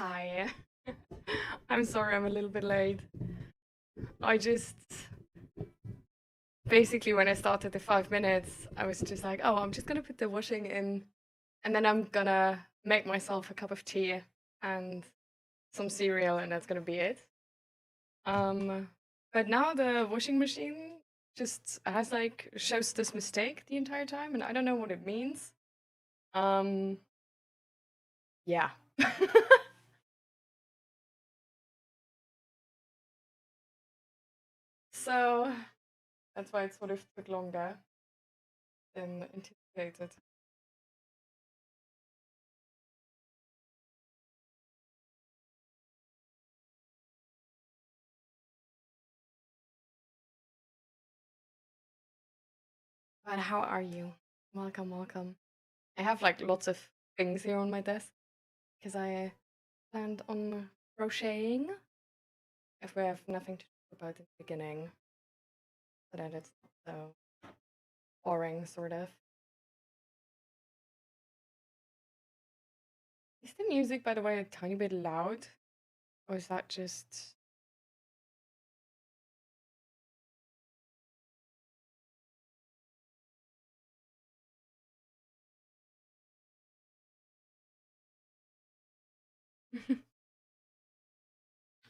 Hi. I'm sorry I'm a little bit late. I just basically when I started the 5 minutes, I was just like, oh, I'm just gonna put the washing in and then I'm gonna make myself a cup of tea and some cereal and that's gonna be it. Um, but now the washing machine just has like shows this mistake the entire time and I don't know what it means. Um, yeah. So that's why it sort of took longer than anticipated. But how are you? Welcome, welcome. I have like lots of things here on my desk because I planned on crocheting. If we have nothing to talk about in the beginning, so that it's not so boring, sort of. Is the music, by the way, a tiny bit loud? Or is that just.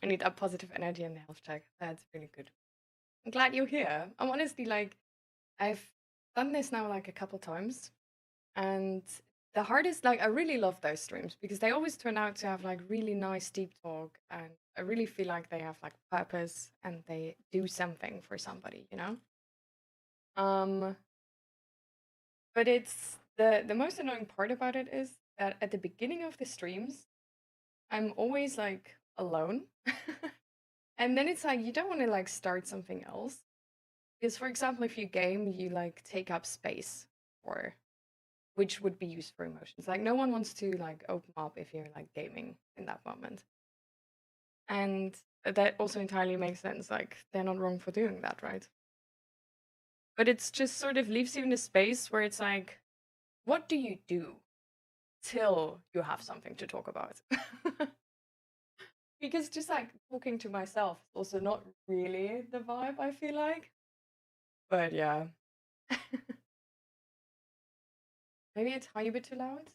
I need that positive energy in the health check. That's really good. I'm glad you're here. I'm honestly like, I've done this now like a couple times. And the hardest, like, I really love those streams because they always turn out to have like really nice deep talk, and I really feel like they have like purpose and they do something for somebody, you know. Um, but it's the most annoying part about it is that at the beginning of the streams, I'm always like alone, and then it's like you don't want to like start something else because, for example, if you game, you like take up space for which would be used for emotions. Like no one wants to like open up if you're like gaming in that moment. And that also entirely makes sense. Like they're not wrong for doing that, right? But it's just sort of leaves you in a space where it's like, what do you do till you have something to talk about? Because just like talking to myself is also not really the vibe, I feel like. But yeah. Maybe a tiny bit too loud.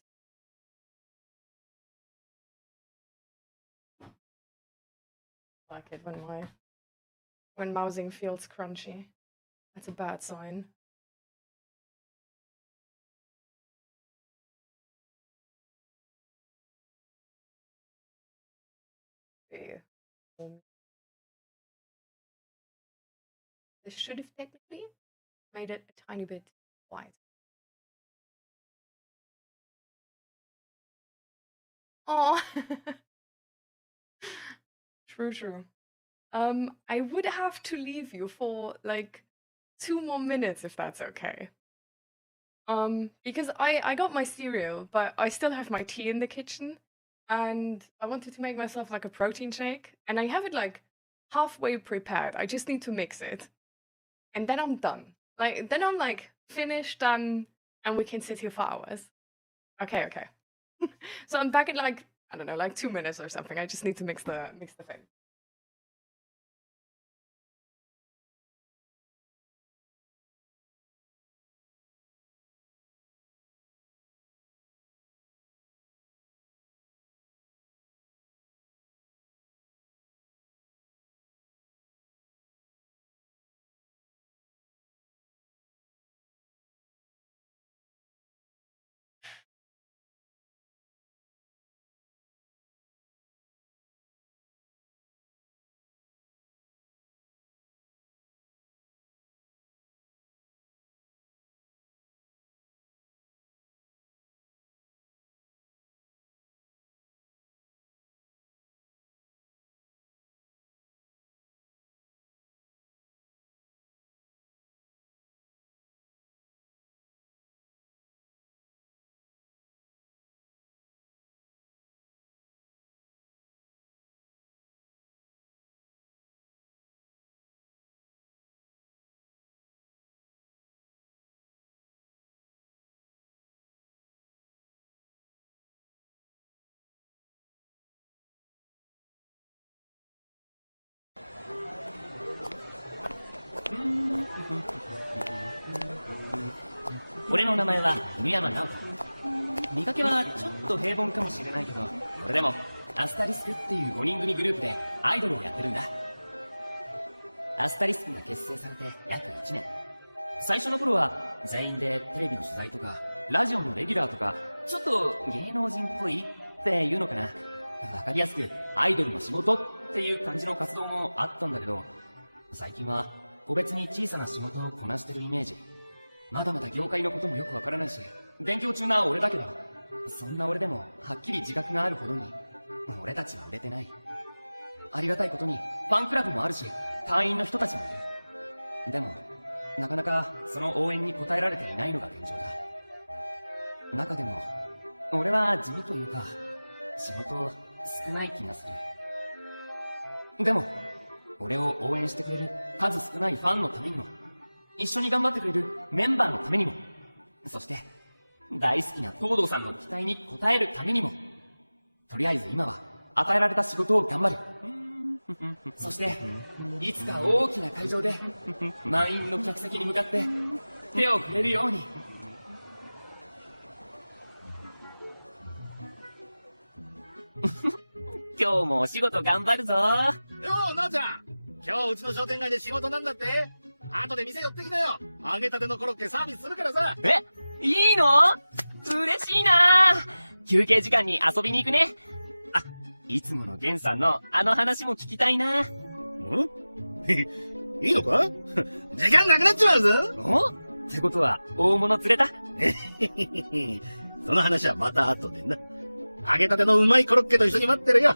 Like it when mousing feels crunchy. That's a bad sign. Yeah. This should have technically made it a tiny bit wide. Oh, true, true. I would have to leave you for like 2 more minutes if that's okay. Because I got my cereal, but I still have my tea in the kitchen, and I wanted to make myself like a protein shake, and I have it like halfway prepared. I just need to mix it, and then I'm done. Like then I'm like finished, done, and we can sit here for hours. Okay, okay. So I'm back in like I don't know, like 2 minutes or something. I just need to mix the thing. 俺の名前は犬山直人。見かけはちょっと平凡かもしれないけど、俺でもアスタリスクっていう5人組グループでアイドルをやってるんだ。アスタリスクが結成されて約1年。最初の頃は全員でテレビの取材とかラジオのレギュラーとか、ちょっと芸能人っぽいっていうのかな。わかりやすくアイドルの仕事っていう感じの活動もあったんだけど、最近は個別に小さな仕事をこなしてるイメージ。まだまだ業界のこともよくわからないし、勉強中な俺だけど、そんな俺でもはっきり自覚があるほどに俺たちは売れてない。ありがたいことにファンクラブもあるし、会員の人たちもいる。でもなかなかその応援に応えられていないのが現状だ。中でも俺は地味というか仕事少ない気がする。でも俺を応援してくれる数少ないファンのためにも、一緒に頑張ってくれるメンバーのためにも、そして大好きな東堂さんの期待に応えるためにも、とりあえず今は与えられた仕事を頑張る。そしていつか大きな会場で満員の客席に向かって手を触れるように。今日もお仕事頑張るぞ。よう、なおちゃん。今日うちの商店街で仕事なんだって。後で店寄ってきなよ。揚げたてのコロッケサービスするからさ。え、いいの？嬉しいな。休憩時間に遊びに行くね。あ、いつものゲンさんのあの話も聞きたいな。んいいのか時間なくなっちまうぞ。お？ってことは大物釣れた？その話はまた後でな。揚げたてのうまいコロッケと一緒に待ってるよ。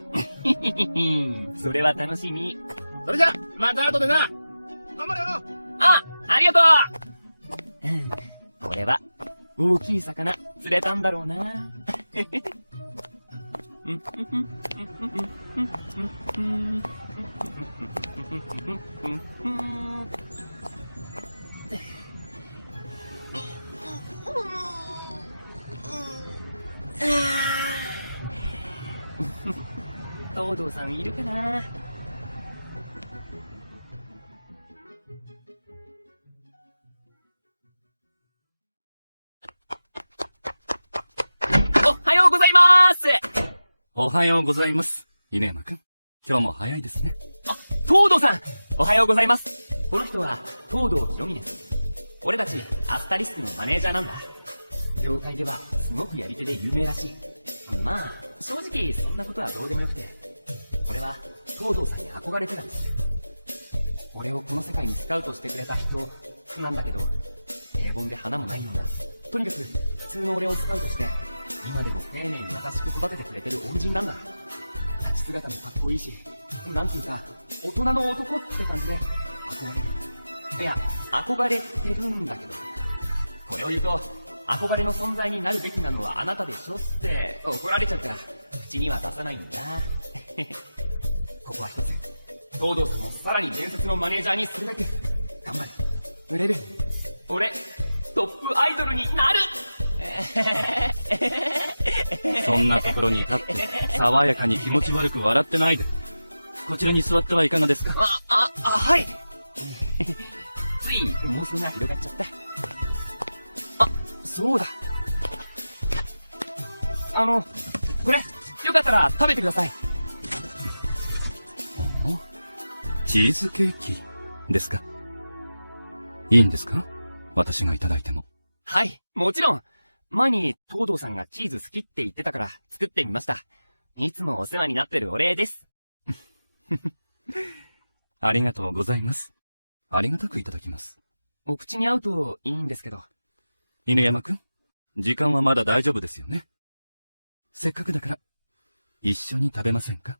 それは楽しみ。それじゃ、また後でな。頑張れよ。あ、ありがとう。これは大きい魚釣れたんだろうな。東堂さんいるかな。おはようございます。おはようございます。犬山くん、今日も早いですね。あ、東堂さん、おはようございます。この人は東堂𝔹𝕃ℂ𝔻です。俺たちアスタリスクのマネージャーなんだ。業界ではすごくやり手で有名らしい。まあ正直そんなことはどうでもよくて、俺は東堂さんに憧れてたんですよ。俺をこの世界にスカウトしてくれた人なんだけど、平凡で花もないような、とにかく普通の俺をスカウトして今でも丁寧に優しく育ててくれてる恩人なんだ。立ち姿もかっこいいし、なんていうか大人の男って感じで憧れる。いや、憧れてるんだけど、これを言うと憧れの存在になるべきなのはあなたでしょって怒られちゃうから口には出さないんだ。ここは一つ東堂さんをさらに伝説のマネージャーにするべく頑張る。売れる。俺トップアイドルになる。そんなところに立って爽やかに気持ち悪く笑ってないで、こちらに座ってはいかがですか。はい。つい妄想が広がっちゃった。あ、そうだ。これよかったら食べてください。チーズケーキですか。いいんですか、私がいただいても。はい、もちろん。前に東堂さんがチーズ好きって言ってたから作ってみました。いつもお世話になってるお礼です。ありがとうございます。ありがたくいただきます。お口に合うといいんですけど。犬山くん、時間はまだ大丈夫ですよね。せっかくだから一緒に食べませんか。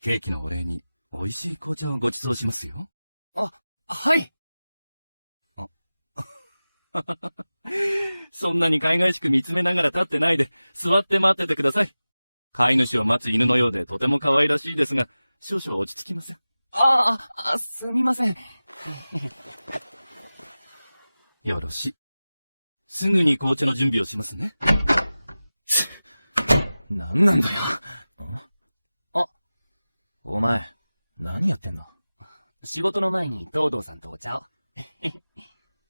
ケーキのお礼に美味しい紅茶をご馳走しますよ。あ、はい。そんなに海外しく見つめながら立ってないで、座って待っててください。飼い主を待つ犬のようでとても可愛らしいですが、少々落ち着きません。すみません。よろしい。すぐに紅茶の準備をしますね。なんなんだよ。お前、何やってんの。仕事の前に東堂さんとお茶を。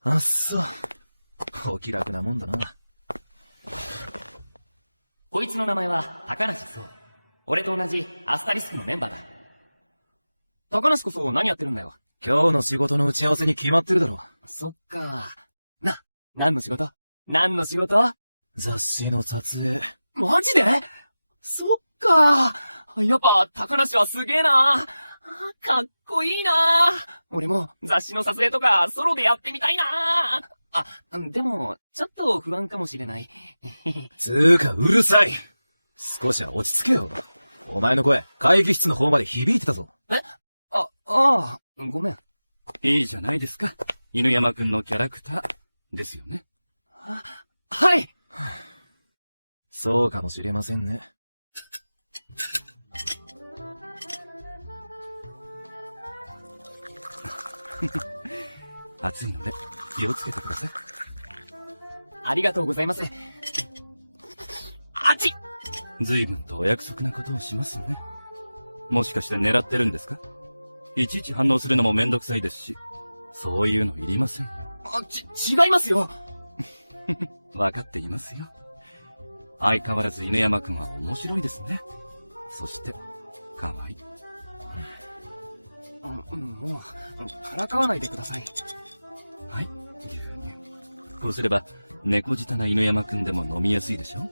あっそ。お気楽なもんだな。こいつの名前は高梨壮。俺と同じアスタリスクのメンバーだ。高梨こそ何やってるんだよ。今日の仕事の打ち合わせに決まってるだろ。そっか。何の仕事？何の仕事？雑誌の撮影。マジで？そっか。やっぱ高梨はすげえな。かっこいいな。俺も雑誌の撮影とかソロでやってみたいな。でも、ちょっと不安かもしれない。つーか、うるさい。少しは落ち着けよ。お前の声、会議室の方まで響いてたぞ。ごめん。いいじゃないですか。犬山くんのキャラクター、ですよね。はい。そうかもしれませんね。暑いので気をつけてください。ありがとうございます。あちっ！随分とお約束なことをしますね。もしかして狙ってるんですか？いちいち反応するのもめんどくさいですし、そういうのいりませんよ。違いますよ。わかっていますよ。相変わらず犬山くんは面白いですね。そして、可愛い。もう、からかわないでください。はい、牛乳。こうすれば、猫舌な犬山くんでも飲みやすいでしょ？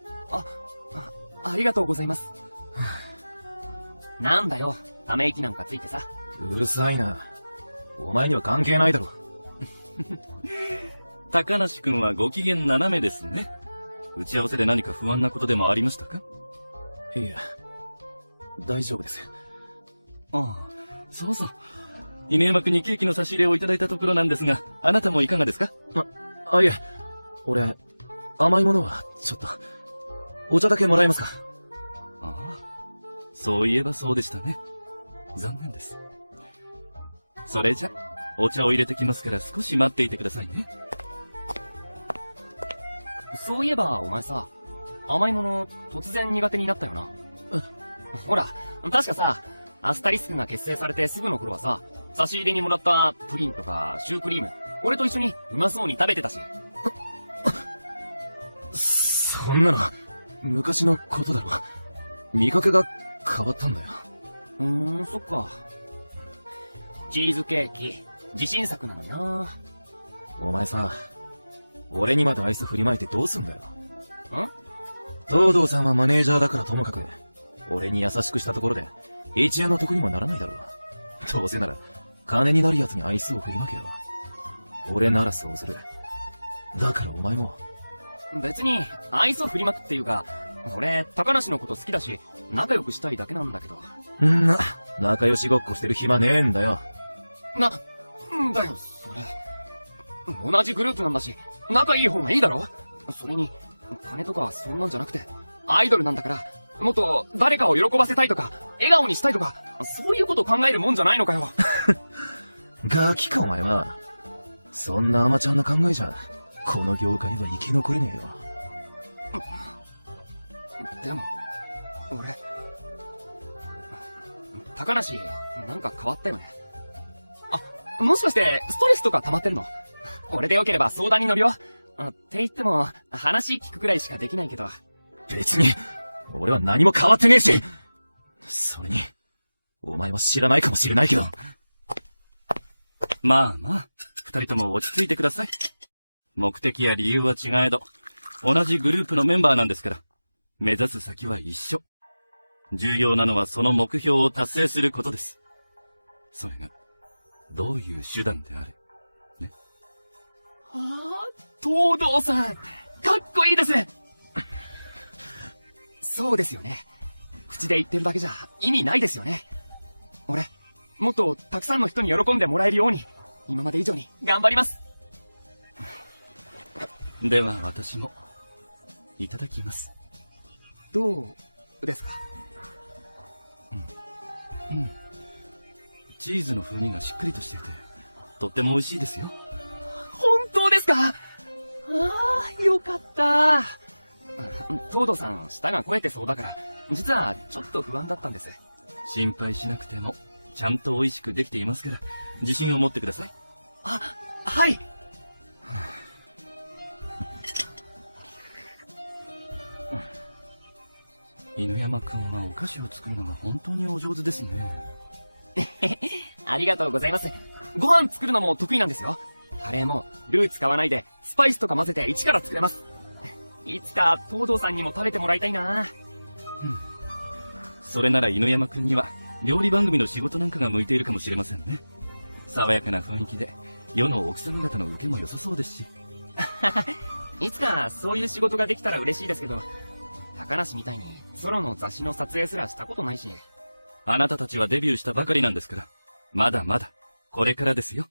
ありがとうございます。なんだよ、ため息なんかついてさ。うるさいな。お前には関係ないだろ。高梨くんはご機嫌斜めですね。打ち合わせで何か不安なことでもありましたか？いや、大丈夫です。ああ、そうそう。犬山くんにケーキの差し入れをいただいたところなんですが、あなたもいかがですか？いえ、俺、甘いものは、ちょっと、お茶だけもらえますか？ああ、そういえばそうでしたね。残念です。それじゃ、お茶を入れてきますから少し待っていてくださいね。そういえば、お前さ、甘いもの、突然苦手になったよな。ほら、確かさ、アスタリスクが結成されてすぐの頃はさ、差し入れにもらったプリンとかシュークリーム、俺と一緒にうまそうに食べてたし。そんなの、昔のことだろ。味覚が変わったんだよ。そっか。チーズケーキ、自信作なのにな。お前さ、俺にまでアイス振りまいてどうすんだよ。東堂さんはマネージャーだからともかく、俺に優しくしたところで、1円の得にもならないだろう。どうせなら、金になる奴にアイスを振りまけよ。俺ならそうする。だからお前も。別に、愛想振りまくっていうか、俺、高梨のこと好きだし、仲良くしたいだけなんだけど。仲良しごっこしてる暇ねえんだよ。んだよ、それ。同じグループなんだし、仲いい方がいいだろ？それに、金とかそんなんじゃなくて、アイドルなんだから、もっと誰かを喜ばせたいとか、笑顔にしたいとか、そういうこと考えるもんじゃないのかよ。ガキかお前は。そんな甘ちゃんな考えじゃ、この業界は生き残れねえよ。でも、俺、高梨、なんか変わったよね。もしかして、ストレスとか溜まってるの？俺でよければ相談に乗るよ。って言っても、話聞くくらいしかできないけど。別に、俺は何も変わってねえし。それに、お前は知らないかもしれないけど。まあまあ、二人とも落ち着いてください。目的や理由は違えど、同じグループのメンバーなんですから、目指す先は一緒。重要なのはその目標を達成することです。それが、どういう手段であれ。ね。東堂さん、かっこいいです。そうですよね。口で言ってるだけじゃ意味ないですよね。俺、もっとたくさんの人に喜んでもらえるように、今まで以上に頑張ります。では私も、いただきます。どうですか？チーズの風味がしっかりとしていて、とっても美味しいですよ。本当ですか？よかった。東堂さん、舌が肥えてそうだから、実はちょっと不安だったんです。心配しなくても、ちゃんと美味しくできていますから、自信を持ってください。はい。犬山くんはお菓子を作るのが本当にお上手ですね。ありがとうございます。ご飯作るのも得意なんですよ。カレーもルー使わないでスパイスとか混ぜて一から作れます。いつか東堂さんにも食べてもらいたいな。それなら犬山くんには料理番組の仕事なんかが向いているかもしれませんね。爽やかな雰囲気で世の奥様方の受けも良さそうですし。いつかそういう仕事ができたら嬉しいですけど、高梨みたいにソロの雑誌の撮影すらしたことないし。あなたたちはデビューしたばかりなんですから、まだまだこれからですよ。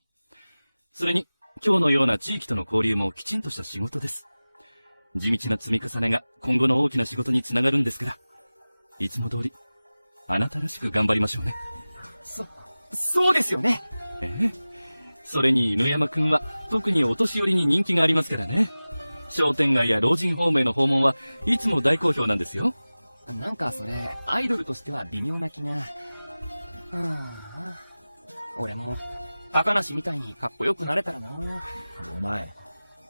それに今日のような地域との交流もきちんとした仕事です。地道な積み重ねが今後の大きな仕事につながるんですから、いつも通りあなたらしく頑張りましょうね。そうですよね。それに犬山くんは特にお年寄りに人気がありますからね。商店街や老人ホームへの訪問はいつも大好評なんですよ。なんかそれアイドルとしては微妙な気が。俺も高梨みたいにかっこよくなれたらな。お前、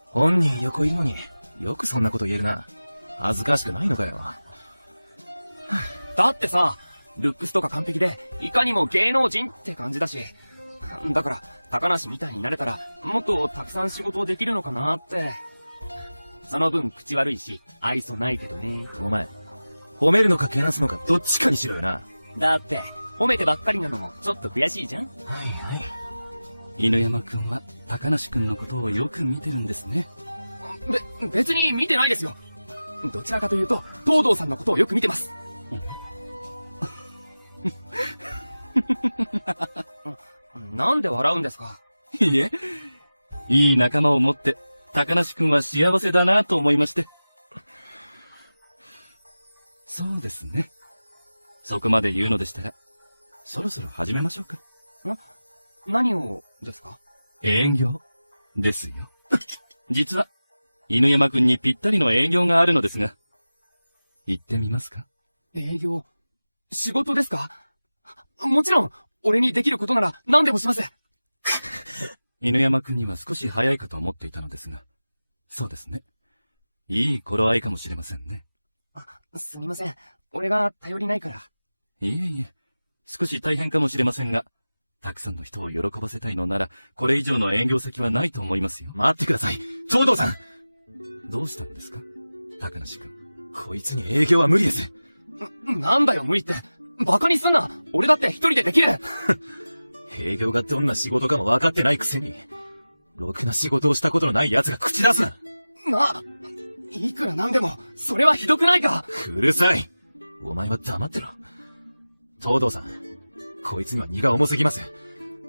本人横いるのによくそんなこと言えるな。恥ずかしくないのかよ。だってさ、ルックスとか完璧でいかにも芸能人って感じだし、だから高梨みたいになれたらもっとたくさん仕事できるのかなって。その分口悪いし愛想ないけどね。お前、褒めるのかけなすのかどっちかにしろよな。だって褒めてばっかりなのもちょっと悔しいじゃん。はいはい。犬山くんは高梨くんのことをよく見てるんですね。別に見てないですよ。どちらかというと東堂さんのことをよく見てます。なんで笑うんですか？いえ、いい仲間を持って高梨くんは幸せだなと思いまして。そうですね。そこまで言うのでしたら、そろそろ始めましょうか。何をですか？営業ですよ。実は、犬山くんにぴったりの営業があるのですが、行ってみますか？営業？仕事ですか？もちろん、俺にできることなら何でもします。犬山くんには少し早いかと思っていたのですが、そうですね。いい頃合いかもしれませんね。すみません。俺が頼りないから。いえいえ、少し大変かもしれませんが、たくさんの人を喜ばせたいのなら、これ以上の営業先はないと思いますよ。待ってください、東堂さん。どうしたんですか、高梨くん。こいつに営業は無理です。なんだよ無理って。バカにすんな。俺だって一人でできる。営業がどんな仕事かも分かってないくせに、ろくな仕事をしたことのない奴が口出すな。いくらなんでも、それはひどくないか。うるさい。お前は黙ってろ。東堂さん、こいつには荷が重すぎます。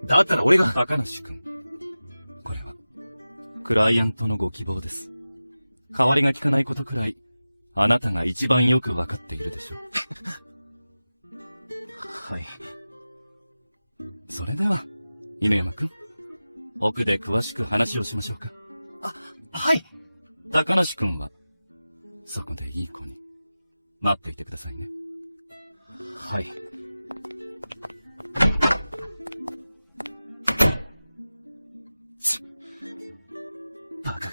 だったら俺が。高梨くん、これはクライアントのご希望です。代わりが利かないことくらいあなたが一番よく分かっているでしょう。はい。それでは犬山くん、奥で詳しく話をしましょうか。はい。高梨くんはそこでいい子に待っていてくださいね。はい。バカが。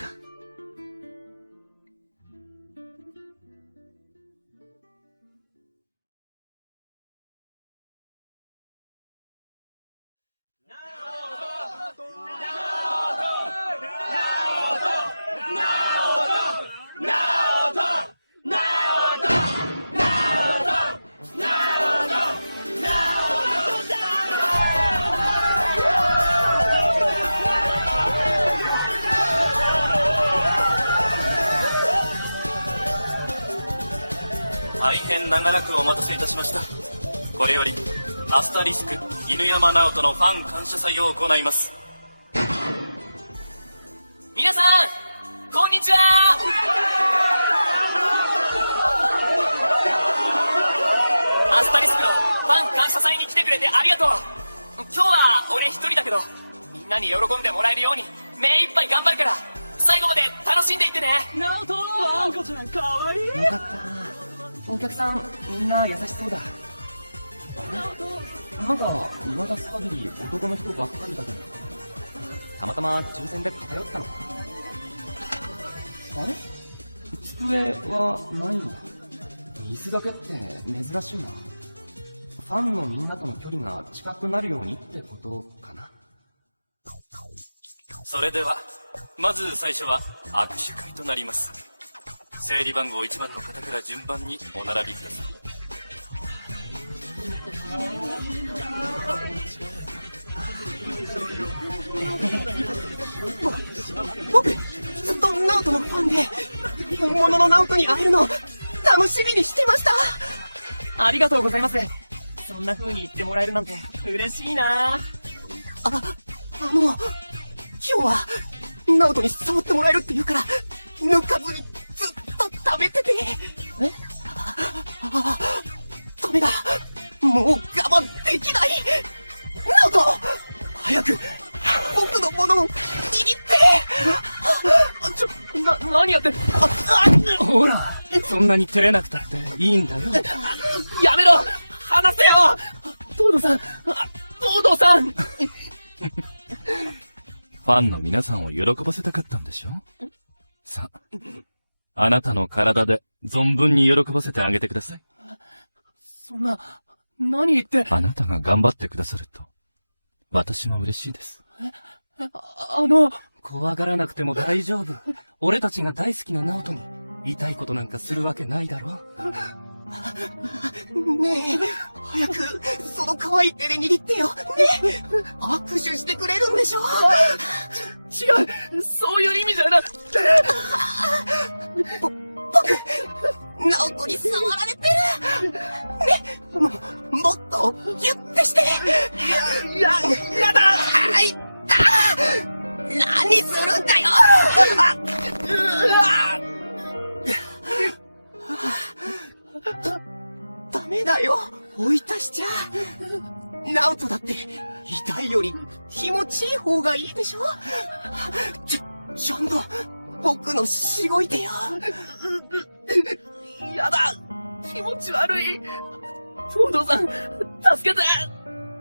大変長らくお待たせいたしました。これよりアスタリスク犬山直人のファン感謝祭を行います。皆さんこんにちは。アスタリスクのファン感謝祭に来てくれてありがとう。今日は俺一人だけど、みんなに喜んでもらえるように目いっぱい頑張るから、最後まで楽しんでいってね。ナオト、ワンコちゃんかわいい。よかった。お客さんみんな優しそうだ。なんか見渡す限り男の人ばっかりだけど、たまたま抽選で偏ったのかな。あれ、机はないんだ。水だけって珍しいな。ファンのみんなとの距離が近くなるようにってことかな。それではまず最初は握手会となります。整理番号1番の方から順番にお並びください。僕、ずっとナオトのファンで、本物のナオトに会えるの、楽しみにしてました。ありがとうございます。そんな風に言ってもらえるなんて嬉しいな。今日は、ナオトに触ってもらえるって言うから、抜かずにずっと食べてて。ダメだ。もう我慢できない。ナオト、早く、僕のものを握って。何やって。ほら、そんなに照れなくたっていいんだよ。やめろ、離せよ。東堂さん、東堂さん。ファンの皆さんを喜ばせたかったんでしょ？さあ、あなたの体で存分に喜ばせてあげてください。そんな、何言って。あなたが頑張ってくださると、私も嬉しいです。怖がらなくても大丈夫。俺たちが大好きなナオトに、痛いことなんかするわけないだろ。ねえ、早く、その可愛い手で握ってよ。ねえ、握手してくれるんでしょ？違う、そういう意味じゃなくて。僕、ナオトに触られてる。ね、もっと、ギュッてして。やだ。あいった。何するんだよ。ダメだよ、追い足しちゃ。ナオトだって、痛いより気持ちいい方がいいでしょ。ちゃんと、僕のしごいてよ。やだ、気持ち悪い。東堂さん、助けて。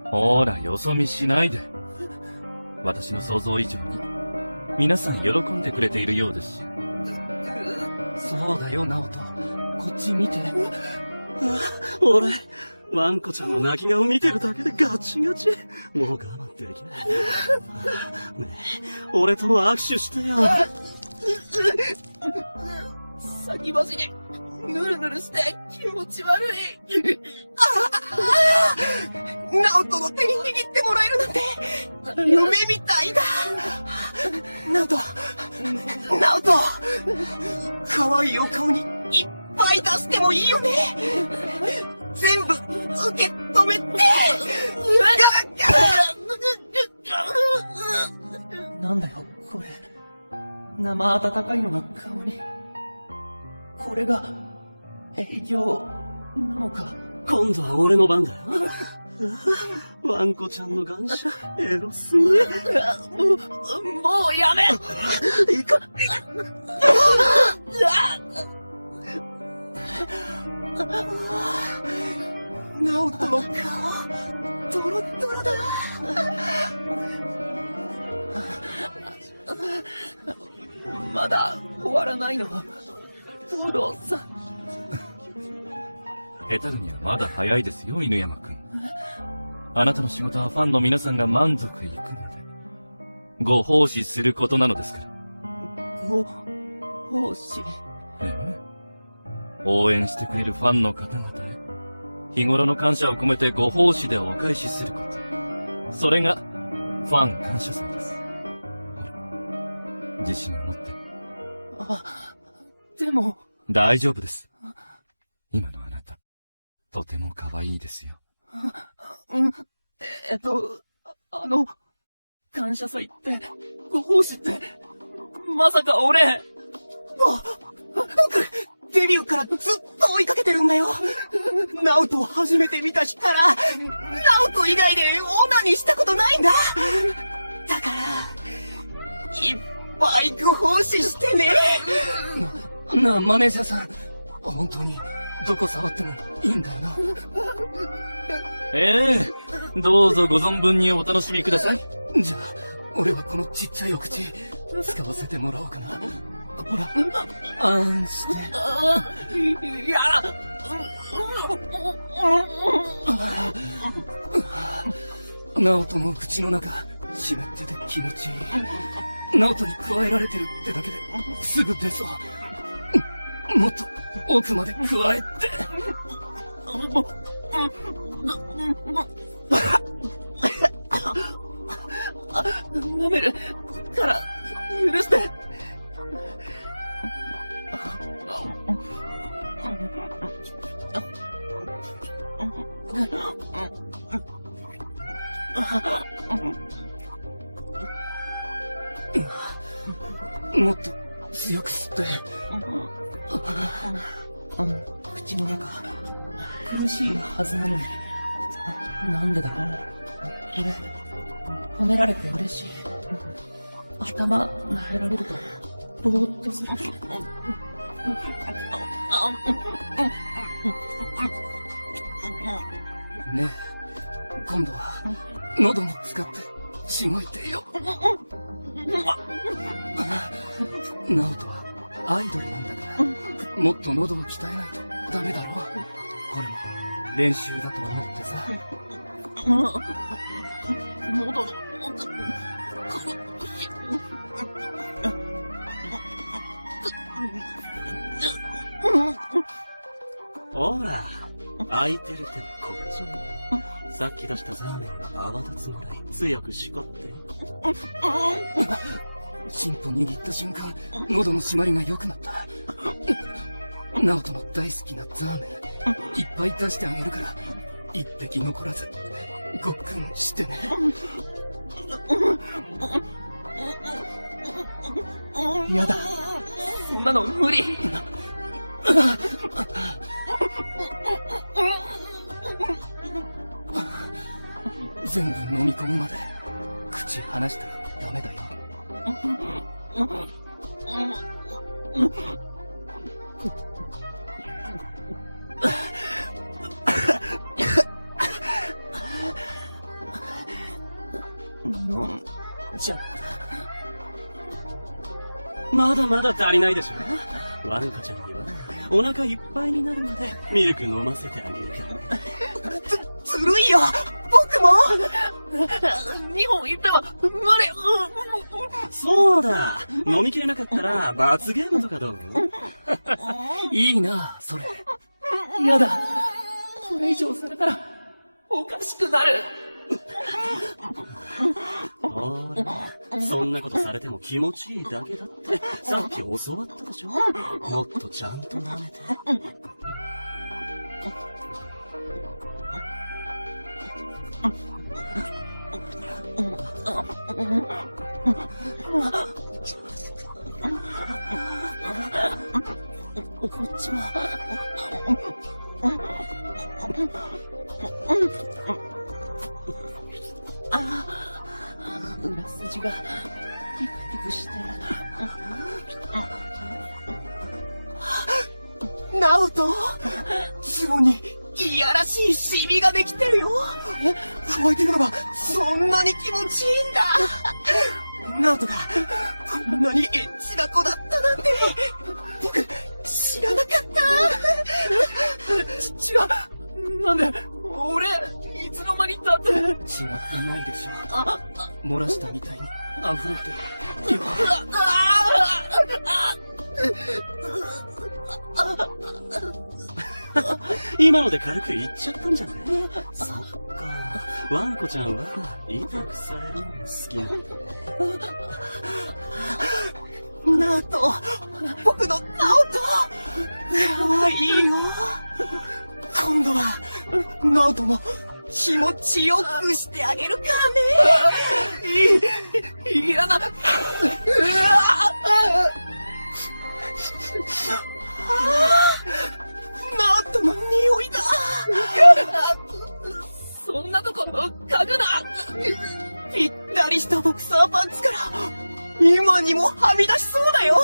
ほら、よそ見しないで。私の想像以上に、皆さん喜んでくれているようですし。そうだよ、ナオト。こっち見て。俺、ワンコちゃんの泣き顔見てるだけでガチガチ。もう我慢できない。ねえ、俺とも握手してよ。先走り、ぬるぬるして気持ち悪い。ナオトの手に握ってもらえるなんて、夢みたいだ。ナオト、可愛いお顔にいっぱい出してもいいよね。全部受け止めて。なんだよ、これ。生温かいのが顔に。これが、営業、なのか。今度は俺の番だよ。ワンコちゃんの感謝、エロすぎ。もうやめ。いか。ナオトの顔、ドロッドロだ。まだ終わらないの。東堂さん。へたるにはまだ早いですよ、犬山くん。あなたの仕事はファンの皆さんが満足いくまで、ご奉仕することなのですから。ご奉仕。ええ。応援してくれるファンの方々へ、日頃の感謝を込めてご奉仕でお返しすること。それが、ファン感謝祭です。ほら、自信を持って。でも。大丈夫です。今のあなた、とても可愛いですよ。感謝祭って、ご奉仕って、まさか俺。僕、デビューからずっと追いかけてるんだよ。ナオトを初めて見た日から、ナオト以外でオナにしたことないんだ。だから、いっぱいご奉仕してね。マネージャーさん。本当に、どこ触ってもいいんだよな。ええ、どうぞご存分にお楽しみください。じゃあ、俺はこのちっちゃいお口、使わせてもらおうかな。ほら、あんして。ナオトの口の中、湿ってて気持ちいい。ナオトに加えられてるってだけですぐ出そう。もっと奥まで加えて。舐めるから許して。もっと強く吸って。口の中苦しいはずなのに、なんでだろう。俺褒められて嬉しい。頭撫でられるとぼーっとする。ねえ、今度は喉も使ってしごいてよ。ナオトはアイドルなんだから、もっと喉を鍛えないとダメだろ。これも練習だと思ってさ。喉の奥、苦しい。ほら、空いてる手はこっちに。さっき出したザーメンが泡立つぐらい強くしこって。チンポ握った瞬間、喉の締まりが良くなった。ナオトの大好きなザーメン、いっぱい出してあげるから、一滴残らず、ごっくんしてね。やだ。そんなの無理。全部飲み込むまで、口離したらダメだよ。飲んじゃった。まだまだ足りないでしょ。ワンコちゃんにはお腹いっぱいになるまでミルク飲ませてあげるからね。ずるいよ、僕も。2本いっても無理。そうだ、飲みきれなかったら罰ゲームとかどう？いいな、それ。やだ。これ以上されたらおかしくなる。ほら、そんなことされても気持ちいいだけだってさっき教わったでしょ。もっとちゃんと舐めて。こっちも。裏筋がピクピクしてる。ナオト、ズボンにいやらしいシミができてるよ。乾いてるのがそんなに気持ちいいんだ。ナオトがこんなにエッチな子だったなんて、僕知らなかった。違う。なんで俺いつの間にだって。違ってないでしょ。漏らしたみたいに溢れてる。今ので軽く言っちゃったんじゃない？そっか、ワンコちゃんは痛くされるのも好きなんだね。ナオト、僕のナオト、かわいいよ。今度はナオトも気持ちよくしてあげるからね。いらな。ナオトの匂いだ。そんなとこ嗅ぐな。ぴったりしたボクサーパンツから今にもはみ出しそうだよ。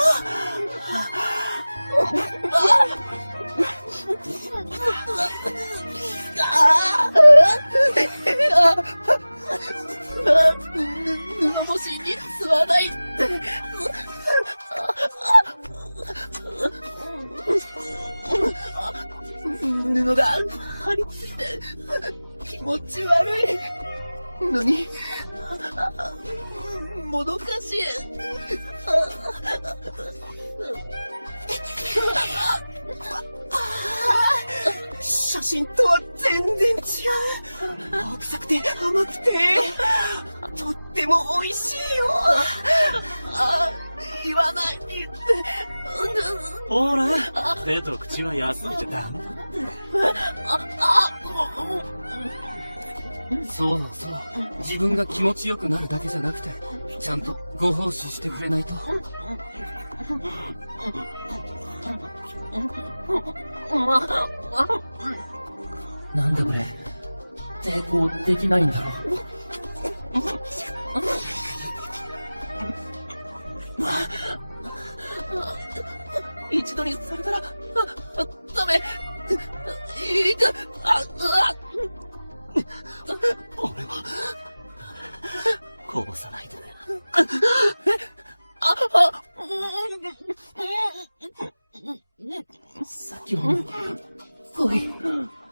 布越しに吸わないって。持ち悪いのに、もどかしい。写真とは全然違う。青臭くて甘くて、とっても美味しいよ。言わないで。ほら、手と口は休めちゃダメだって。そうそう。自分が気持ちよくなるだけじゃなくて、ちゃんとご奉仕してくれないと。なんで俺、抵抗できないんだろう。一度にされたら、ダメ。いいか、俺は、こぼさないでね。さっきはもう、来い。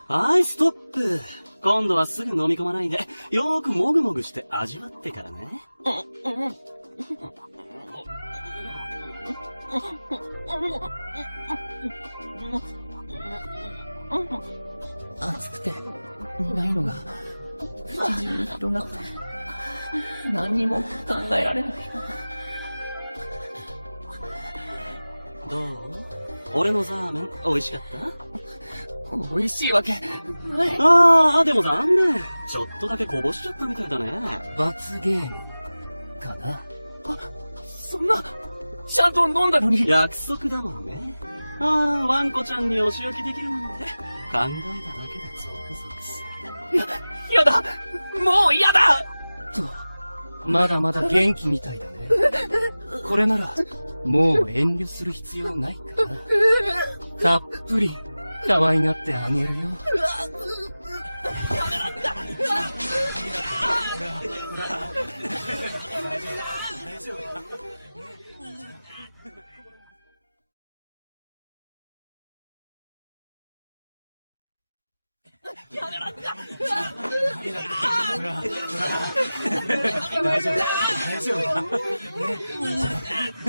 はい、ストップ。今度はすぐ飲み込まないで、よーくもぐもぐして味わってからね。熱くて苦いのが口中に広がって、何にも考えられない。どう？俺のザーメン美味しかった？美味しいわけない。でも残念。ちょっとだけこぼしちゃったみたいだね。罰ゲームかな。そんな、ちゃんと飲んだのに。約束だもんね。ワンコちゃんにお仕置きできるなんて、考えただけでゾクゾクする。やだ、もうやだと、まだまだ元気みたいだね。これなら、もう遠慮する必要ないかな。たっぷり、可愛がってあげるよ。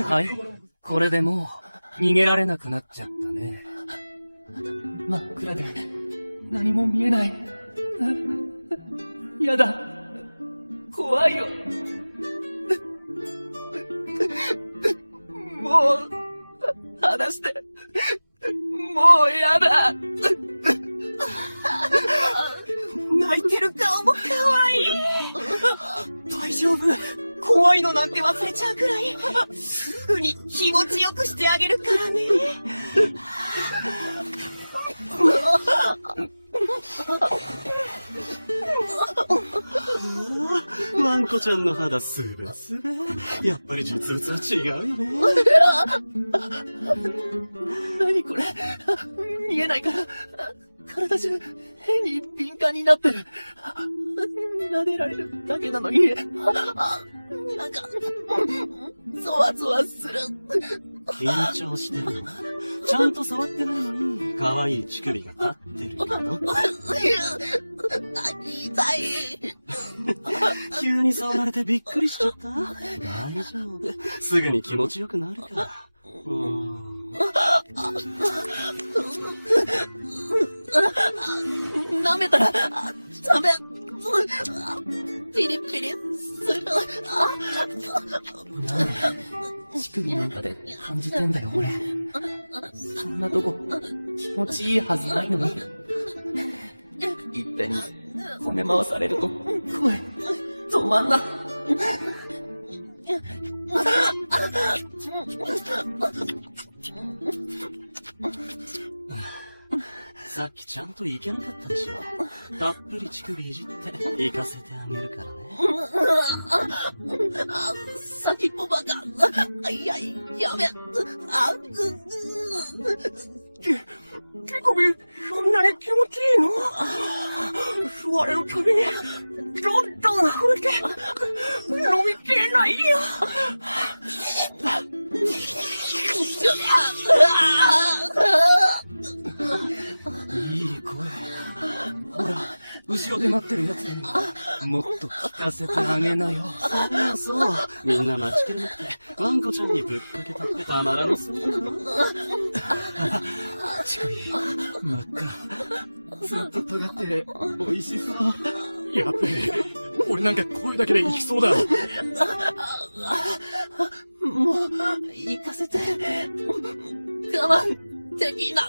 はい、これでもう逃げられなくなっちゃったね。真っ暗で何も見えない。やだ、怖いよ。もう、話して。もうやだ。泣いてる顔も可愛い。大丈夫。怖いのなんて忘れちゃうくらい、すぐに気持ちよくしてあげるからね。ワンコちゃんの肌すべすべ。やっぱり実物は違うよね。何これ、見えないから、体中変に敏感になってる。撫でられるだけなのに、なんか、ゾワゾワする。緊張してるの？ちゃんと触ってないのに、可愛い乳首が立ってるけど。痛い。急に触られてびっくりしちゃった？大丈夫。すぐに気持ちよくなるから。舐めたら、ダメ。ピリピリする。乳首なんかで感じてんだよ、俺。そんなとこ、気持ちいいはずないのに。いっぺんに、こね回されると、声、止まんな。さっきちゃんといけなかったでしょ。たっぷり乳首いじって行かせてあげるからね。先っぽばか。いや、やめ。手首、そんなに気持ちいいの？座れるたびに、どんどん溢れて、飲みきれないよ。いい声。ほら、後ろで待ってるやつにもっと聞かせてあげなよ。そう。みんな待ちきれなくて、ワンコちゃんにぶっかけたってたまらなそうだよ。乳首、真っ赤。ずっと尖って美味しそう。やっべえ。俺なんか声だけで行きそうだ。もう、行かせて。我慢できな。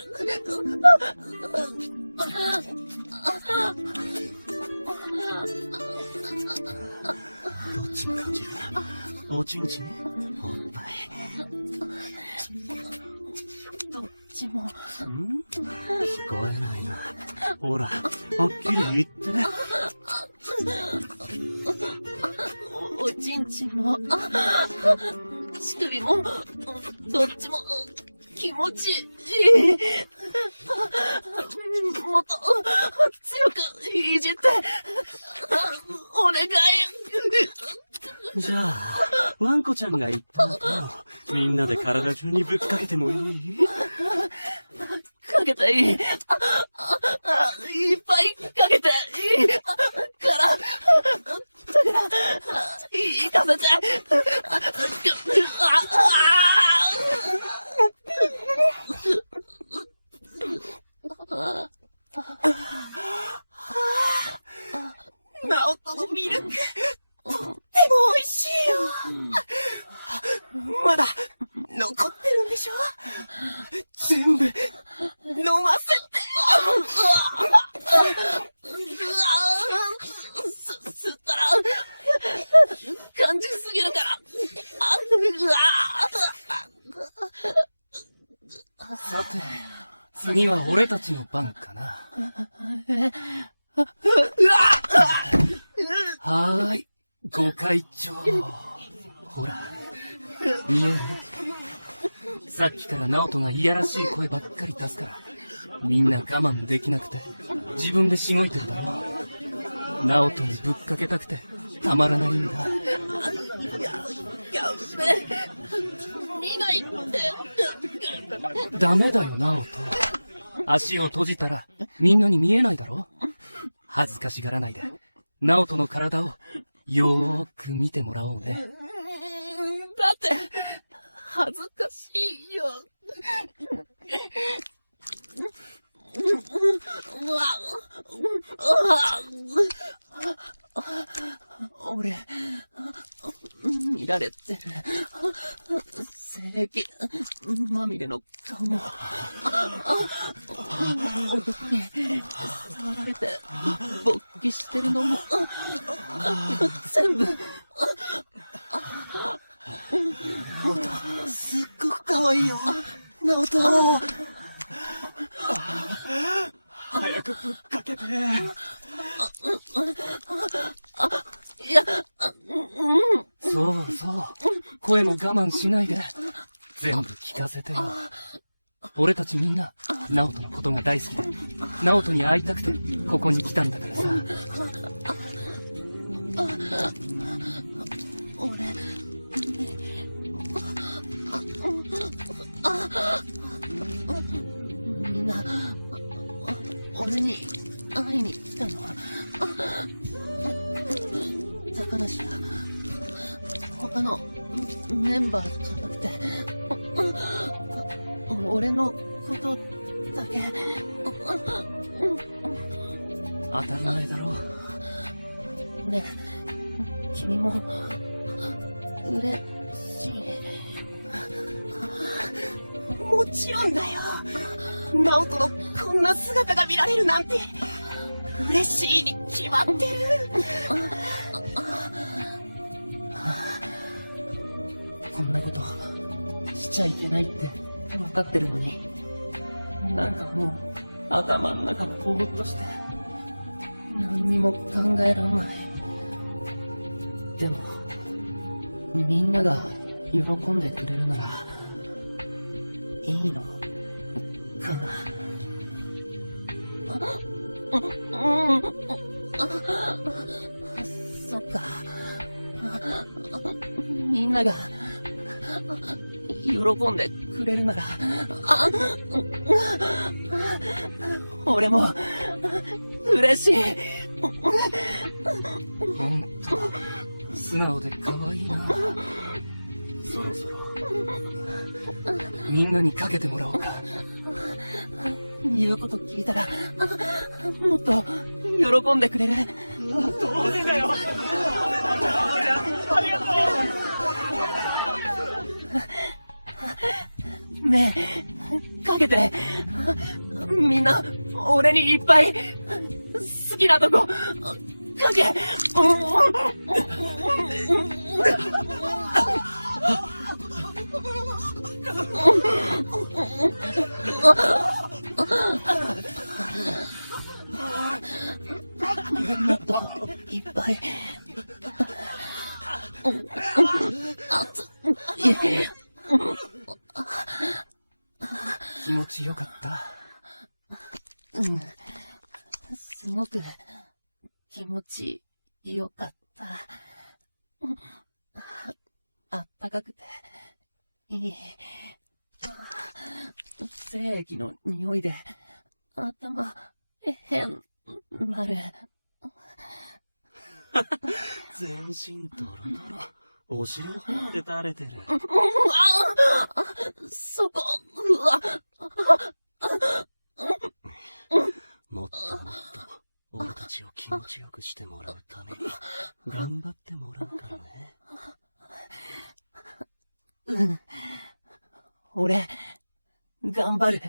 どっちが感じる？おちんちん？おっぱい？どっちも。聞こえないな。ほら、はっきり言って。おちんちんも、乳首も、どっちも、気持ちいい。もっと、強くいじって、お願い。じゃあ、ワンコちゃんが言った後、みんなで体中にぶっかけてもいい？かけていい。いっぱいかけていい。から、だから、行かせて。ナオトのミルク、とっても美味しいよ。まだ、残ってるんでしょ？全部、飲ませて。吸ったら、感じすぎるから。さて、次は俺たちの番かな。はーい、ご会長。ほら、見える？さっきからナオトがいやらしい声ばっかり出すから、みんな我慢できなくて、自分でしごいてるだろ。ナオトにぶっかけたくて、たまらないんだ。やべ、見ないって。ダメだよ、ナオト。足を閉じたら、みんなに見えないだろ？恥ずかしがらないで、ナオトの体を、よーく見てもらおうね。だって、恥ずかしいよ。俺、見られてる。精液まみれの顔も、男に触られて勃起してるのも、全部、ナオト、すっごく可愛いよ。ナオト。早くぶっかけて。いや、そうそう。声も我慢しないで。全部聞かせてよ。俺たちみんな、ナオトのことが大好きで、ナオトに会いたくて、ここに来たんだからさ。俺、みんな、俺に会いに来たのは、高梨や他のメンバーじゃなくて、俺のことだけ。当たり前だろ。ねえ、君も嬉しい？もちろんだよ。ナオトのこんな姿が見られるなんて嬉しいに決まってる。こんなことしちゃいけないって分かってるのに、なんかもう頭の中ぼーっとして何にも考えられない。でもみんなが喜んでくれるならいいのかな。そっか。みんなが喜んでくれるなら、俺も嬉しい。ほんと、素直で可愛いな。そろそろ、みんなにかけてもらおうか。言うこと聞いたら、もっと、喜んでくれる。当然だよ。ありがとう。ねえ、かけて。みんな、俺にいっぱい、好きなとこ、かけ。もっといっぱい。気持ちよかった。すごく気持ちよかった。あったかくていい。精液の匂いで頭変なる。全身ドロドロ。お尻の方まで垂れてる。そこ、もっともっと、俺たちを気持ちよくしてもらうために、頑張ってもらうからね。俺、頑張る。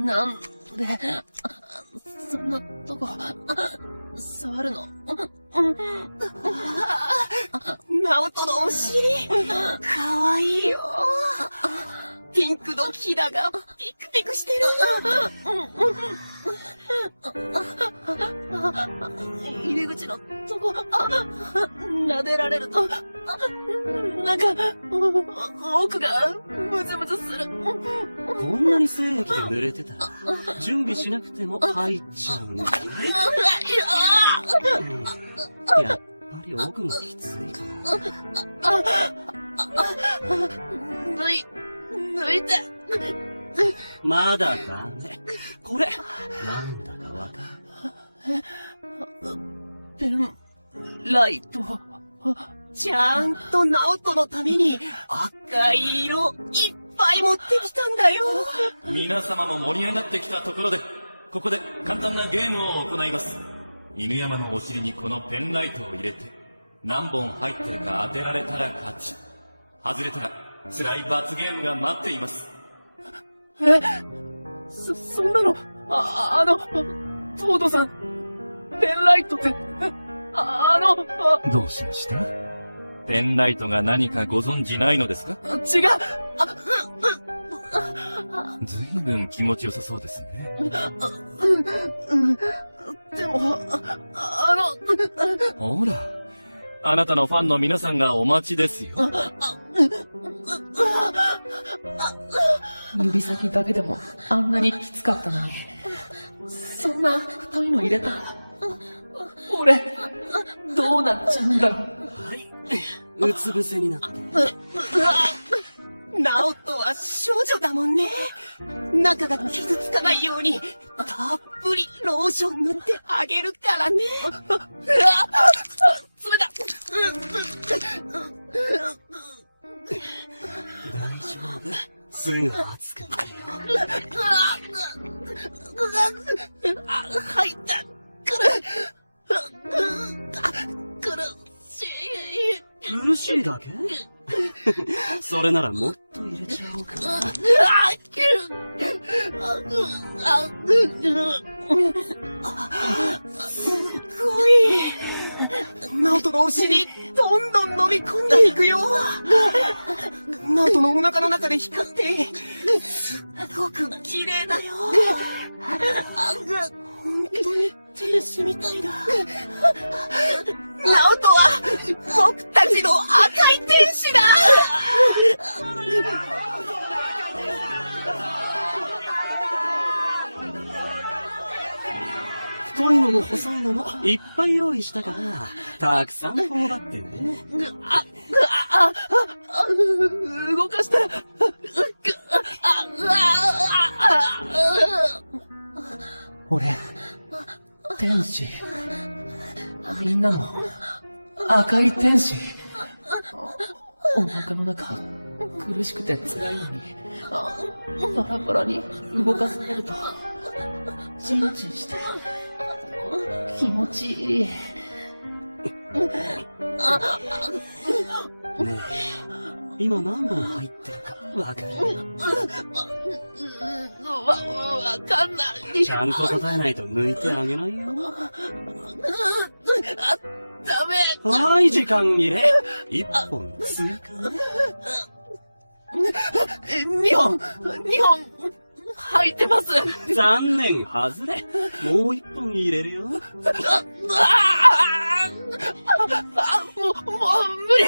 なんで、そんなとこ、触るの？ナオトのお尻、かわいいよ。ピンクのひだがピクピクしてる。入り口のとこ、撫でられると、なんか、奥がムズムズする。こんなに精液で濡れてたら、準備しなくても入っちゃうんじゃない？やっぱり奥がきついかな。抜いて。まだダメ。これ、なんだかわかる？ペンライト。ちゃんとナオトのために赤い色いっぱい持ってきたんだよ。皆様も盛り上がってきたところで、ここで簡単なゲームを行います。犬山のお尻にこのペンライトを入れて、何本入ってるか当てられたら勝ち。外れたら辛い罰ゲームが待っています。そんなの、トードさん、ペンライトって、どうしました？ペンライトが何かご存知ないのですか？違う。ずいぶん気持ちよさそうですね。でも、ほら、あなたのファンの皆さんがお待ちですよ。指先だけでもあんなにきつかったのに、そんな太いの入れたら、俺、どうなっちゃうんだろう。はい。うつ伏せになって。ナオトは少女だもんね。中が傷つかないように、たっぷりローション塗ってあげるからね。冷た。大丈夫。すぐ熱くなるよ。入った苦しい。苦しいだけ？それならもっと入れちゃおうかな。すごい。ナオトのお尻、どんどん飲み込んでいくよ。ナオトのお腹の中で光って、すっごく綺麗だよ。本当に天使みたいだ。ナオトは僕たちの赤い天使だ。太いのこの細いのもいっぱい用意したから、たくさん頬張ってね。動かしたら、俺、天使。みんなの赤い天使。お腹の中、苦しくて辛いのに、パラパラに動かされると、チンチンして、気持ちいい。ねえ、今何本入ってるかわかる？わかんない。ちゃんと答えないと抜いてあげないよ。ダメ。はい、時間切れ。1本追加ね。2本入ってます。残念、外れ。もう1本入れるよ。もう無理。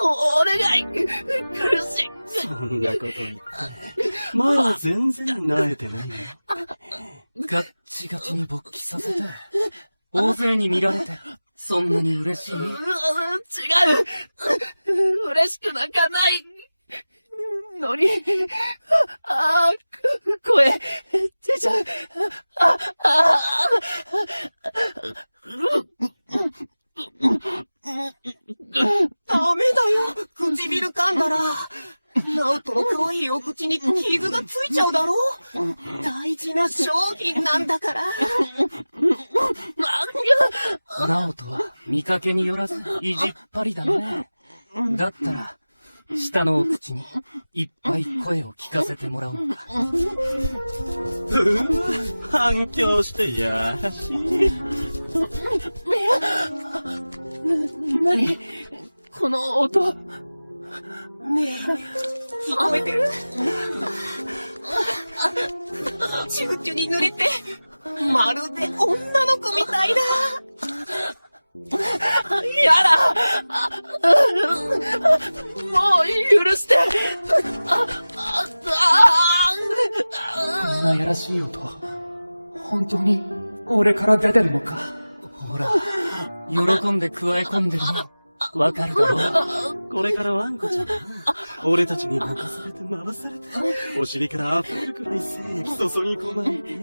お願い。苦しい。そんなこと言って。前は全然慣れてないよ。ガッチガチに勃起させて、大勢に見られて、そんなに嬉しい？違う。嬉しくなんかないのに、声、出ちゃう。ダメだよ、唇噛んだら。ナオトの可愛いお口に傷がついちゃうだろ。大事な商品なんだから。ナオトは見かけによらず意地っ張りだね。だったら、下のお口にいっぱい声を聞かせてもらおうか。反響してやらしい。何この音。ねえ、聞こえてる？チューチュに濡れて、まるで女の子みたいだ。やだ。もう許して。こんなやらしい音、本当に俺から出てるのか？ほら、喜んで加え込んでるの、わかるだろう？これからワンコちゃんは、俺たちに任されて回されて、お尻から溢れるくらい精液注ぎ込まれて、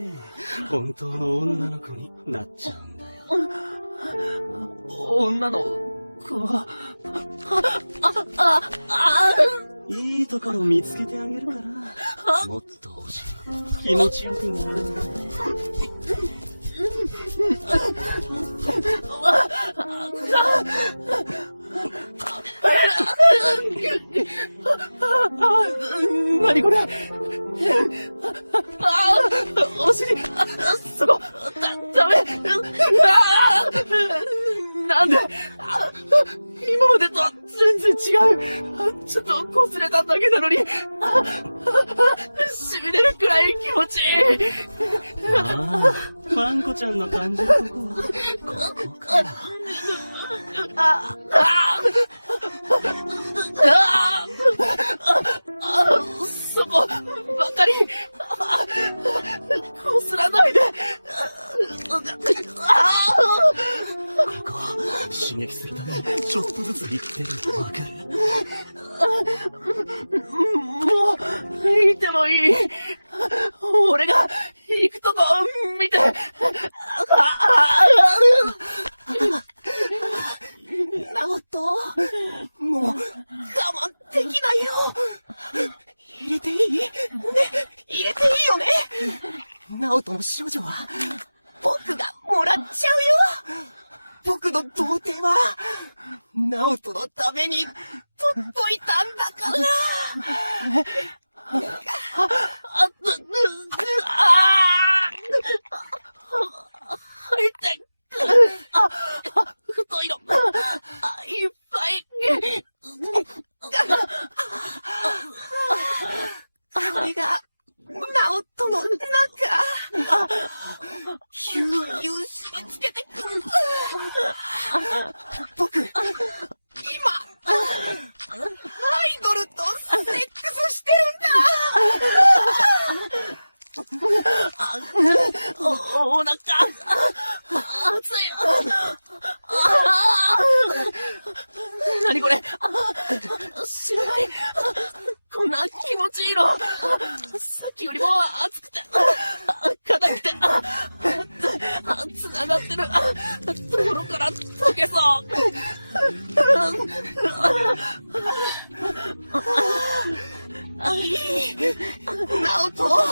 本当の女の子になっちゃうんだよ。女の子いいところ見つけてあげるから、もっとお尻気持ちよくなるんだね。何これ。お尻、そこ、ダメ。なんで、今までとは全然違う。ちょっと擦れただけなのに、痺れるくらい気持ちいい。ああ、ワンコちゃんの感じるとこは、ここから。そこばかりこすらないで。ここ刺激するためにちょっとずついってるのわかる？もういてもいい。俺が行くとこ見て。ナオト、もう我慢できないよ。入れていい？ね、入れていいよね。ナオトの少女は僕がもらっちゃうよ。僕の童貞はナオトのために取っといたんだから。入ってくる。太いの。いっぱい。これがナオトの中。ぎゅうぎゅう締め付けてくる。僕、今、アイドルとセックスしてるんだ。何これ知らない。こんな気持ちいいの。さっきよりも熱くて、硬くて、繋がってるところから溶けそう。いい。ナオト、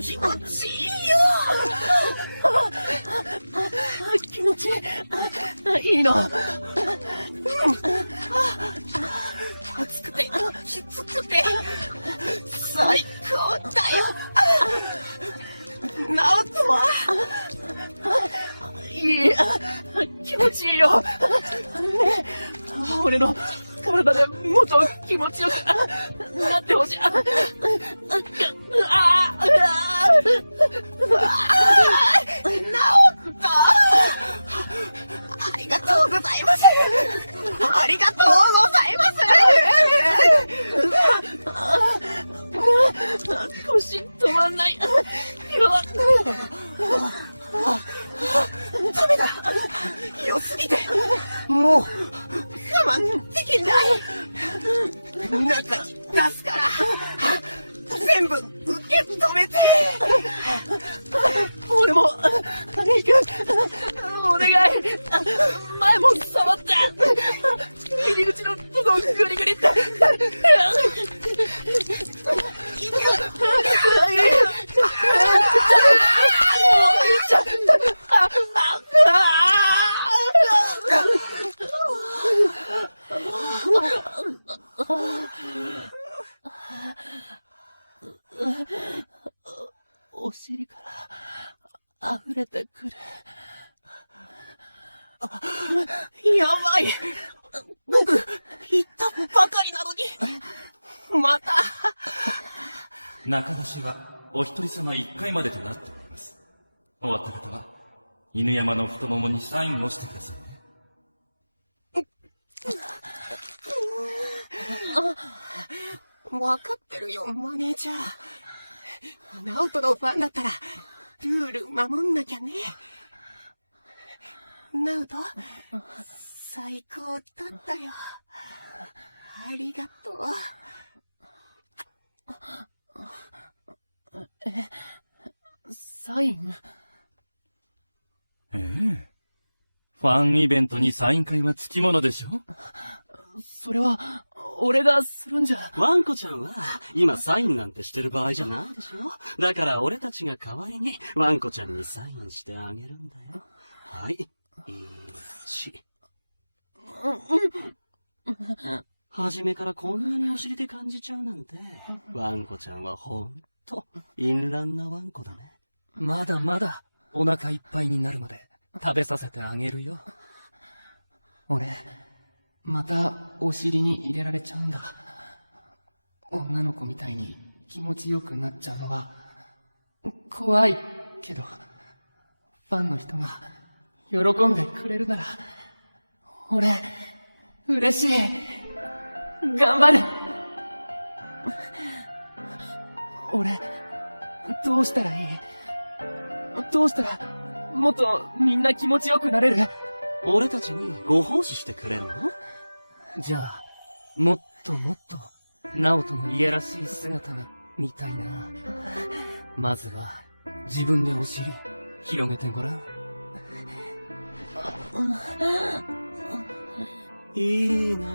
気持ちいいよ。気持ちいいの。暑くて、きつくて、最高だよ。ナオトは、いい、気持ちいいよ。ねえ、俺の体でもっと気持ちよくなってほしい。ナオト、ありがとうございます。ありがとうございます。腰止まんない。ダメだ。良すぎて、もう我慢できない。中に出すから、全部受け止めて。俺も、行く。お願い。前も触って。入り口のとこグリグリって。お尻から溢れてくる。やばい。僕、言ったばかりなのに。また。中出しはお一人様1回までとなっております。終わった方は犬山の太ももにサインをしてくださいね。わかってるよ、マネージャー。ナオトのファンだったら、ルール守んなきゃね。ナオト、最高だったよ。ありがとう。サイン？ええ。ファンイベントにサイン会はつきものでしょ？それは、俺がするんじゃ。ワンコちゃんは、今サインなんてしてる場合じゃないでしょ。だから俺たちが代わりに、ワンコちゃんにサインしてあげるんだよ。はい。初めからこんなにお尻で感じちゃうなんて、ワンコちゃんはほんと、淫乱なワンコだね。まだまだ、お腹いっぱいになるまで、食べさせてあげるよ。俺、またお尻に入れられちゃうんだ。女の子みたいに気持ちよくなっちゃうのは、怖いけど、ファンの人が喜んでくれるなら、俺、嬉しい。頑張る。俺、どうしたらいい？どうしたら、もっとみんな気持ちよくなれる？俺たちにご奉仕してくれるの？じゃあ、もっともっと、ナオトのいやらしい姿が見たいな。まずは、自分でお尻、広げてごらん。いい流れ。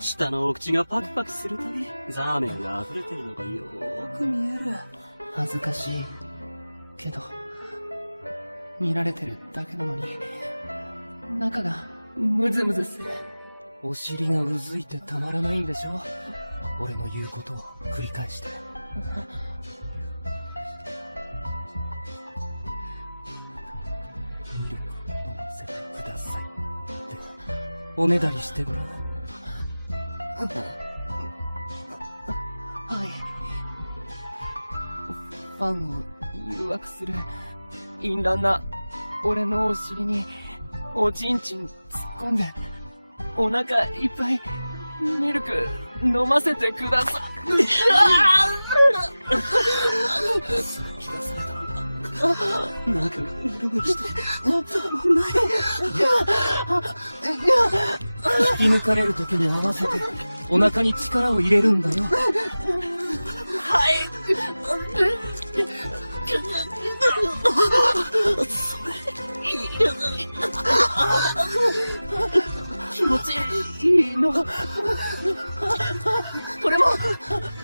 下のお口がパクパクするたび、ザーメンが溢れてるのがよーく見える。恥ずかしい。けど、見られてるだけなのに、中がムズムズする。お尻がうずいてたまらないんでしょ？俺の言うことを繰り返して。ミルクを飲ませてくださいっておねだりしてごらん。はい。ファンを誘惑する淫乱な俺のお尻におちんちん突っ込んでお腹いっぱいミルク飲ませてください。気がされたのが中がぬるぬるして、たまんない。引き抜かれる時に合わせて、お腹に力を入れるんだよ。はい。気持ちいいの。これも、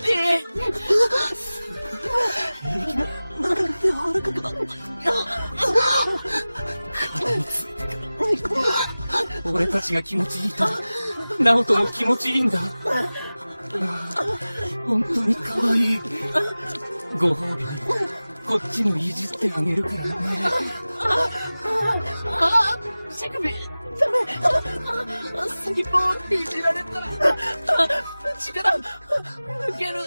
液が中が柔らかくなった。体についてから。俺たちが気持ちいいと、ナオトも気持ちいいんだ。本当に可愛い。ご褒美に、こっちもいじってあげるからね。乳首、ダメ。先っぽをいじられたら、力、抜ける、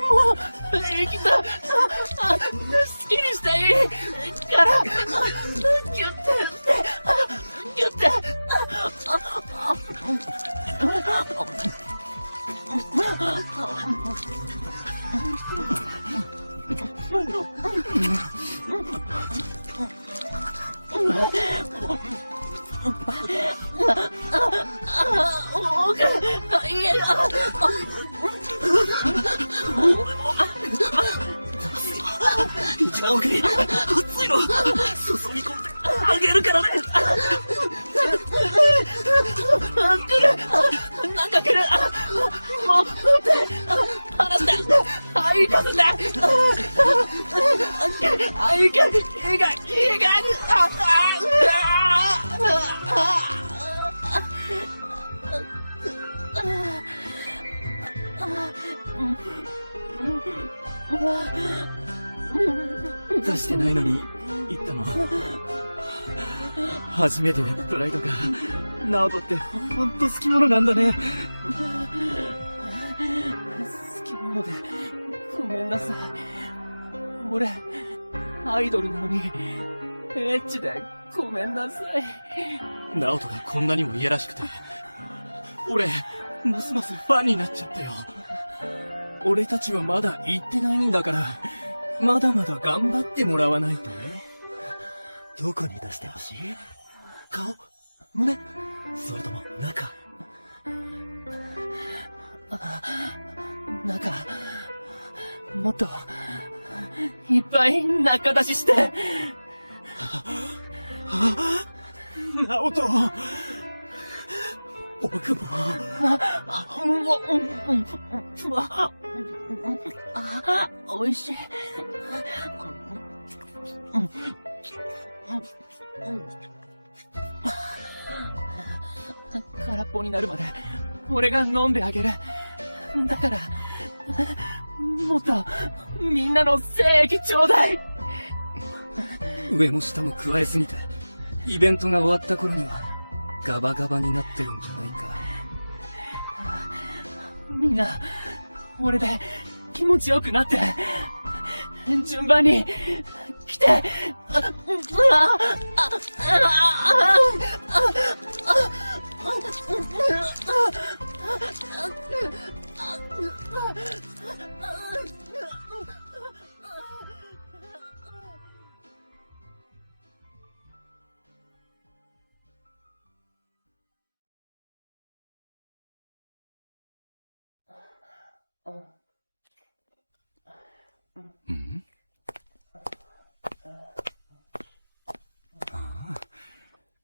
もう、液だ。好きにしたいから、ギュッて、ギュッて。一番奥に熱いの注ぎ込んであげるからね。来る、なんか来る。もう待って離してはい行かせてはい行け出してないのに言ったの。初めてでプライドが。ナオトってほんと好き者なんだね。好き者でごめんなさい。俺アイドルなのにエッチでごめんなさい。ナオトがこんなにもいやらしくて、俺ますますファンになっちゃったよ。俺たちはまだ行ってないんだから、まだまだ頑張ってもらわないとね。どこに出してほしい？顔？胸？それとも中？中、もっといっぱい中出しして。ナオト、僕も。おいしい。空っぽになるまで俺が飲んであげる。だからもっとみんなの精液ちょうだい。上も下も加えすぎてイベントが終わった頃にはガバガバになってるんじゃないか。みんな俺で気持ちよくなって順番に来て。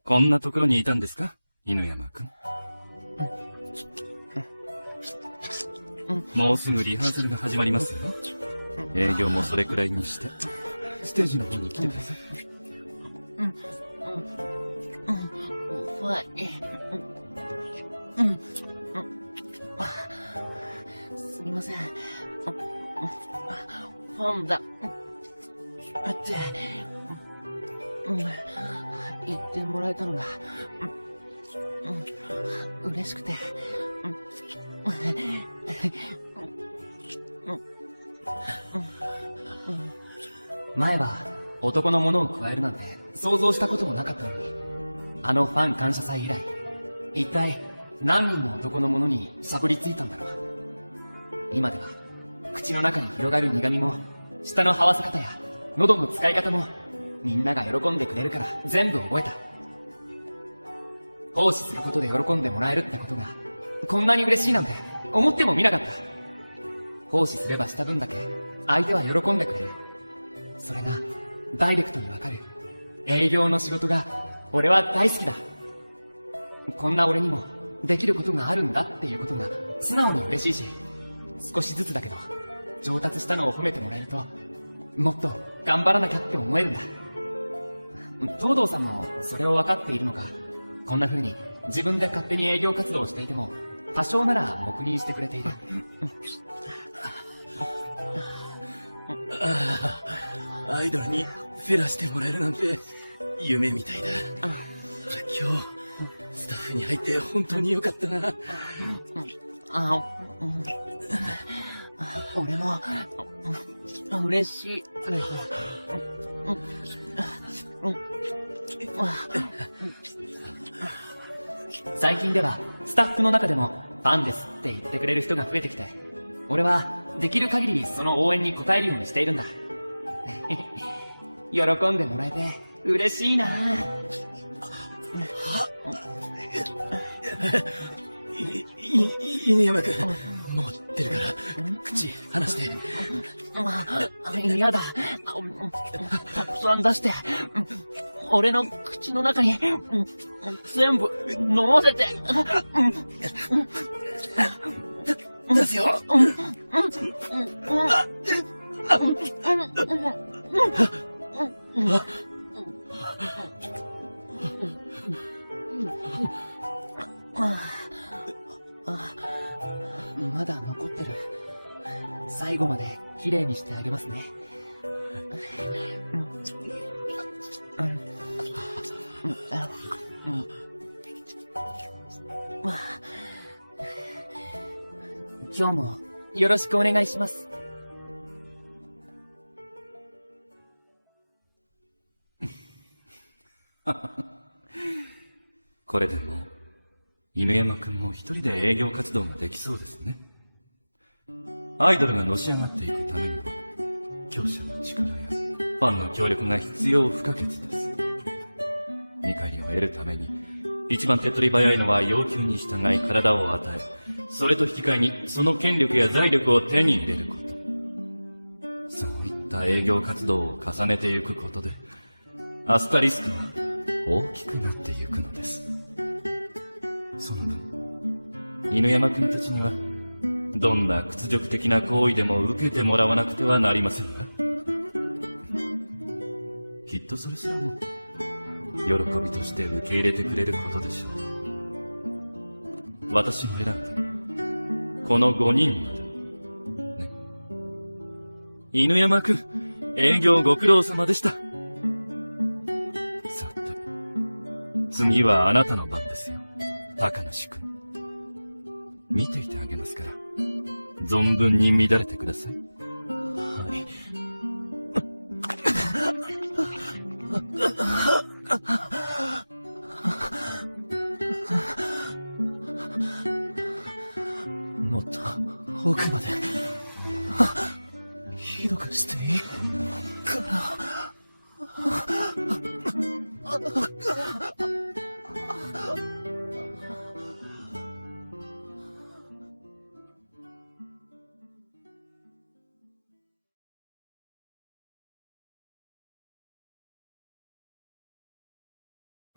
こんなところにいたんですか、犬山くん。もうすぐリハーサルが始まりますよ。営業もそれくらいにして、ステージの方に来てください。すみません。ファンだ。って言ってもらえたのが嬉しくて。前は男のものを加えるなんて想像したこともなかったのに、あのファン感謝祭以来、一体何人の男のものにしゃぶりついたんだろう。今では口の中に広がる苦味も舌の這わせ方や喉の使い方もみんなが喜んでくれるから全部覚えた。奉仕することで喜んでもらえるってことがこんなに嬉しいなんて思ってもみなかった。奉仕すればした分だけ相手は喜んでくれる。それがダイレクトにわかる営業の仕事が俺は大好きだ。こんな俺にもできることがあるんだっていうことが素直に嬉しいし、少しずつだけど上達したのを褒めてもらえるともっと頑張らなきゃって思えるんだ。東堂さんもそれを分かっているのか、こんな風に自分で勝手に営業活動をしていても多少なら黙認してくれている。アイドルにフェラしてもらえるなんて夢みたいだ。今日スタッフに入って本当によかったな。俺も嬉しい。最近ではスタッフの中でもファンですって言ってくれる人が増えてきて、俺はできる限りその応援に応えるようにしているんだ。喜んでもらえて嬉しいな。犬山くん、もう出るから口離して。嫌だ。たくさん出して、俺の口の中に全部飲ませて。出すよ。まだ残ってる。最後まで綺麗にしてあげますね。今日もよろしくお願いします。これでもう犬山くんも一人で営業活動ができそうですね。アイドルがのし上がっていくためには強者の力やファンの協力が必要不可欠です。見返りを得るために一番手っ取り早いのは要求に従い体を与え、それと引き換えにその権力や財力を手に入れること。そういった営業活動を重ねていくことでアスタリスクは大きくなっていくのです。その分犬山くんたちにはどんな屈辱的な行為でも受けてもらわなくてはなりませんが、きっとそれすらも喜びとして受け入れてくれることでしょう。私の選んだこの5人ならね。犬山くん、営業ご苦労様でした。さて次はあなたの番ですよ、高梨くん。見ていてあげますから存分に乱れてください。はい。もっと奥までひどくしていいかな。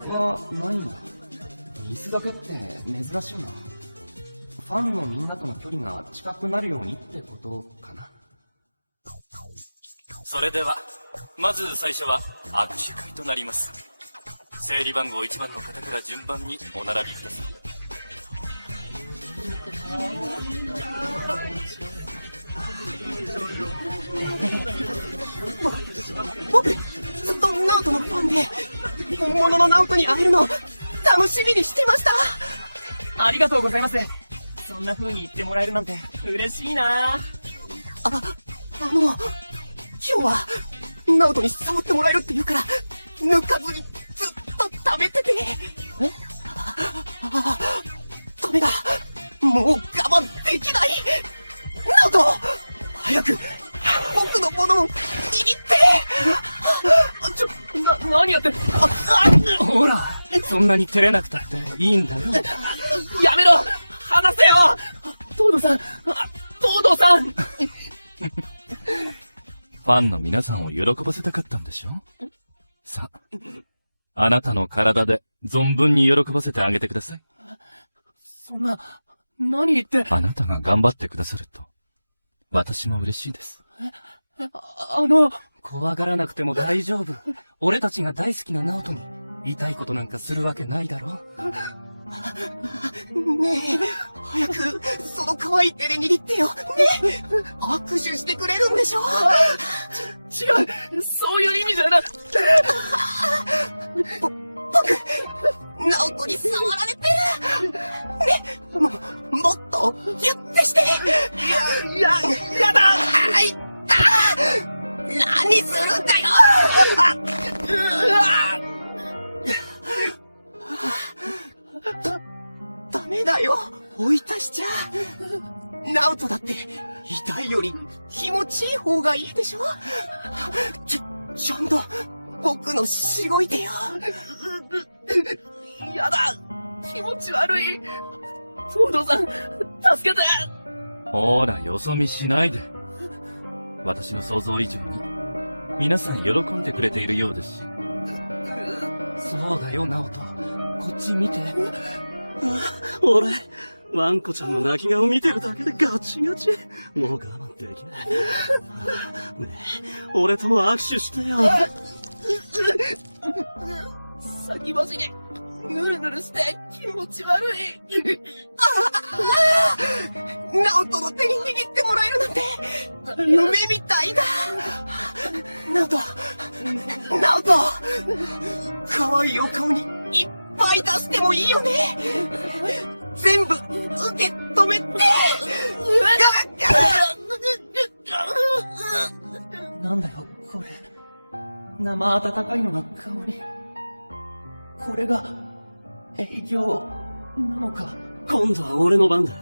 はないんだ。水だけって珍しいな。ファンのみんなとの距離が近くなるようにってことかな。それではまず最初は握手会となります。整理番号1番の方から順番にお並びください。僕、ずっとナオトのファンで、本物のナオトに会えるの、楽しみにしてました。ありがとうございます。そんな風に言ってもらえるなんて嬉しいな。今日は、ナオトに触ってもらえるって言うから、抜かずにずっと食べてて。ダメだ。もう我慢できない。ナオト早く、僕のものを握って何やって、ほら、そんなに照れなくたっていいんだよ。やめろ離せよ東堂さん東堂さんファンの皆さんを喜ばせたかったんでしょ？さあ、あなたの体で存分に喜ばせてあげてください。そんな、何言って。あなたが頑張ってくださると、私も嬉しいです。怖がらなくても大丈夫。俺たちが大好きな直人に、痛いことなんかするわけないだろ。ねえ、早く、その可愛い手で握ってよ。ねえ、握手してくれるんでしょ？違うそういう意味じゃなくて。僕、直人に触られてる。ね、もっと、ギュッてして。やだあいった何するんだよダメだよ、追い出しちゃ。直人だって、痛いより気持ちいい方がいいでしょ？ちゃんと、僕のしごいてよ。やだ気持ち悪い東堂さん、助けて。ほら、よそ見しないで。私の想像以上に、皆さん喜んでくれているようですし。そうだよ、直人。こっち見て。俺、ワンコちゃんの泣き顔見てるだけでガチガチ。もう我慢できない。ねえ、俺とも握手してよ。先走り、ぬるぬるして気持ち悪い。直人の手に握ってもらえるなんて、夢みたいだ。直人、可愛いお顔にいっぱい出してもいいよね。全部受け止めて。なんだよ、これ。生温かいのが顔に。これが、営業、なのか。今度は俺の番だよ。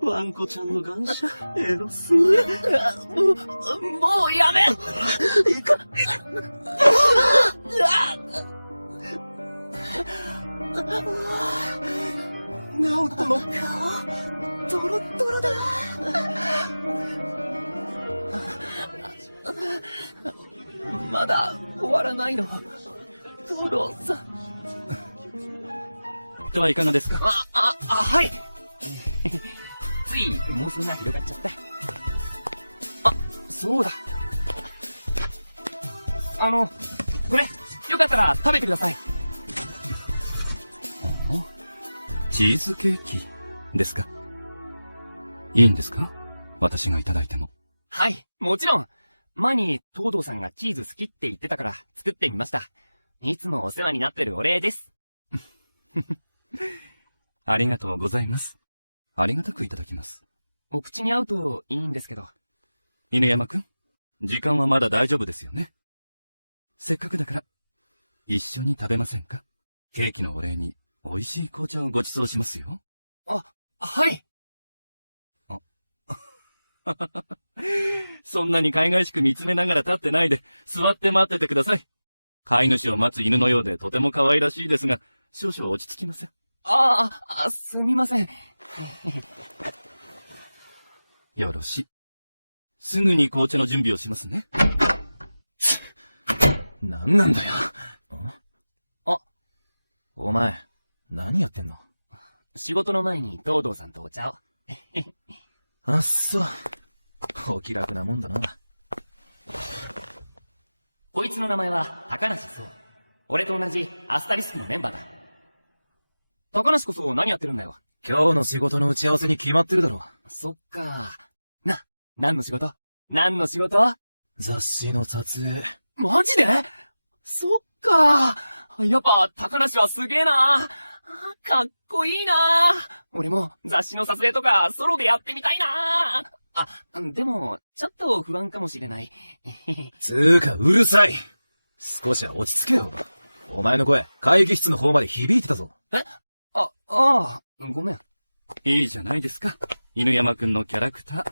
ワンコちゃんの感謝、エロすぎ。もうやめ直人の顔、ドロッドロだ。まだ終わらないの。東堂さん。ではいかがですか？はい。つい、妄想が広がっちゃった。そうだ。これ、よかったら食べてください。チーズケーキですか？いいんですか？私がいただいても。はい、もちろん。前に東堂さんがチーズ好きって言ってたから作ってみました。いつもお世話になってるお礼です。ありがとうございます。ありがたくいただきます。お口に合うといいんですけど。犬山くん、時間はまだ大丈夫ですよね？せっかくだから、一緒に食べませんか？ケーキのお礼に美味しい紅茶をご馳走しますよ。はい。そんなに海外しく見つめながら立ってないで、座って待っててください。飼い主を待つ犬のようでとても可愛らしいですが、少々落ち着きません。すみません。よろしい。すぐに紅茶の準備をしますね。なんなんだよ。お前、何やってんの？仕事の前に東堂さんとお茶を。あっそ。お気楽なもんだな。こいつの名前は高梨壮。俺と同じアスタリスクのメンバーだ。高梨こそ何やってるんだよ。今日の仕事の打ち合わせに決まってるだろ。そっか。何の仕事？雑誌の撮影。マジで？そっか。やっぱ高梨はすげえな。かっこいいな。俺も雑誌の撮影とかソロでやってみたいな。でも、ちょっと不安かもしれない。つーか、うるさい。少しは落ち着けよ。お前の声、会議室の方まで響いてたぞ。ごめん。いいじゃないですか。犬山くんのキャラクター。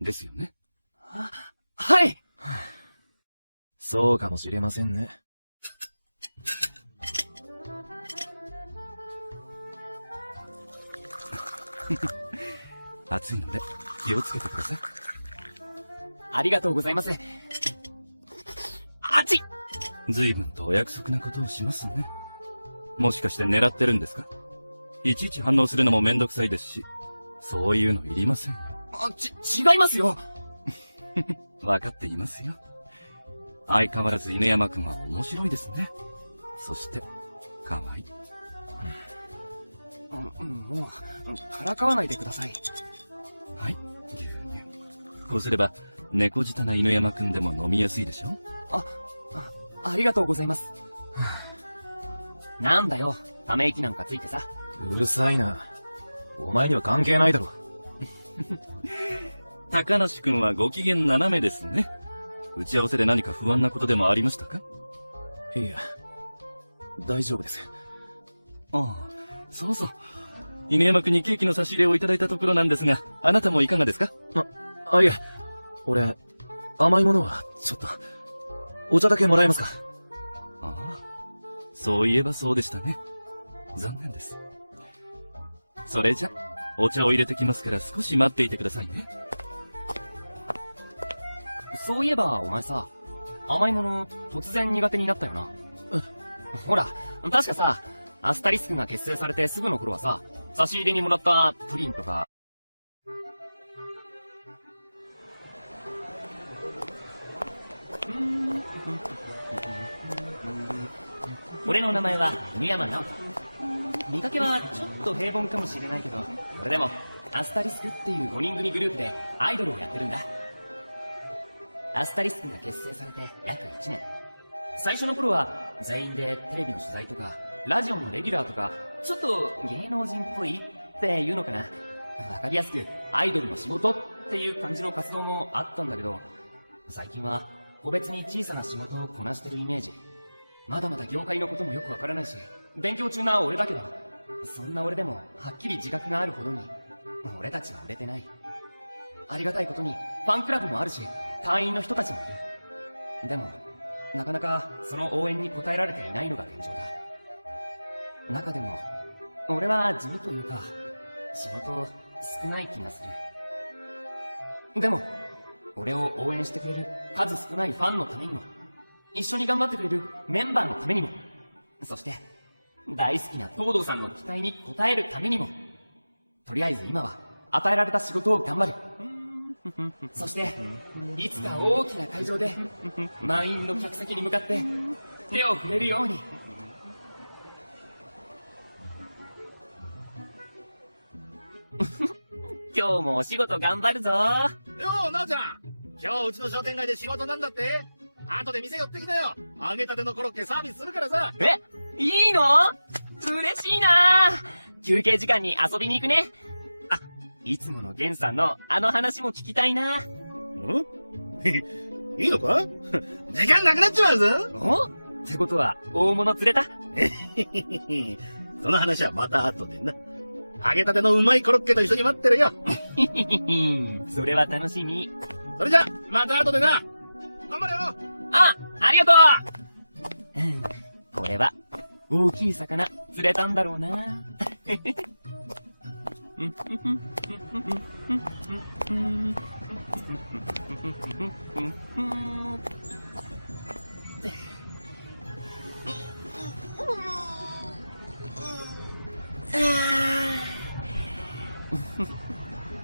ですよね。はい。そうかもしれませんね。暑いので気をつけてください。ありがとうございます。あちっ。随分とお約束なことをしますね。もしかして狙ってるんですか？いちいち反応するのもめんどくさいですし、そういうのいりませんよ。違いますよ。わかっていますよ。相変わらず犬山くんは面白いですね。そして、可愛い。もう、からかわないでください。はい、牛乳。こうすれば、猫舌な犬山くんでも飲みやすいでしょ？ありがとうございます。なんだよ、ため息なんかついてさ。うるさいな。お前には関係ないだろ。高梨くんはご機嫌斜めですね。打ち合わせで何か不安なことでもありましたか？いや、大丈夫です。ああ、そうそう。犬山くんにケーキの差し入れをいただいたところなんですが、あなたもいかがですか？いえ、俺、甘いものは、ちょっと、お茶だけもらえますか？ああ、そういえばそうでしたね。残念です。それじゃ、お茶を入れてきますから少し待っていてくださいね。そういえば、お前さ、甘いもの、突然苦手になったよな。ほら、確かさ、アスタリスクが結成されてすぐの頃はさ、差し入れにもらったプリンとか。俺の名前は犬山直人。見かけはちょっと平凡かもしれないけど、俺でもアスタリスクっていう5人組グループでアイドルをやってるんだ。アスタリスクが結成されて約1年。最初の頃は全員でテレビの取材とかラジオのレギュラーとか、ちょっと芸能人っぽいっていうのかな。わかりやすくアイドルの仕事っていう感じの活動もあったんだけど、最近は個別に小さな仕事をこなしてるイメージ。まだまだ業界のこともよくわからないし、勉強中な俺だけど、そんな俺でもはっきり自覚があるほどに、俺たちは売れてない。ありがたいことにファンクラブもあるし、会員の人たちもいる。でも、なかなかその応援に応えられていないのが現状だ。中でも、俺は地味というか、仕事少ない気がする。でも、俺を応援してくれる数少ないファンのためにも、一緒に頑張ってくれるメンバーのためにも、そして、大好きな東堂さんの期待に応えるためにも、とりあえず今は与えられた仕事を頑張る。そして、いつか大きな会場で、満員の客席に向かって手を触れるように。今日もお仕事頑張るぞ。よう、なおちゃん。今日うちの商店街で仕事なんだって？後で店寄ってきなよ。揚げたてのコロッケサービスするからさ。え、いいの？嬉しいな。休憩時間に遊びに行くね。あ、いつものゲンさんのあの話も聞きたいな。いいのか？時間なくなっちまうぞ。お？ってことは、大物釣れた？その話はまた後でな。揚げたてのうまいコロッケと一緒に待ってるよ。それは楽しみ。それじゃ、また後でな。頑張れよ。ありがとう。これは、大きい魚釣れたんだろうな。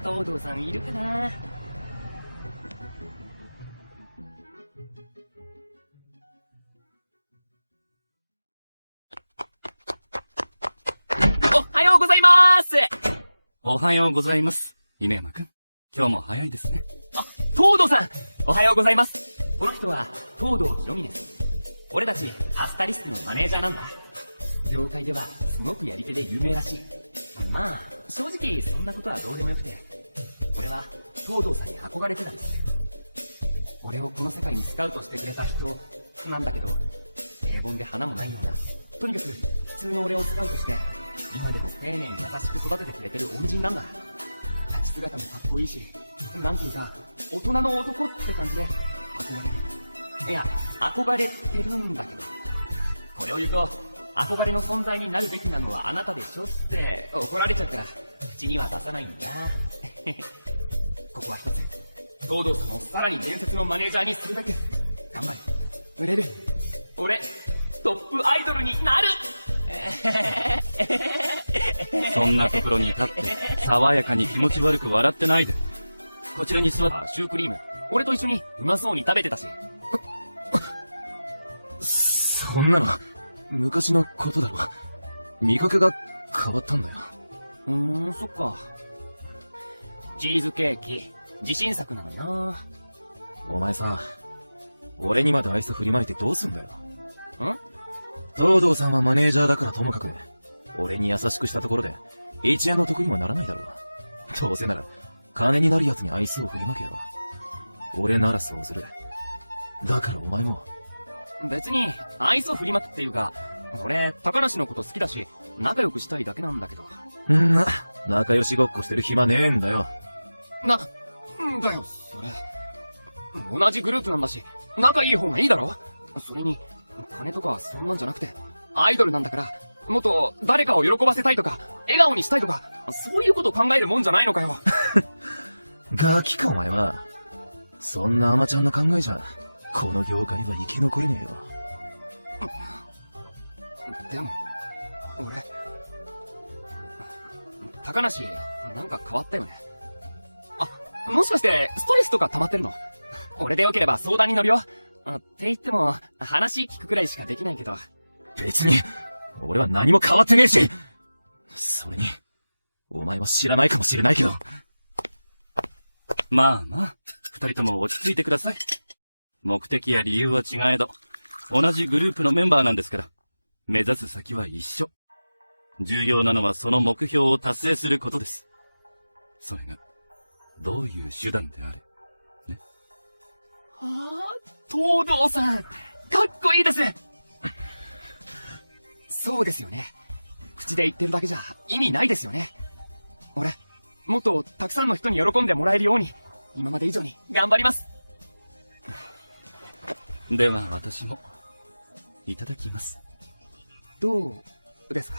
東堂さんいるかな。おはようございます。おはようございます。犬山くん、今日も早いですね。東堂さん、おはようございます。この人は東堂𝔹𝕃℃です。俺たちアスタリスクのマネージャーなんだ。業界ではすごくやり手で有名らしい。まあ正直そんなことはどうでもよくて、俺は東堂さんに憧れてたんです。俺をこの世界にスカウトしてくれた人なんだけど、平凡で花もないような、とにかく普通の俺をスカウトして、今でも丁寧に優しく育ててくれてる恩人なんだ。立ち姿もかっこいいし、なんていうか、大人の男って感じで、憧れる。いや、憧れてるんだけど。これを言うと、憧れの存在になるべきなのはあなたでしょって怒られちゃうから、口には出さないんだ。ここは一つ、東堂さんをさらに伝説のマネージャーにするべく、頑張る。売れる。俺、トップアイドルになる。そんなところに立って、爽やかに気持ち悪く笑ってないで。こちらに座って。シュークリーム、俺と一緒にうまそうに食べてたし。そんなの、昔のことだろ。味覚が変わったんだよ。そっか。チーズケーキ、自信作なのにな。お前さ、俺にまで愛想振りまいてどうすんだよ。ん？東堂さんはマネージャーだからともかく、俺に優しくしたところで、1円の得にもならないだろう。どうせなら、金になる奴に愛想を振りまけよ。俺ならそうする。だからお前も。別に、愛想振りまくっていうか、俺、高梨のこと好きだし、仲良くしたいだけなんだけど。仲良しごっこしてる暇ねえんだよ。んだよ、それ。同じグループなんだし、仲いい方がいいだろ？それに、金とかそんなんじゃなくて、アイドルなんだから、もっと誰かを喜ばせたいとか、笑顔にしたいとか、そういうこと考えるもんじゃないのかよ。ガキかお前は。そんな甘ちゃんな考えじゃ、この業界は生き残れねえよ。でも、俺、高梨、なんか変わったよね。もしかして、ストレスとか溜まってるの？俺でよければ相談に乗るよ。って言っても、話聞くくらいしかできないけど。別に、俺は何も変わってねえし。それに、お前は知らないかもしれないけど。まあまあ、二人とも落ち着いてください。目的や理由は違えど、同じグループのメンバーなんですから、目指す先は一緒。重要なのはその目標を達成することです。それが、どういう手段であれ。ね。東堂さん、かっこいいです。そうですよね。口で言ってるだけじゃ意味ないですよね。俺、もっとたくさんの人に喜んでもらえるように、今まで以上に頑張ります。では私も、いただきます。どうですか？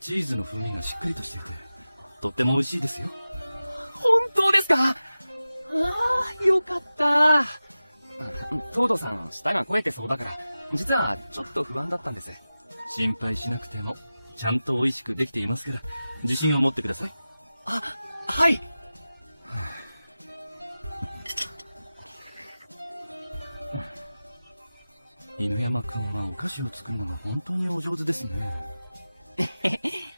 チーズの風味がしっかりとしていて、とっても美味しいですよ。本当ですか？よかった。東堂さん、舌が肥えてそうだから、実はちょっと不安だったんです。心配しなくても、ちゃんと美味しくできていますから、自信を持ってください。はい。犬山くんはお菓子を作るのが本当にお上手ですね。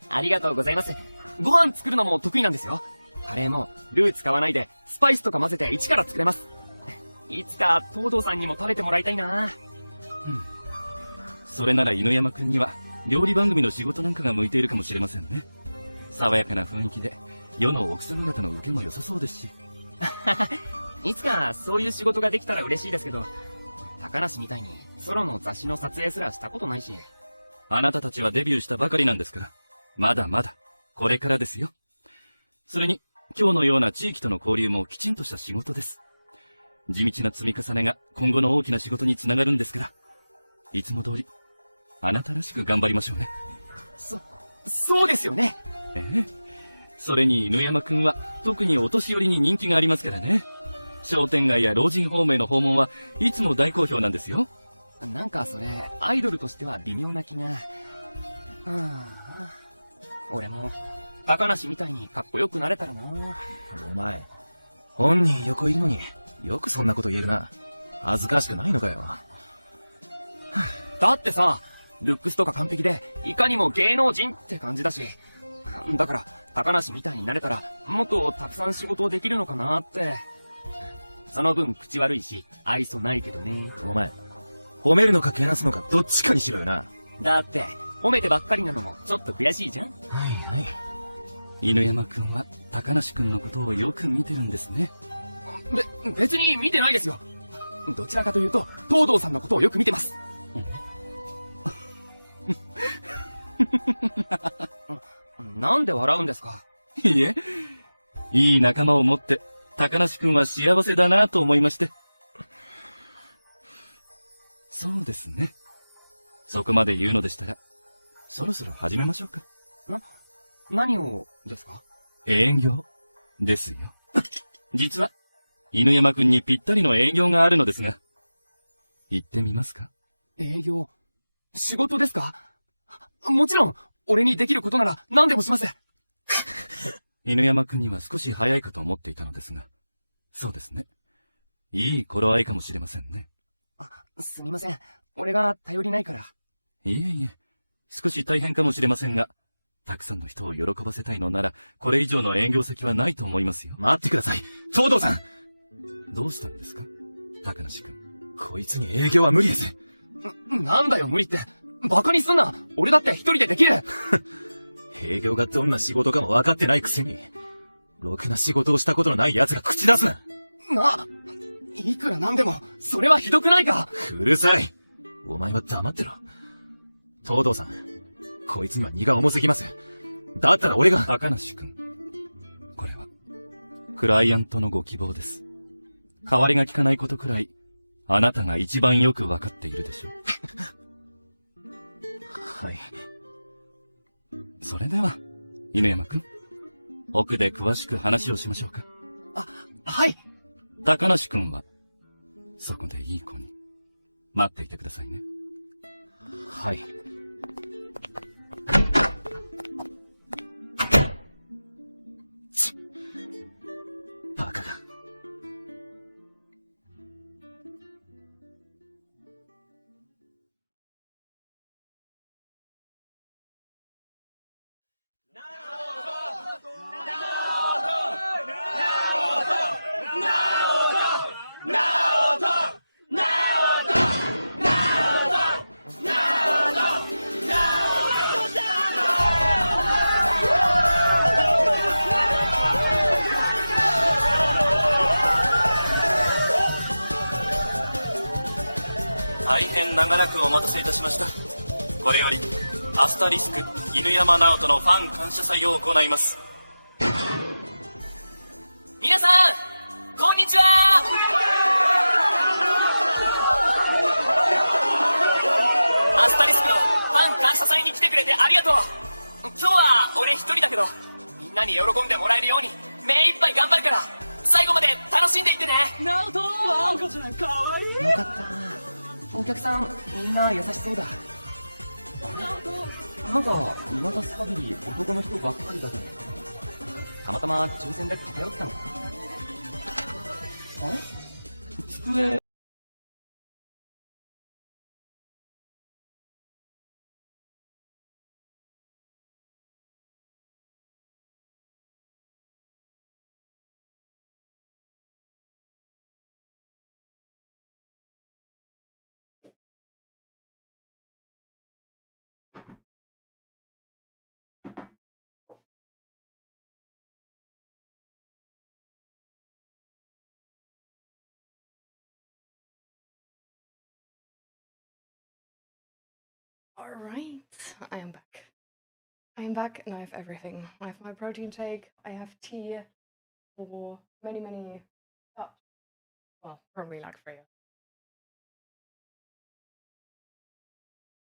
ありがとうございます。ご飯作るのも得意なんですよ。カレーもルー使わないでスパイスとか混ぜて一から作れます。いつか東堂さんにも食べてもらいたいな。それなら犬山くんには料理番組の仕事なんかが向いているかもしれませんね。爽やかな雰囲気で世の奥様方の受けも良さそうですし。いつかそういう仕事ができたら嬉しいですけど、高梨みたいにソロの雑誌の撮影すらしたことないし。あなたたちはデビューしたばかりなんですから、まだまだこれからですよ。それに今日のような地域との交流もきちんとした仕事です。地道な積み重ねが今後の大きな仕事につながるんですから、いつも通りあなたらしく頑張りましょうね。そうですよね。それに犬山くんは特にお年寄りに人気がありますからね。商店街や老人ホームへの訪問はいつも大好評なんですよ。なんかそれ、アイドルとしては微妙な気が。俺も、高梨みたいにかっこよくなれたらな。お前、本人横いるのによくそんなこと言えるな。恥ずかしくないのかよ。だってさ、ルックスとか完璧で、いかにも芸能人って感じだし。だから、高梨みたいになれたら、もっとたくさん仕事できるのかなって。その分口悪いし、愛想ないけどね。お前、褒めるのかけなすのかどっちかにしろよな。だって、褒めてばっかりなのもちょっと悔しいじゃん。はいはい。犬山くんは高梨くんのことをよく見てるんですね。別に見てないですよ。どちらかというと、東堂さんのことをよく見てます。なんで笑うんですか？いえ、いい仲間を持って、高梨くんは幸せだなと思いまして。そうですね。そこまで言うのでしたら、そろそろ始めましょうか。何をですか？営業ですよ。実は、犬山くんにぴったりの営業があるのですが、行ってみますか？営業、仕事ですか？もちろん、俺にできることなら何でもします。犬山くんには少し早いかと思っていたのですが、そうですね。いい頃合いかもしれませんね。すみません。俺が頼りないから。いえいえ、少し大変かもしれませんが、たくさんの人を喜ばせたいのなら、これ以上の営業先はないと思いますよ。待ってください。東堂さん。どうしたんですか、高梨くん。こいつに営業は無理です。なんだよ無理って。バカにすんな。俺だって一人でできる。営業がどんな仕事かも分かってないくせに、ろくな仕事をしたことのない奴が口出すな。いくらなんでも、それはひどくないか。うるさい。お前は黙ってろ。東堂さん、こいつには荷が重すぎます。だったら俺が。高梨くん。これは、クライアントのご希望です。代わりが利かないことくらい、あなたが一番よくわかっているでしょう。はい。それでは、犬山くん。奥で詳しく話をしましょうか。はい。高梨くんは、そこでいい子に、待っていてくださいね。はい。バカが。大変長らくお待たせいたしました。これより、アスタリスク犬山直人のファン感謝祭を行います。皆さん、こんにちは。アスタリスクのファン感謝祭に来てくれてありがとう。今日は俺一人だけど、みんなに喜んでもらえるように目いっぱい頑張るから、最後まで楽しんでいってね。ナオト、ワンコちゃんかわいい。よかった。お客さん、みんな優しそうだ。なんか、見渡す限り男の人ばっかりだけど、たまたま抽選で偏ったのかな。あれ？机。Alright, I am back. I am back and I have everything. I have my protein shake, I have tea for many cups. Well, probably like 3.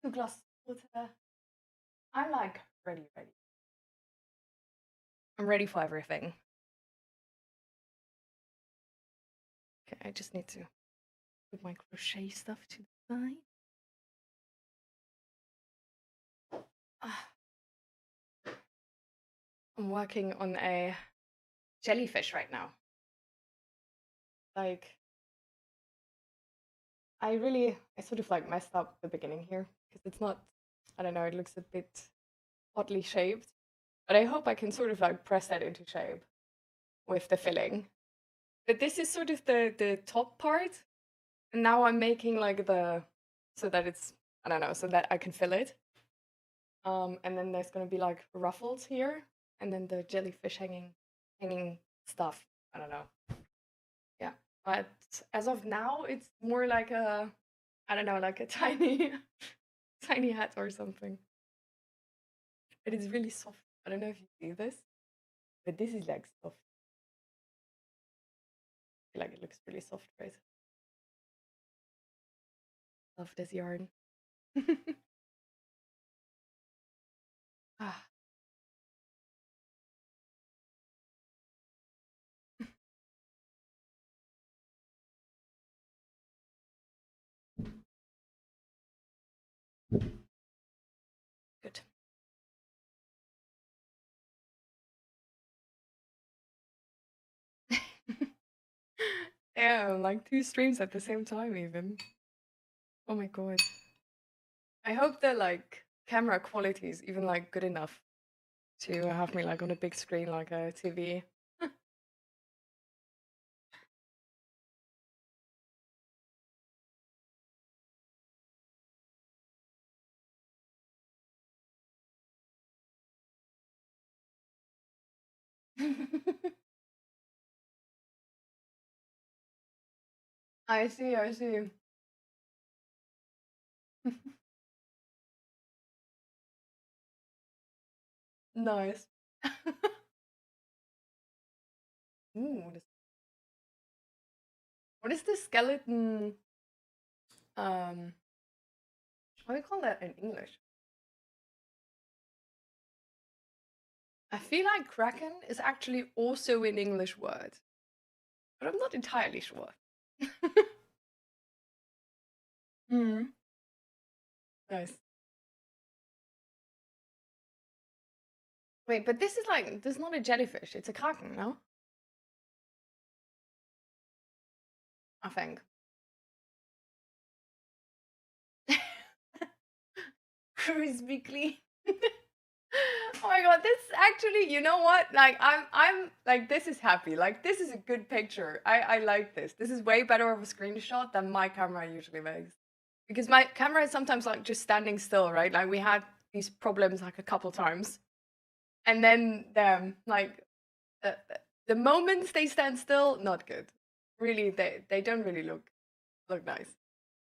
2 glasses of water. I'm like ready. I'm ready for everything. Okay, I just need to put my crochet stuff to the side. I'm working on a jellyfish right now. Like, I sort of like messed up the beginning here because it's not, I don't know, it looks a bit oddly shaped, but I hope I can sort of like press that into shape with the filling. But this is sort of the top part, and now I'm making like so that it's, I don't know, so that I can fill it. And then there's gonna be like ruffles here, and then the jellyfish hanging stuff. I don't know. Yeah, but as of now, it's more like a, I don't know, like a tiny hat or something. It is really soft. I don't know if you see this, but this is like soft. I feel like it looks really soft, right? Love this yarn. Ah. Good. Yeah, like 2 streams at the same time even. Oh my god. I hope the like camera quality is even like good enough to have me like on a big screen like a TV. I see, I see. Nice. Ooh, what is the skeleton? How do you call that in English? I feel like Kraken is actually also an English word, but I'm not entirely sure. Hmm. Nice. Wait, but this is like, this is not a jellyfish, it's a Kraken, no? I think. Crispy clean. Oh my god, this actually, you know what? Like I'm like this is happy. Like this is a good picture. I like this. This is way better of a screenshot than my camera usually makes. Because my camera is sometimes like just standing still, right? Like we had these problems like a couple times. And then like the moments they stand still, not good. Really, they don't really look nice.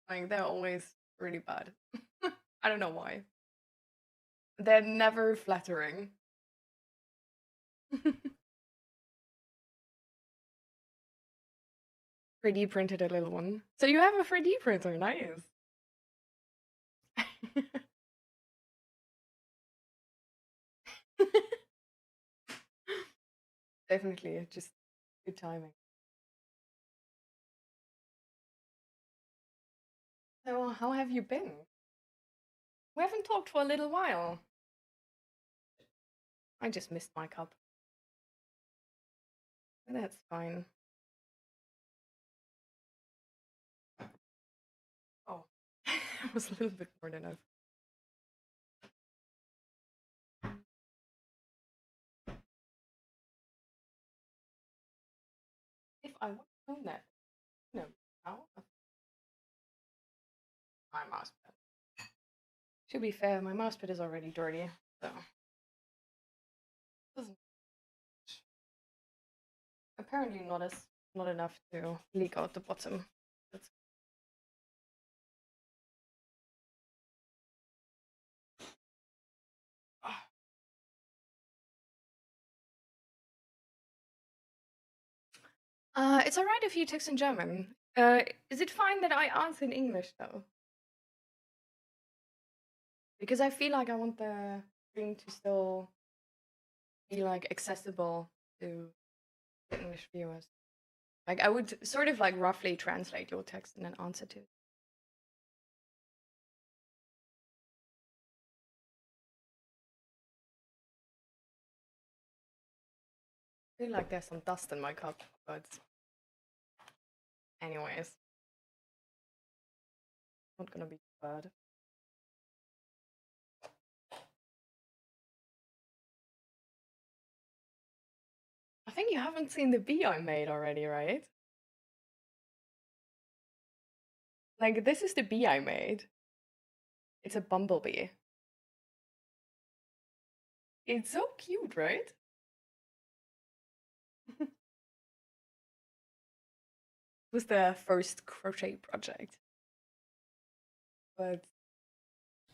Like they're always really bad. I don't know why. They're never flattering. 3D printed a little one. So you have a 3D printer, nice. Definitely, just good timing. So how have you been? We haven't talked for a little while. I just missed my cup. That's fine. Oh, it was a little bit more than enough. If I would have known that, no, how? My mouse pad. To be fair, my mouse pad is already dirty, so doesn't. Apparently not enough to leak out the bottom. That's it's alright if you text in German. Is it fine that I answer in English though? Because I feel like I want the thing to still be like accessible to the English viewers. Like I would sort of like roughly translate your text and then answer to it. I feel like there's some dust in my cup, but anyways, not gonna be too bad. I think you haven't seen the bee I made already, right? Like this is the bee I made. It's a bumblebee. It's so cute, right? It was the first crochet project. But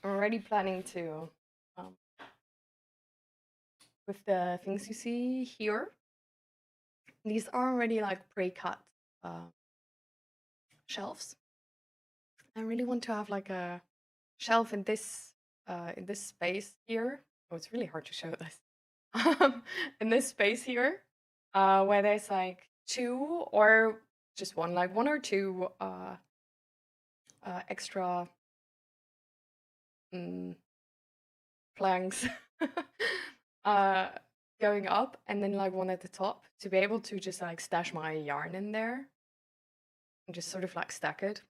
I'm already planning to with the things you see here. These are already like pre-cut shelves. I really want to have like a shelf in this space here. Oh, it's really hard to show this. In this space here, where there's like two or just one, like one or two extra planks going up, and then like one at the top to be able to just like stash my yarn in there and just sort of like stack it.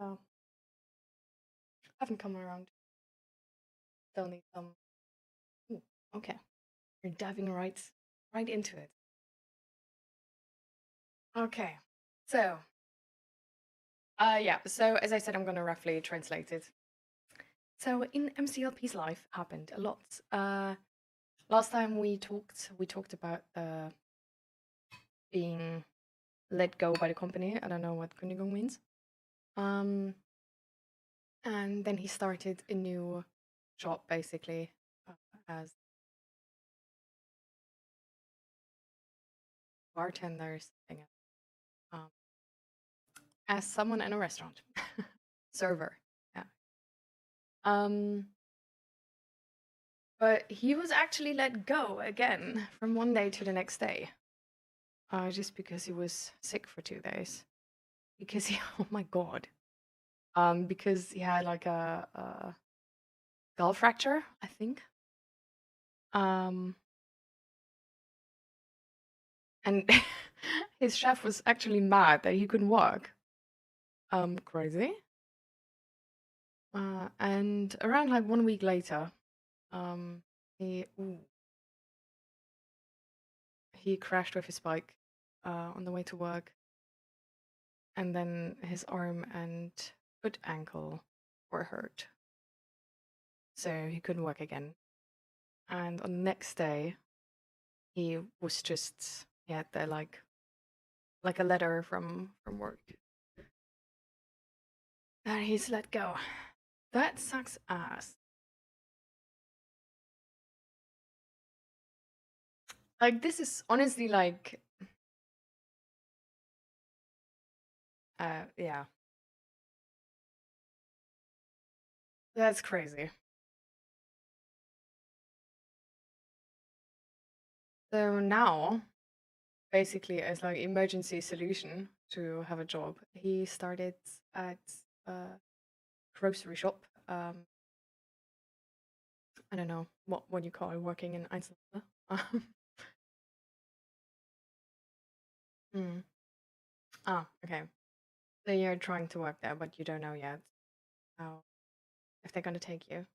Oh, haven't come around. Still need some. Ooh, okay, you're diving right into it. Okay, so yeah, so as I said, I'm gonna roughly translate it. So in MCLP's life happened a lot. Last time we talked about being let go by the company. I don't know what Kunigong means. And then he started a new job basically as bartender or something. As someone in a restaurant. Server. Yeah. But he was actually let go again from one day to the next day. Just because he was sick for 2 days. Because he, oh my god. Because he had like a skull fracture, I think. And his chef was actually mad that he couldn't work. Crazy. And around like 1 week later, he crashed with his bike on the way to work, and then his arm and foot ankle were hurt, so he couldn't work again. And on the next day, he was just he had the like a letter from work that he's let go. That sucks ass. Like, this is honestly like, yeah. That's crazy. So now, basically, as like emergency solution to have a job, he started at a grocery shop. I don't know what you call it, working in Einzelhandel. Okay. So you're trying to work there, but you don't know yet how if they're gonna take you.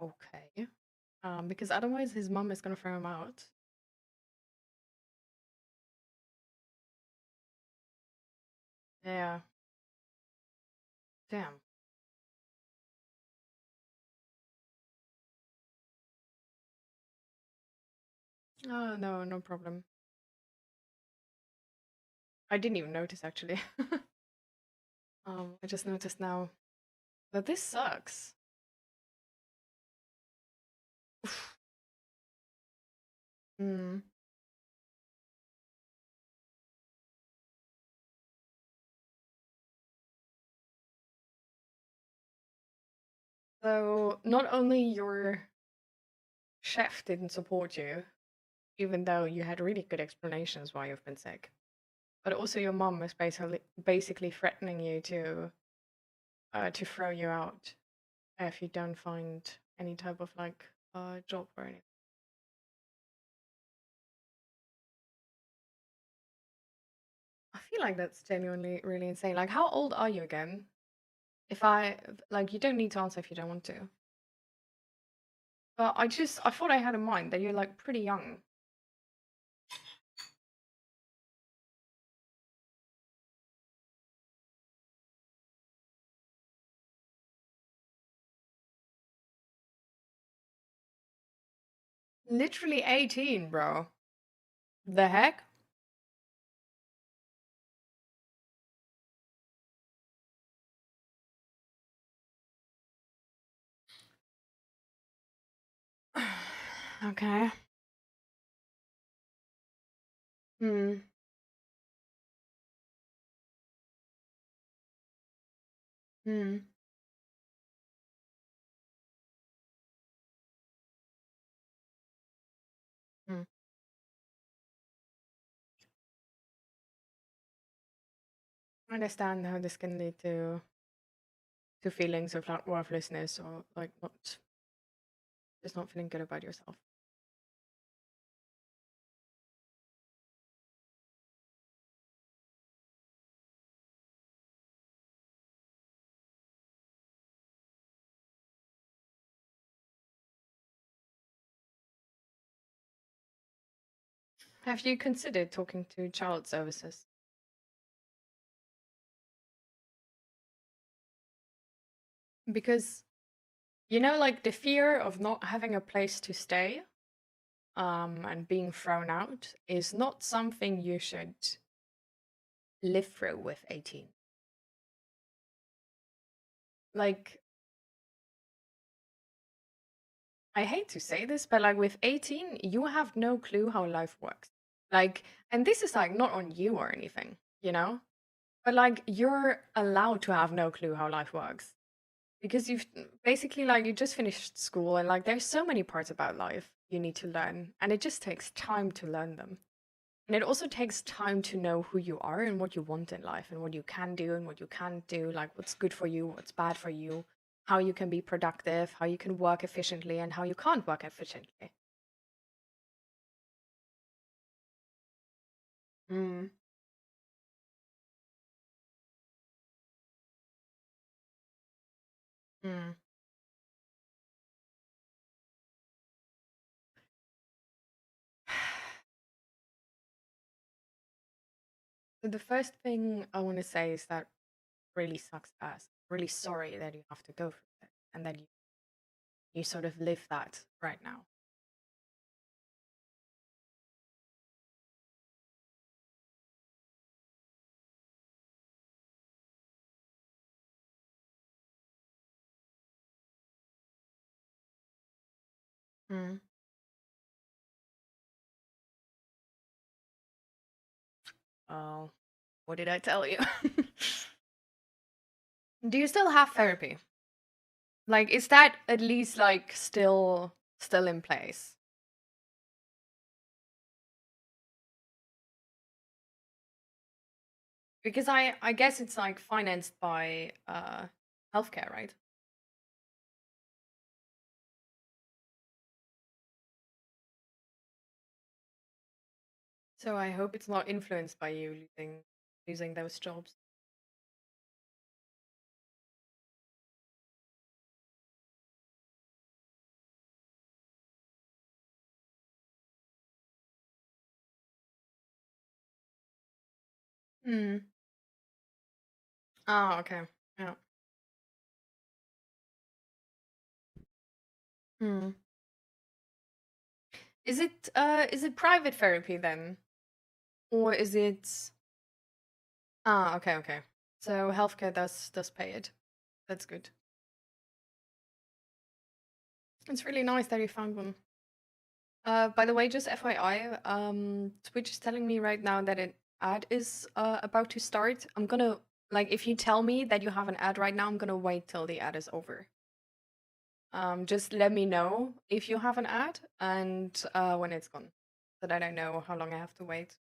Okay. Because otherwise his mom is gonna throw him out. Yeah. Damn. Oh no, no problem. I didn't even notice actually. I just noticed now. But this sucks. Hmm. So not only your chef didn't support you, even though you had really good explanations why you've been sick, but also your mom is basically threatening you to throw you out if you don't find any type of like job or anything. I feel like that's genuinely really insane. Like, how old are you again? If I like, you don't need to answer if you don't want to. But I thought I had in mind that you're like pretty young. Literally 18, bro. The heck? Okay. Hmm. Hmm. Hmm. I understand how this can lead to feelings of like worthlessness or like not just not feeling good about yourself. Have you considered talking to child services? Because you know, like the fear of not having a place to stay, and being thrown out is not something you should live through with 18. Like, I hate to say this, but like with 18, you have no clue how life works. Like, and this is like not on you or anything, you know? But like you're allowed to have no clue how life works because you've basically like you just finished school and like there's so many parts about life you need to learn and it just takes time to learn them. And it also takes time to know who you are and what you want in life and what you can do and what you can't do, like what's good for you, what's bad for you, how you can be productive, how you can work efficiently, and how you can't work efficiently. Mm. Mm. So the first thing I want to say is that really sucks ass. Really sorry that you have to go through it and that you sort of live that right now. Mm. Oh, what did I tell you? Do you still have therapy? Like, is that at least like still in place? Because I guess it's like financed by healthcare, right? So I hope it's not influenced by you losing those jobs. Hmm. Oh, okay. Yeah. Hmm. Is it private therapy then? Or is it Ah, okay, okay. So healthcare does pay it. That's good. It's really nice that you found one. By the way, just FYI, Twitch is telling me right now that an ad is about to start. I'm gonna like if you tell me that you have an ad right now, I'm gonna wait till the ad is over. Just let me know if you have an ad and when it's gone, so that I know how long I have to wait.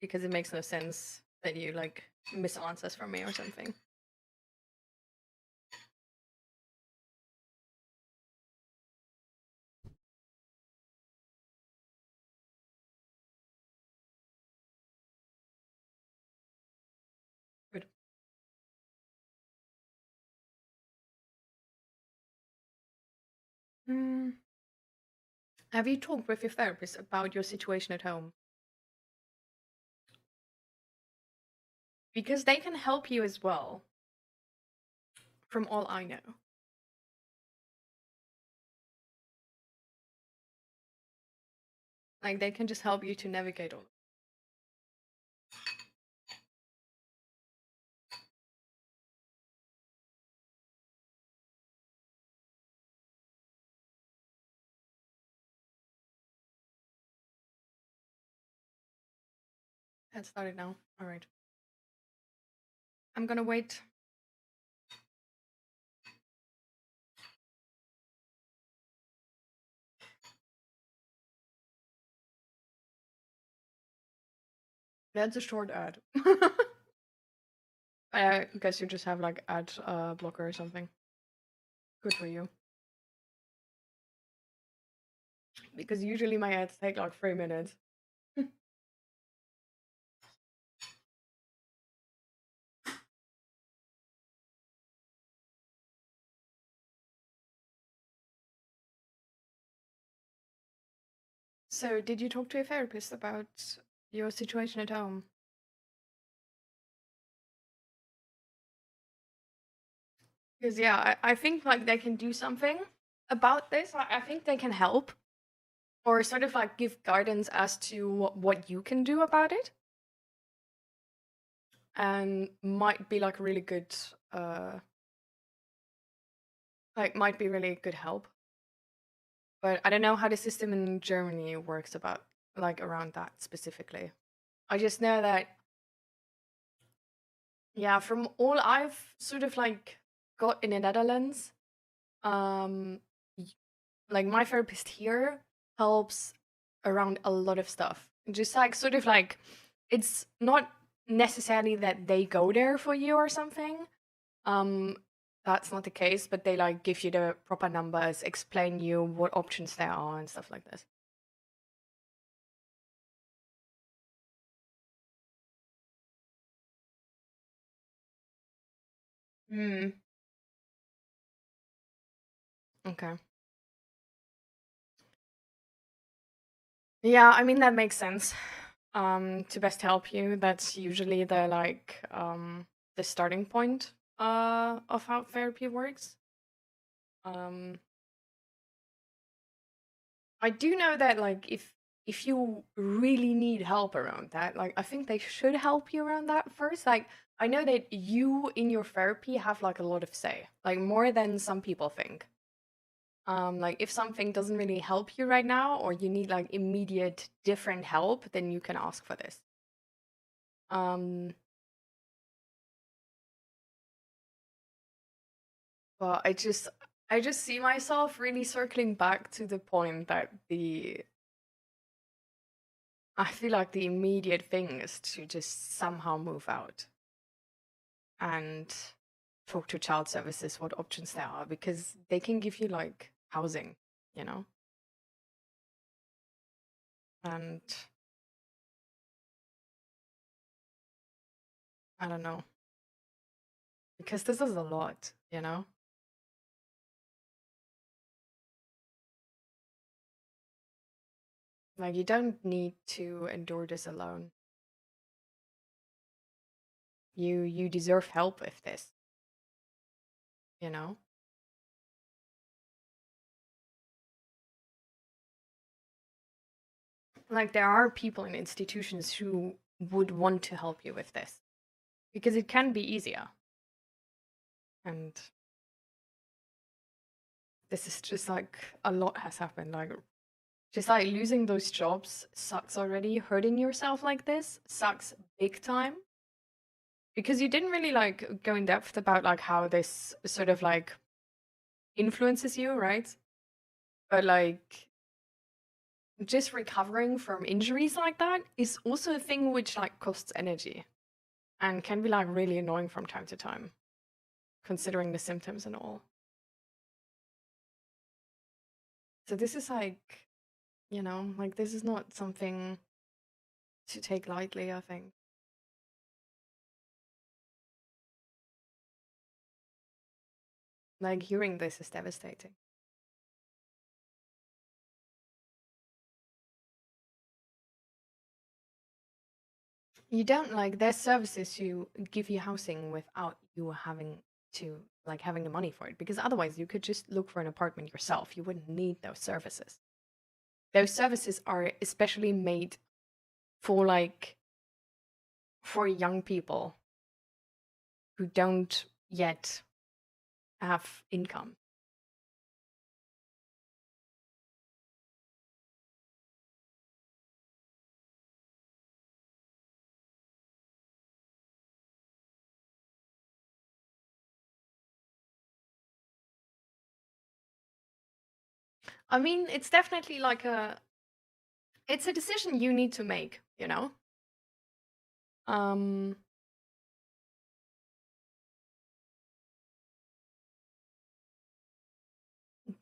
Because it makes no sense that you like miss answers from me or something. Good. Hmm. Have you talked with your therapist about your situation at home? Because they can help you as well, from all I know. Like they can just help you to navigate all. Let's start it now. All right. I'm gonna wait. That's a short ad. I guess you just have like ad blocker or something. Good for you. Because usually my ads take like 3 minutes. So, did you talk to a therapist about your situation at home? Because yeah, I think like they can do something about this. I think they can help, or sort of like give guidance as to what you can do about it, and might be like really good, might be really good help. But I don't know how the system in Germany works about like around that specifically. I just know that, yeah, from all I've sort of like got in the Netherlands, um, like my therapist here helps around a lot of stuff. Just like sort of like, it's not necessarily that they go there for you or something. That's not the case, but they like give you the proper numbers, explain you what options there are and stuff like this. Hmm. Okay. Yeah, I mean that makes sense. To best help you, that's usually the starting point of how therapy works. Um, I do know that like if you really need help around that, like I think they should help you around that first. Like I know that you in your therapy have like a lot of say, like more than some people think. Like if something doesn't really help you right now, or you need like immediate different help, then you can ask for this. Um, but I just see myself really circling back to the point that I feel like the immediate thing is to just somehow move out and talk to child services what options there are, because they can give you like housing, you know? And I don't know. Because this is a lot, you know? Like you don't need to endure this alone. You deserve help with this, you know? Like there are people in institutions who would want to help you with this because it can be easier. And this is just like a lot has happened. Like just like losing those jobs sucks already. Hurting yourself like this sucks big time. Because you didn't really like go in depth about like how this sort of like influences you, right? But like just recovering from injuries like that is also a thing which like costs energy and can be like really annoying from time to time, considering the symptoms and all. So this is like, you know, like this is not something to take lightly, I think. Like hearing this is devastating. You don't like there's services who give you housing without you having to like having the money for it, because otherwise you could just look for an apartment yourself. You wouldn't need those services. Those services are especially made for like for young people who don't yet have income. I mean, it's definitely like it's a decision you need to make, you know? Um,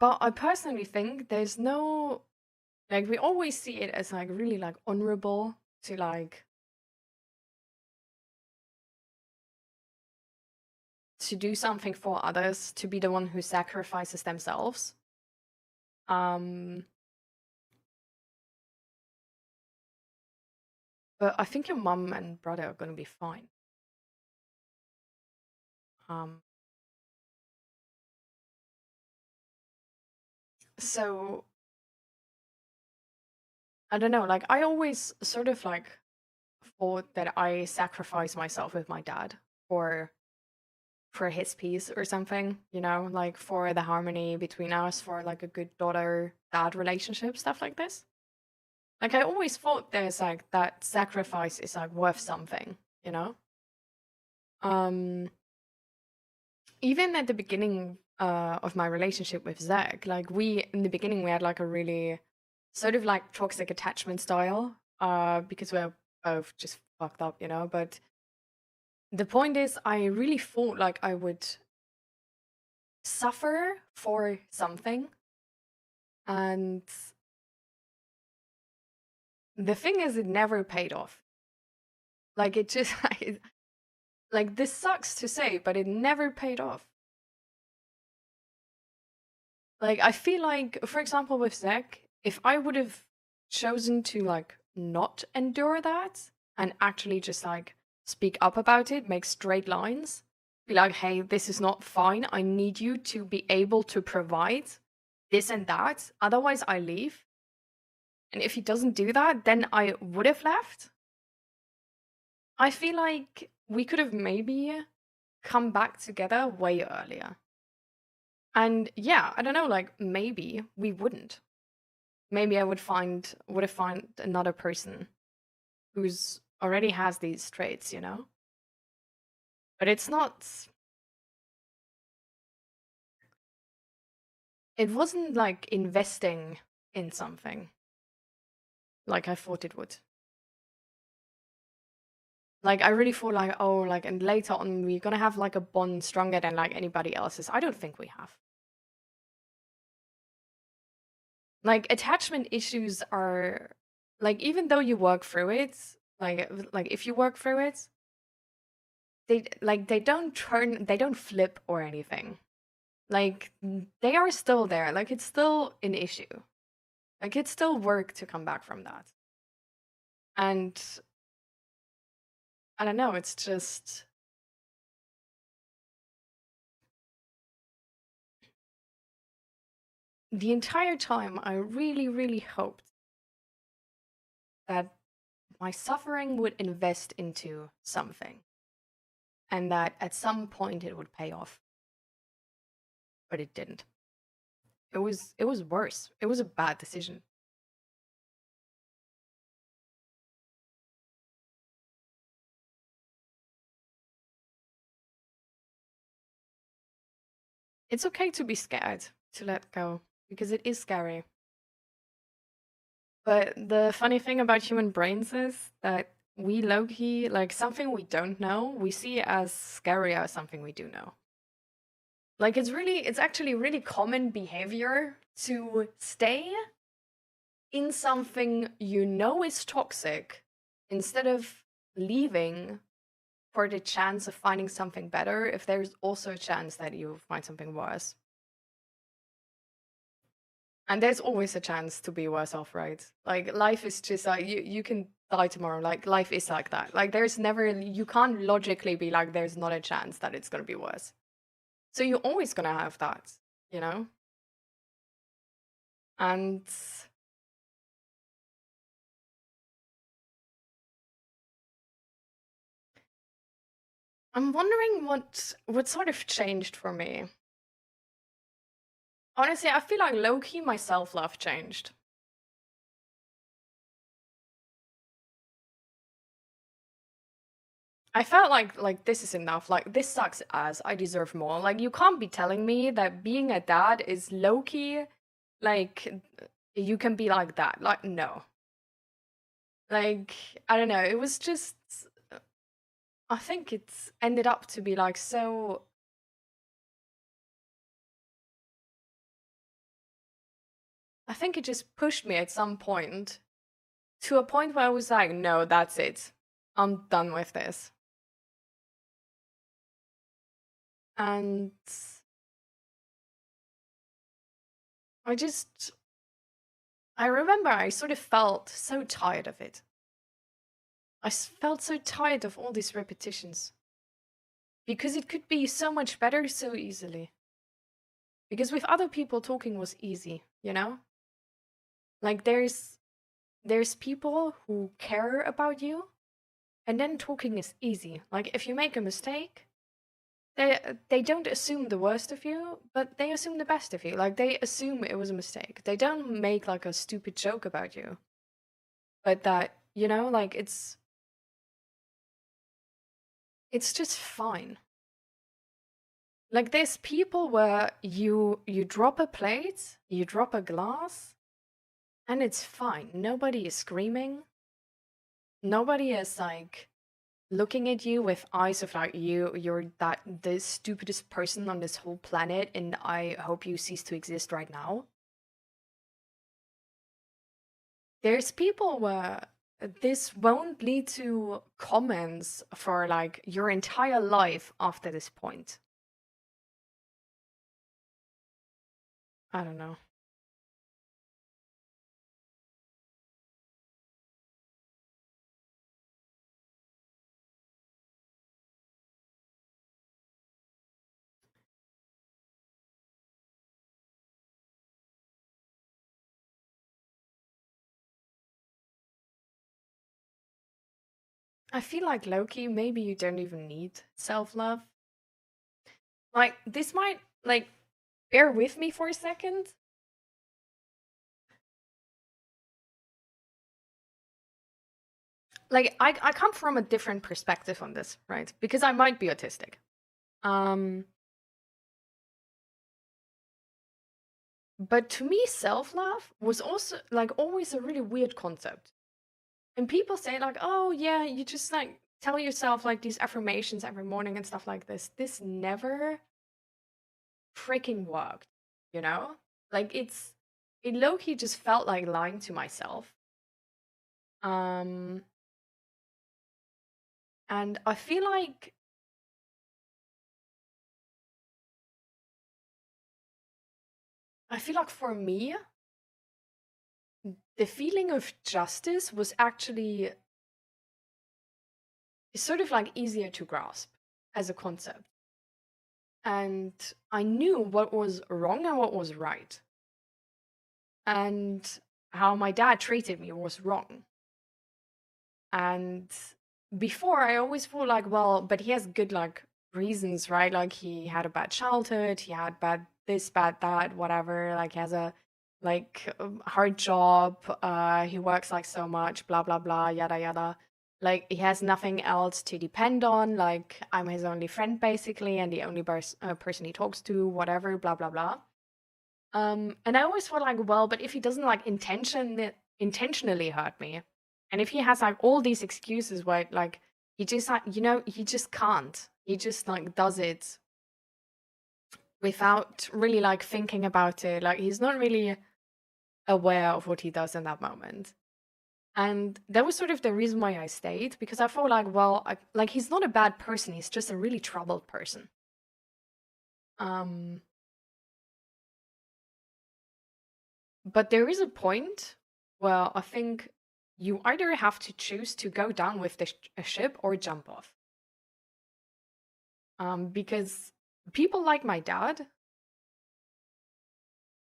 but I personally think there's no, like, we always see it as like really like honorable to like to do something for others, to be the one who sacrifices themselves. But I think your mom and brother are gonna be fine. So I don't know, like I always sort of like thought that I sacrificed myself with my dad for his peace or something, you know, like for the harmony between us, for like a good daughter-dad relationship, stuff like this. Like I always thought there's like that sacrifice is like worth something, you know? Even at the beginning of my relationship with Zach, like in the beginning we had like a really sort of like toxic attachment style, because we're both just fucked up, you know, but the point is I really thought like I would suffer for something, and the thing is it never paid off. Like it just like this sucks to say, but it never paid off. Like I feel like, for example, with Zach, if I would have chosen to like not endure that and actually just like speak up about it, make straight lines, be like, hey, this is not fine. I need you to be able to provide this and that. Otherwise, I leave. And if he doesn't do that, then I would have left. I feel like we could have maybe come back together way earlier. And yeah, I don't know, like maybe we wouldn't. Maybe I would have found another person who's already has these traits, you know? But it's not, it wasn't like investing in something like I thought it would. Like I really thought like, oh, like, and later on we're gonna have like a bond stronger than like anybody else's. I don't think we have. Like attachment issues are like, even though you work through it, like if you work through it, they don't flip or anything. Like they are still there. Like it's still an issue. Like it's still work to come back from that. And I don't know, it's just the entire time I really, really hoped that my suffering would invest into something and that at some point it would pay off. But it didn't. It was worse. It was a bad decision. It's okay to be scared, to let go, because it is scary. But the funny thing about human brains is that we low-key, like something we don't know, we see as scary as something we do know. Like it's actually really common behavior to stay in something you know is toxic instead of leaving for the chance of finding something better if there's also a chance that you find something worse. And there's always a chance to be worse off, right? Like life is just like you can die tomorrow. Like life is like that. Like there's never, you can't logically be like there's not a chance that it's gonna be worse. So you're always gonna have that, you know? And I'm wondering what sort of changed for me. Honestly, I feel like low-key my self-love changed. I felt like this is enough. Like this sucks ass. I deserve more. Like you can't be telling me that being a dad is low-key like you can be like that. Like, no. Like, I don't know, it was just, I think it's ended up to be like so, I think it just pushed me at some point to a point where I was like, no, that's it. I'm done with this. And I remember I sort of felt so tired of it. I felt so tired of all these repetitions. Because it could be so much better so easily. Because with other people, talking was easy, you know? Like, there's people who care about you, and then talking is easy. Like, if you make a mistake, they don't assume the worst of you, but they assume the best of you. Like, they assume it was a mistake. They don't make like a stupid joke about you. But that, you know, like it's just fine. Like, there's people where you drop a plate, you drop a glass, and it's fine. Nobody is screaming. Nobody is like looking at you with eyes of like you're the stupidest person on this whole planet, and I hope you cease to exist right now. There's people where this won't lead to comments for like your entire life after this point. I don't know. I feel like Loki, maybe you don't even need self-love. Like, this might, like, bear with me for a second. Like, I come from a different perspective on this, right? Because I might be autistic. But to me, self-love was also, like, always a really weird concept. And people say, like, oh, yeah, you just, like, tell yourself, like, these affirmations every morning and stuff like this. This never freaking worked, you know? Like, it low-key just felt like lying to myself. And I feel like for me, the feeling of justice was actually sort of like easier to grasp as a concept. And I knew what was wrong and what was right. And how my dad treated me was wrong. And before, I always thought like, well, but he has good like reasons, right? Like, he had a bad childhood, he had bad this, bad that, whatever. Like, he has a like hard job, he works like so much, blah blah blah, yada yada. Like, he has nothing else to depend on. Like, I'm his only friend basically, and the only person he talks to, whatever, blah blah blah. And I always thought like, well, but if he doesn't like intentionally hurt me, and if he has like all these excuses where like he just like, you know, he just can't. He just like does it without really like thinking about it. Like, he's not really aware of what he does in that moment. And that was sort of the reason why I stayed, because I felt like, well, like, he's not a bad person, he's just a really troubled person. But there is a point where I think you either have to choose to go down with the ship or jump off. Because people like my dad,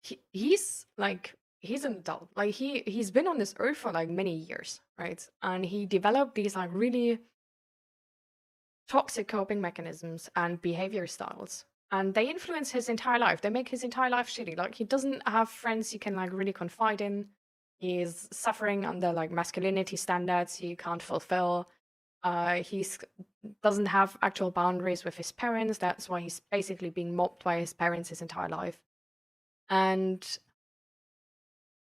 he's an adult. Like, he's been on this earth for like many years, right? And he developed these like really toxic coping mechanisms and behavior styles. And they influence his entire life. They make his entire life shitty. Like, he doesn't have friends he can like really confide in. He's suffering under like masculinity standards he can't fulfill. He doesn't have actual boundaries with his parents. That's why he's basically being mobbed by his parents his entire life. And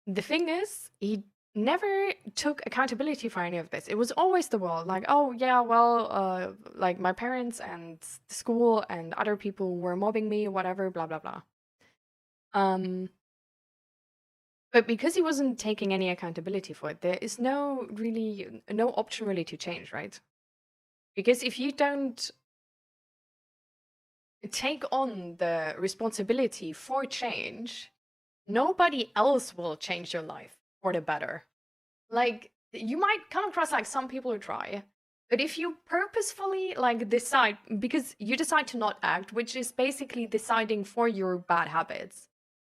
the thing is, he never took accountability for any of this. It was always the world. Like, oh yeah, well, like my parents and the school and other people were mobbing me, whatever, blah blah blah. But because he wasn't taking any accountability for it, there is no option really to change, right? Because if you don't take on the responsibility for change, nobody else will change your life for the better. Like, you might come across like some people who try, but if you purposefully like decide, because you decide to not act, which is basically deciding for your bad habits.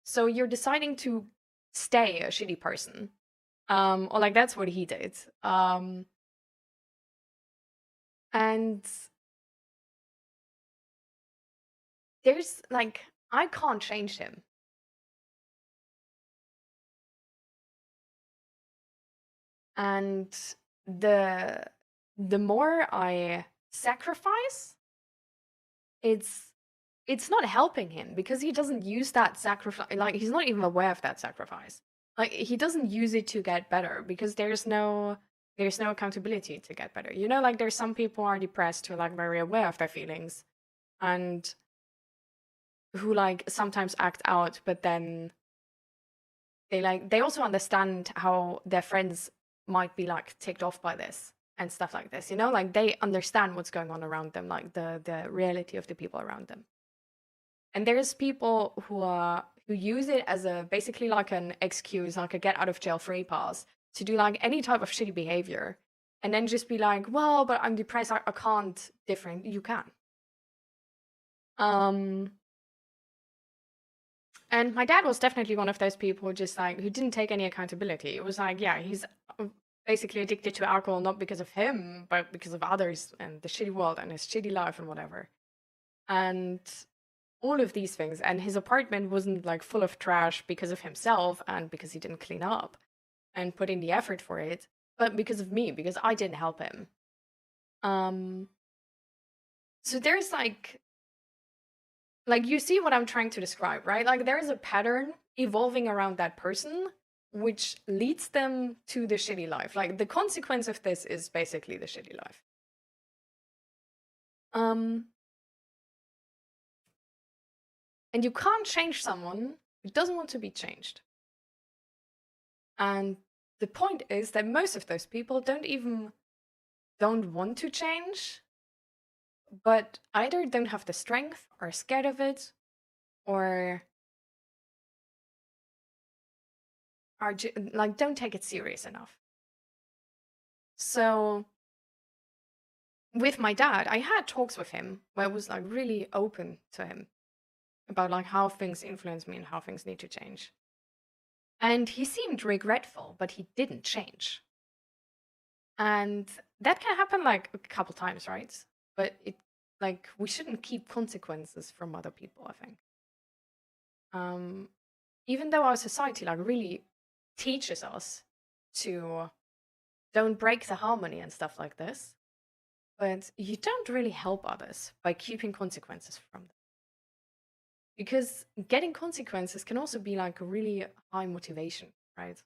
So you're deciding to stay a shitty person. Or like that's what he did. And there's like, I can't change him. And the more I sacrifice, it's not helping him because he doesn't use that sacrifice. Like, he's not even aware of that sacrifice. Like, he doesn't use it to get better because there's no accountability to get better. You know, like there's some people who are depressed who are like very aware of their feelings and who like sometimes act out, but then they also understand how their friends might be like ticked off by this and stuff like this, you know, like they understand what's going on around them, like the reality of the people around them. And there's people who use it as a basically like an excuse, like a get out of jail free pass to do like any type of shitty behavior, and then just be like, well, but I'm depressed, I can't different. You can. And my dad was definitely one of those people who just like, who didn't take any accountability. It was like, yeah, he's basically addicted to alcohol, not because of him, but because of others and the shitty world and his shitty life and whatever. And all of these things. And his apartment wasn't like full of trash because of himself and because he didn't clean up and put in the effort for it, but because of me, because I didn't help him. So there's like you see what I'm trying to describe, right? Like there is a pattern evolving around that person which leads them to the shitty life. Like the consequence of this is basically the shitty life. And you can't change someone who doesn't want to be changed. And the point is that most of those people don't want to change, but either don't have the strength, or are scared of it, or are like don't take it serious enough. So with my dad, I had talks with him where I was like really open to him about like how things influence me and how things need to change. And he seemed regretful, but he didn't change. And that can happen like a couple times, right? But it like we shouldn't keep consequences from other people, I think. Even though our society like really teaches us to don't break the harmony and stuff like this, but you don't really help others by keeping consequences from them. Because getting consequences can also be like a really high motivation, right?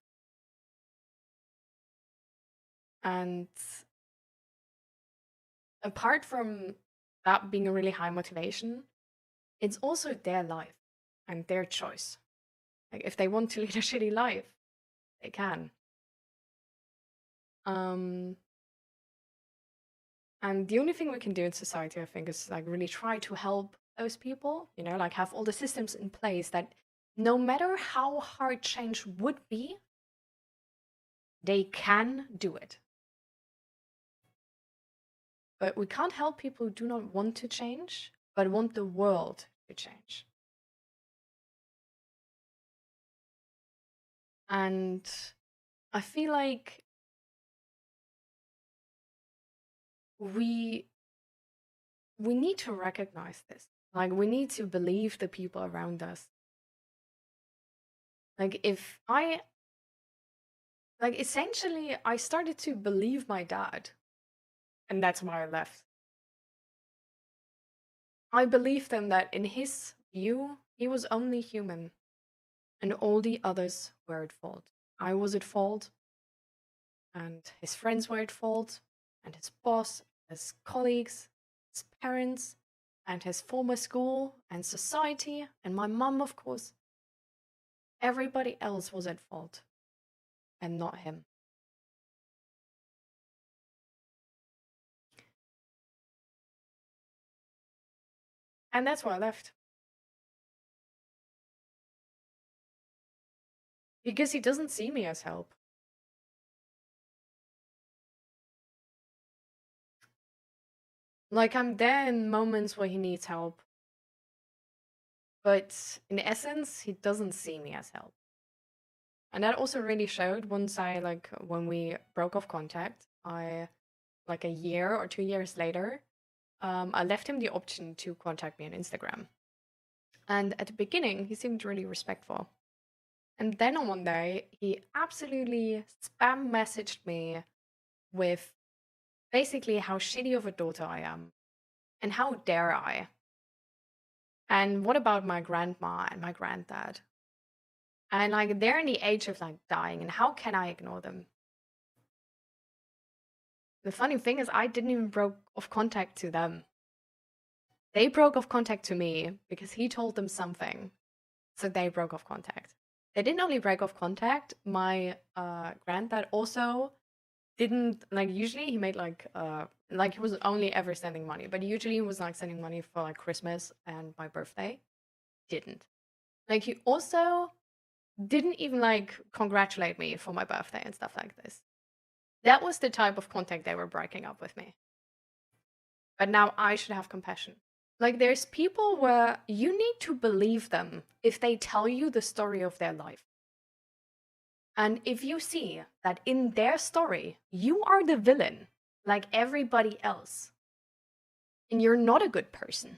And apart from that being a really high motivation, it's also their life and their choice. Like if they want to lead a shitty life, they can. And the only thing we can do in society, I think, is like really try to help those people, you know, like have all the systems in place that no matter how hard change would be, they can do it. But we can't help people who do not want to change, but want the world to change. And I feel like we need to recognize this. Like we need to believe the people around us. Like if I like essentially I started to believe my dad, and that's why I left. I believed him that in his view, he was only human. and all the others were at fault. I was at fault, and his friends were at fault, and his boss, his colleagues, his parents, and his former school, and society, and my mum, of course. Everybody else was at fault, and not him. And that's why I left. Because he doesn't see me as help. Like, I'm there in moments where he needs help. But in essence, he doesn't see me as help. And that also really showed once when we broke off contact, like a year or 2 years later, I left him the option to contact me on Instagram. And at the beginning, he seemed really respectful. And then on one day, he absolutely spam messaged me with basically how shitty of a daughter I am. And how dare I? And what about my grandma and my granddad? And like, they're in the age of like dying, and how can I ignore them? The funny thing is, I didn't even broke off contact to them. They broke off contact to me because he told them something. So they broke off contact. They didn't only break off contact, my granddad also didn't, like, usually he made like he was only ever sending money, but usually he was like sending money for like Christmas and my birthday. Didn't. Like, he also didn't even like congratulate me for my birthday and stuff like this. That was the type of contact they were breaking up with me. But now I should have compassion. Like, there's people where you need to believe them if they tell you the story of their life. And if you see that in their story, you are the villain, like everybody else, and you're not a good person,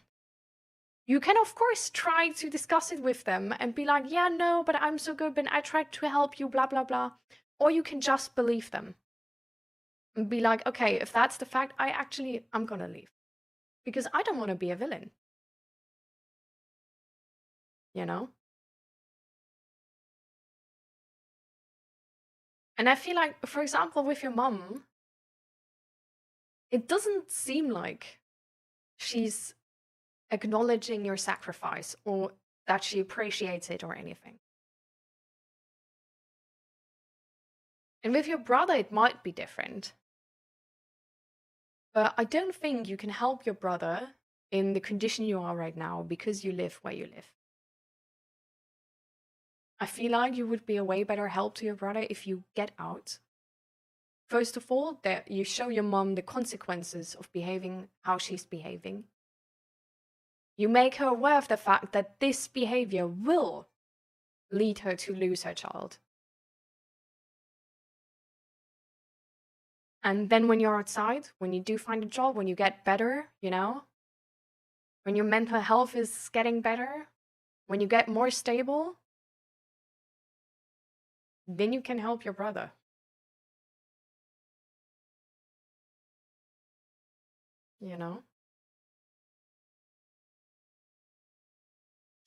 you can, of course, try to discuss it with them and be like, yeah, no, but I'm so good, but I tried to help you, blah, blah, blah. Or you can just believe them and be like, okay, if that's the fact, I'm gonna leave. Because I don't want to be a villain. You know? And I feel like, for example, with your mom, it doesn't seem like she's acknowledging your sacrifice or that she appreciates it or anything. And with your brother, it might be different. But I don't think you can help your brother in the condition you are right now because you live where you live. I feel like you would be a way better help to your brother if you get out. First of all, that you show your mom the consequences of behaving how she's behaving. You make her aware of the fact that this behavior will lead her to lose her child. And then when you're outside, when you do find a job, when you get better, you know, when your mental health is getting better, when you get more stable, then you can help your brother. You know?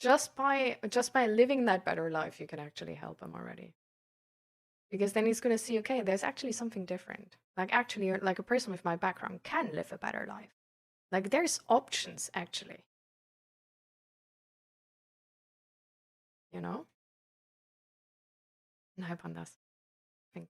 Just by living that better life, you can actually help him already. Because then he's gonna see, okay, there's actually something different. Like, actually, like, a person with my background can live a better life. Like, there's options, actually. You know? Nej, pandas. Think.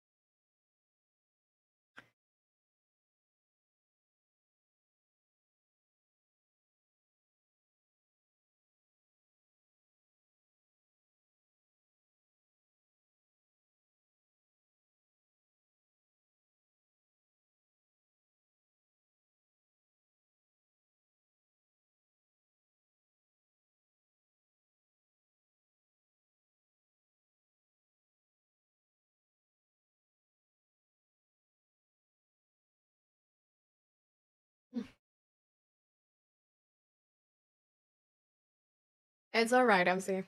It's alright, MC.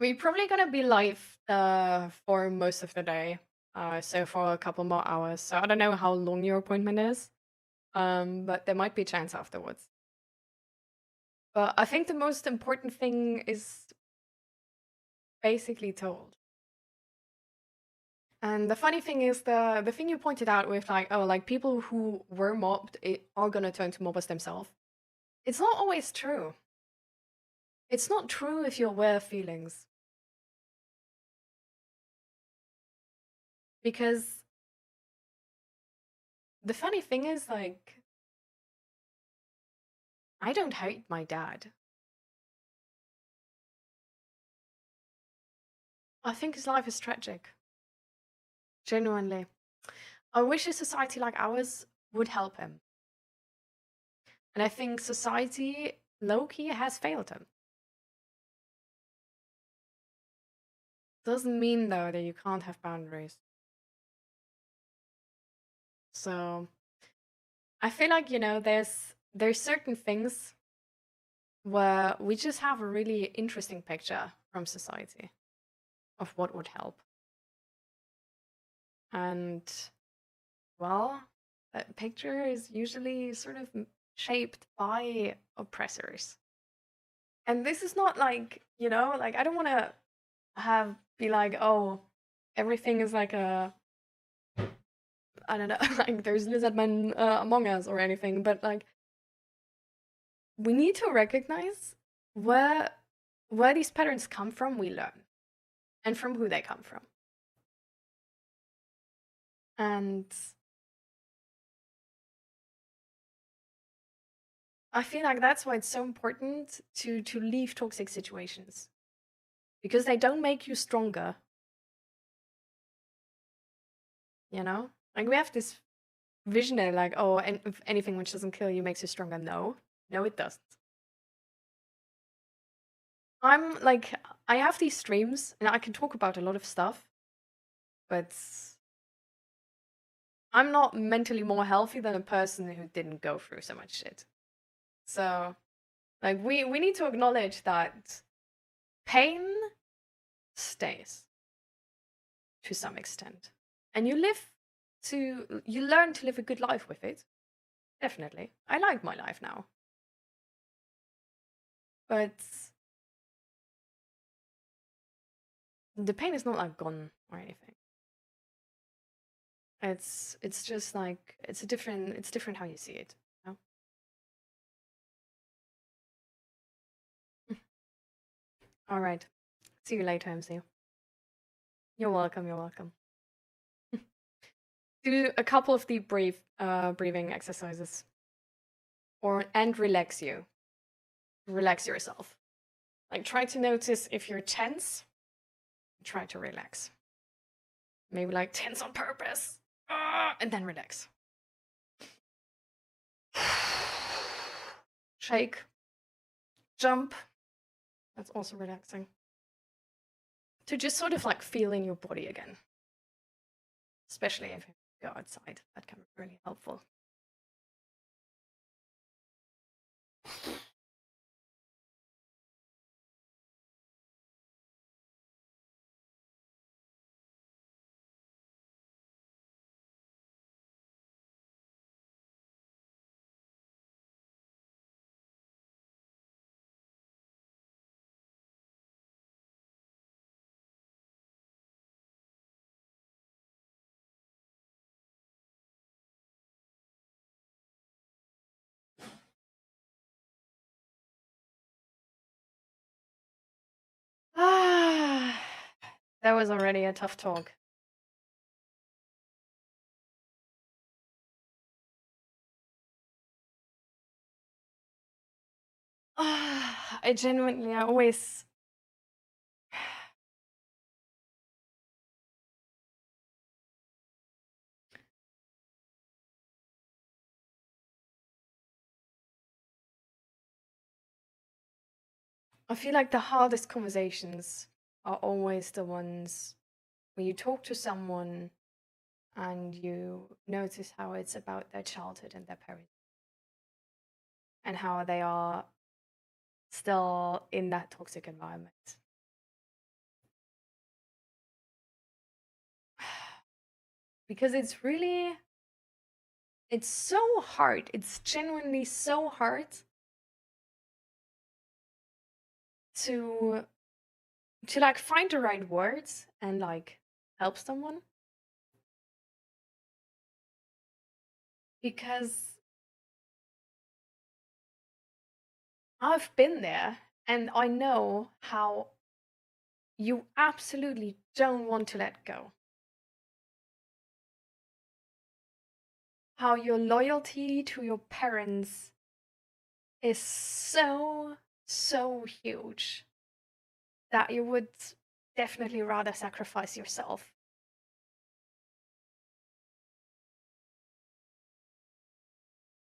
We're probably gonna be live for most of the day. So for a couple more hours. So I don't know how long your appointment is. But there might be a chance afterwards. But I think the most important thing is basically told. And the funny thing is, the thing you pointed out with like, oh, like people who were mobbed are gonna turn to mobbers themselves. It's not always true. It's not true if you're aware of feelings. Because the funny thing is, like, I don't hate my dad. I think his life is tragic. Genuinely. I wish a society like ours would help him. And I think society, low-key, has failed him. Doesn't mean, though, that you can't have boundaries. So, I feel like, you know, there's certain things where we just have a really interesting picture from society of what would help. And, well, that picture is usually sort of shaped by oppressors. And this is not like, you know, like I don't want to be like, oh, everything is like a, I don't know, like there's lizard men among us or anything, but like we need to recognize where these patterns come from, we learn, and from who they come from. And I feel like that's why it's so important to leave toxic situations, because they don't make you stronger. You know, like we have this visionary, like, oh, and if anything which doesn't kill you makes you stronger. No, it doesn't. I'm like, I have these streams and I can talk about a lot of stuff, but I'm not mentally more healthy than a person who didn't go through so much shit. So, like, we need to acknowledge that pain stays to some extent, and you learn to live a good life with it. Definitely, I like my life now, but the pain is not like gone or anything. It's just like it's different how you see it. You know? All right. See you later, MC. You're welcome. You're welcome. Do a couple of deep breathing exercises, and relax you. Relax yourself. Like try to notice if you're tense. Try to relax. Maybe like tense on purpose, and then relax. Shake, jump. That's also relaxing. To just sort of like feel in your body again. Especially if you go outside. That can be really helpful. That was already a tough talk. I genuinely, I always... I feel like the hardest conversations are always the ones where you talk to someone and you notice how it's about their childhood and their parents. And how they are still in that toxic environment. Because it's so hard. It's genuinely so hard to to like find the right words and like help someone. Because I've been there and I know how you absolutely don't want to let go. How your loyalty to your parents is so huge that you would definitely rather sacrifice yourself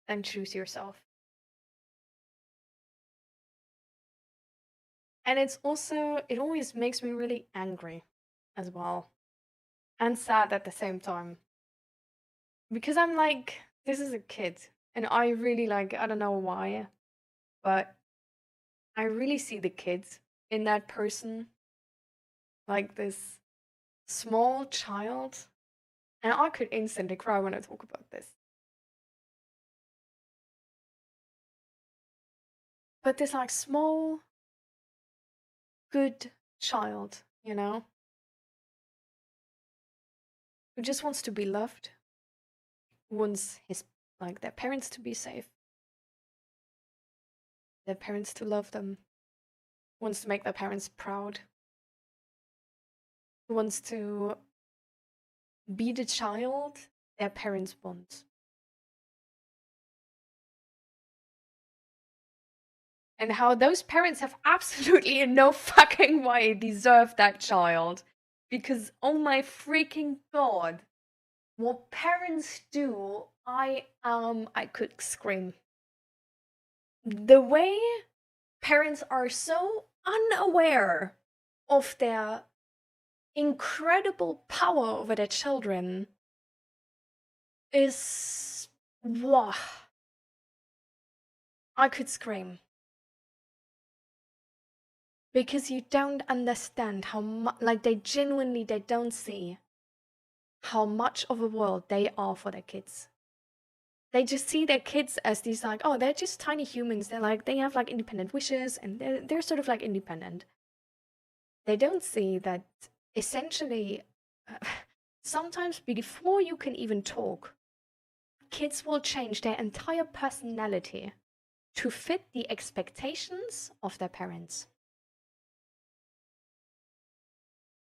than choose yourself. And it's also, it always makes me really angry as well. And sad at the same time. Because I'm like, this is a kid. And I really like, I don't know why, but I really see the kids in that person. Like this small child. And I could instantly cry when I talk about this. But this like small, good child, you know? Who just wants to be loved. Wants his, like, their parents to be safe. Their parents to love them. Wants to make their parents proud. Wants to be the child their parents want. And how those parents have absolutely no fucking way deserved that child. Because, oh my freaking god, what parents do, I could scream. The way parents are so unaware of their incredible power over their children is, wow. I could scream. Because you don't understand how much, like, they don't see how much of a world they are for their kids. They just see their kids as these, like, oh, they're just tiny humans. They're like, they have like independent wishes and they're sort of like independent. They don't see that essentially, sometimes before you can even talk, kids will change their entire personality to fit the expectations of their parents.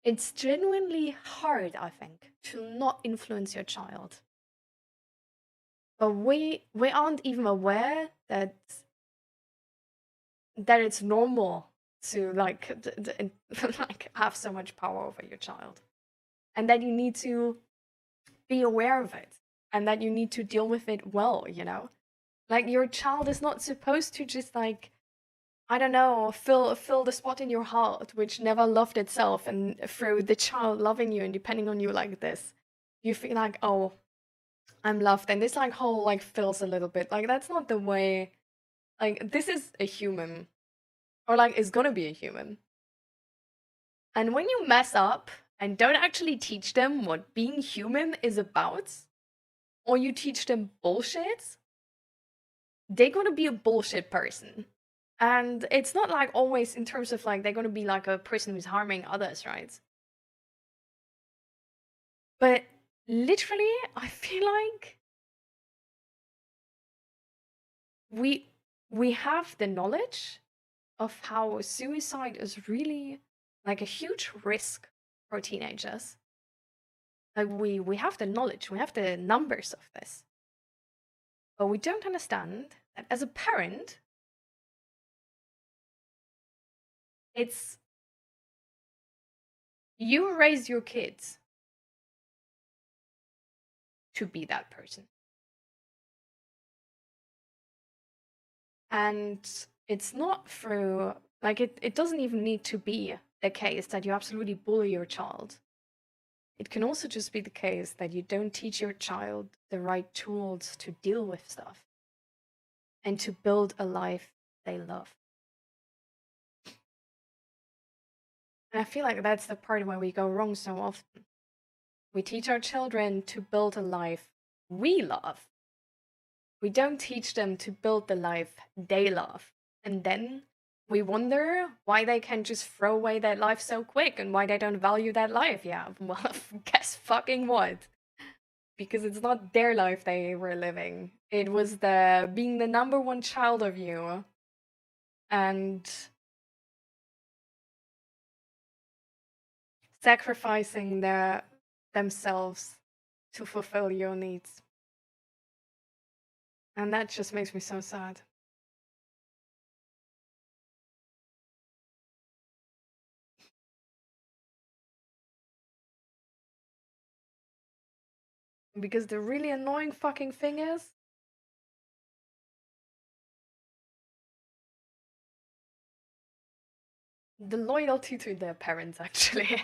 It's genuinely hard, I think, to not influence your child. But we aren't even aware that it's normal to like like have so much power over your child, and that you need to be aware of it, and that you need to deal with it well, you know? Like, your child is not supposed to just, like, I don't know, fill the spot in your heart which never loved itself, and through the child loving you and depending on you like this, you feel like, oh, I'm loved, and this like whole like fills a little bit. Like, that's not the way. Like, this is a human, or like is gonna be a human. And when you mess up and don't actually teach them what being human is about, or you teach them bullshit, they're gonna be a bullshit person. And it's not like always in terms of like they're gonna be like a person who's harming others, right? But literally, I feel like we have the knowledge of how suicide is really like a huge risk for teenagers. Like, we have the knowledge, we have the numbers of this. But we don't understand that as a parent, it's you raise your kids to be that person. And it's not through, like, it doesn't even need to be the case that you absolutely bully your child. It can also just be the case that you don't teach your child the right tools to deal with stuff and to build a life they love. And I feel like that's the part where we go wrong so often. We teach our children to build a life we love. We don't teach them to build the life they love. And then we wonder why they can just throw away their life so quick and why they don't value that life. Yeah, well, guess fucking what? Because it's not their life they were living. It was the being the number one child of you and sacrificing themselves to fulfill your needs. And that just makes me so sad. Because the really annoying fucking thing is, the loyalty to their parents, actually.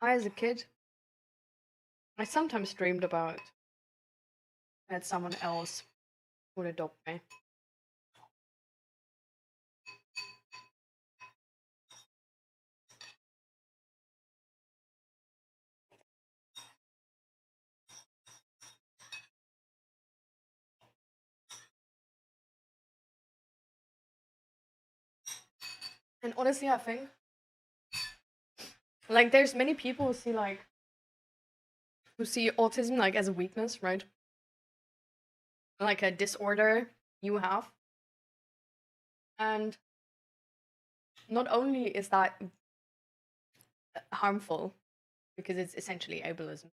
As a kid, I sometimes dreamed about that someone else would adopt me. And honestly, I think, like, there's many people who see autism, like, as a weakness, right? Like a disorder you have. And not only is that harmful, because it's essentially ableism,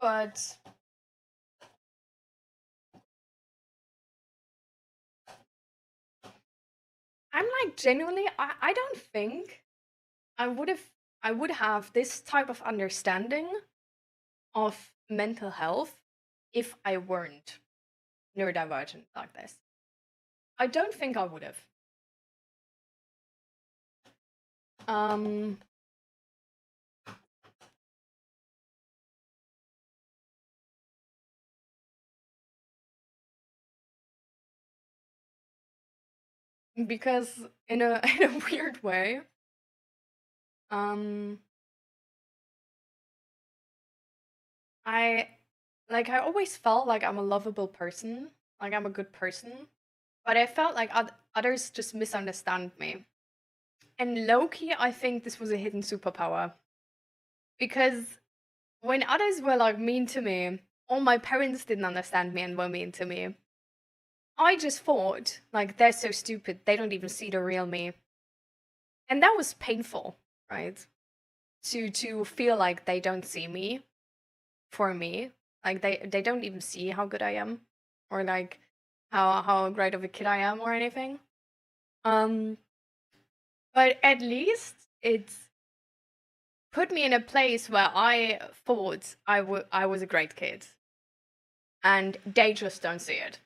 but I'm like, genuinely, I don't think I would have this type of understanding of mental health if I weren't neurodivergent like this. I don't think I would have. Because in a in a weird way, I always felt like I'm a lovable person, like I'm a good person, but I felt like others just misunderstand me. And low-key, I think this was a hidden superpower. Because when others were like mean to me, or my parents didn't understand me and were mean to me, I just thought, like, they're so stupid, they don't even see the real me. And that was painful, right? To feel like they don't see me for me. Like they don't even see how good I am, or like how great of a kid I am or anything. But at least it's put me in a place where I thought I was a great kid, and they just don't see it.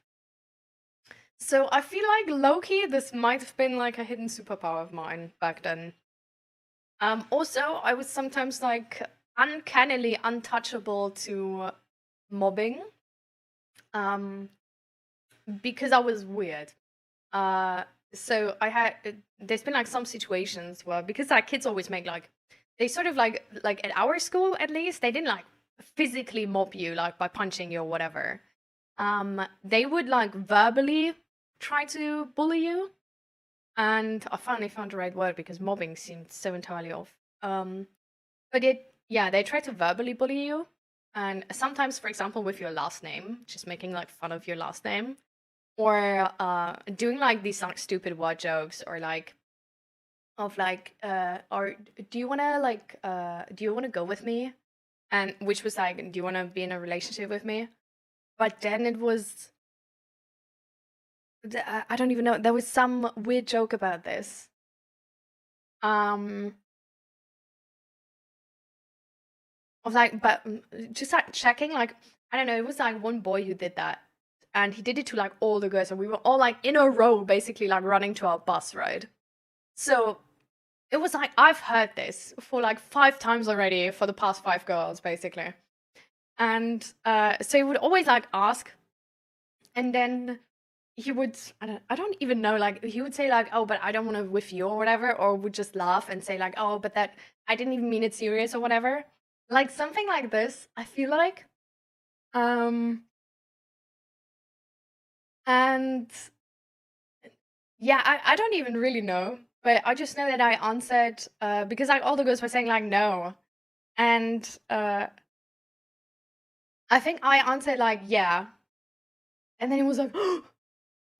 So I feel like low-key this might have been like a hidden superpower of mine back then. Also, I was sometimes like uncannily untouchable to mobbing. Because I was weird. So I had there's been like some situations where, because like kids always make like, they sort of like at our school at least, they didn't like physically mob you like by punching you or whatever. They would like verbally try to bully you. And I finally found the right word because mobbing seemed so entirely off. But they try to verbally bully you. And sometimes, for example, with your last name, just making like fun of your last name. Or doing like these like stupid word jokes, or like of like or do you wanna go with me? And which was like, do you wanna be in a relationship with me? But then it was I don't even know. There was some weird joke about this. Of like, but just like checking, like, I don't know, it was like one boy who did that. And he did it to like all the girls, and we were all like in a row, basically like running to our bus, right? So it was like, I've heard this for like 5 times already for the past 5 girls, basically. And so he would always like ask, and then he would, I don't even know, like he would say like, oh, but I don't want to with you or whatever, or would just laugh and say like, oh, but that I didn't even mean it serious or whatever. Like something like this, I feel like. And yeah, I don't even really know, but I just know that I answered because like all the girls were saying like no. And I think I answered like yeah. And then it was like,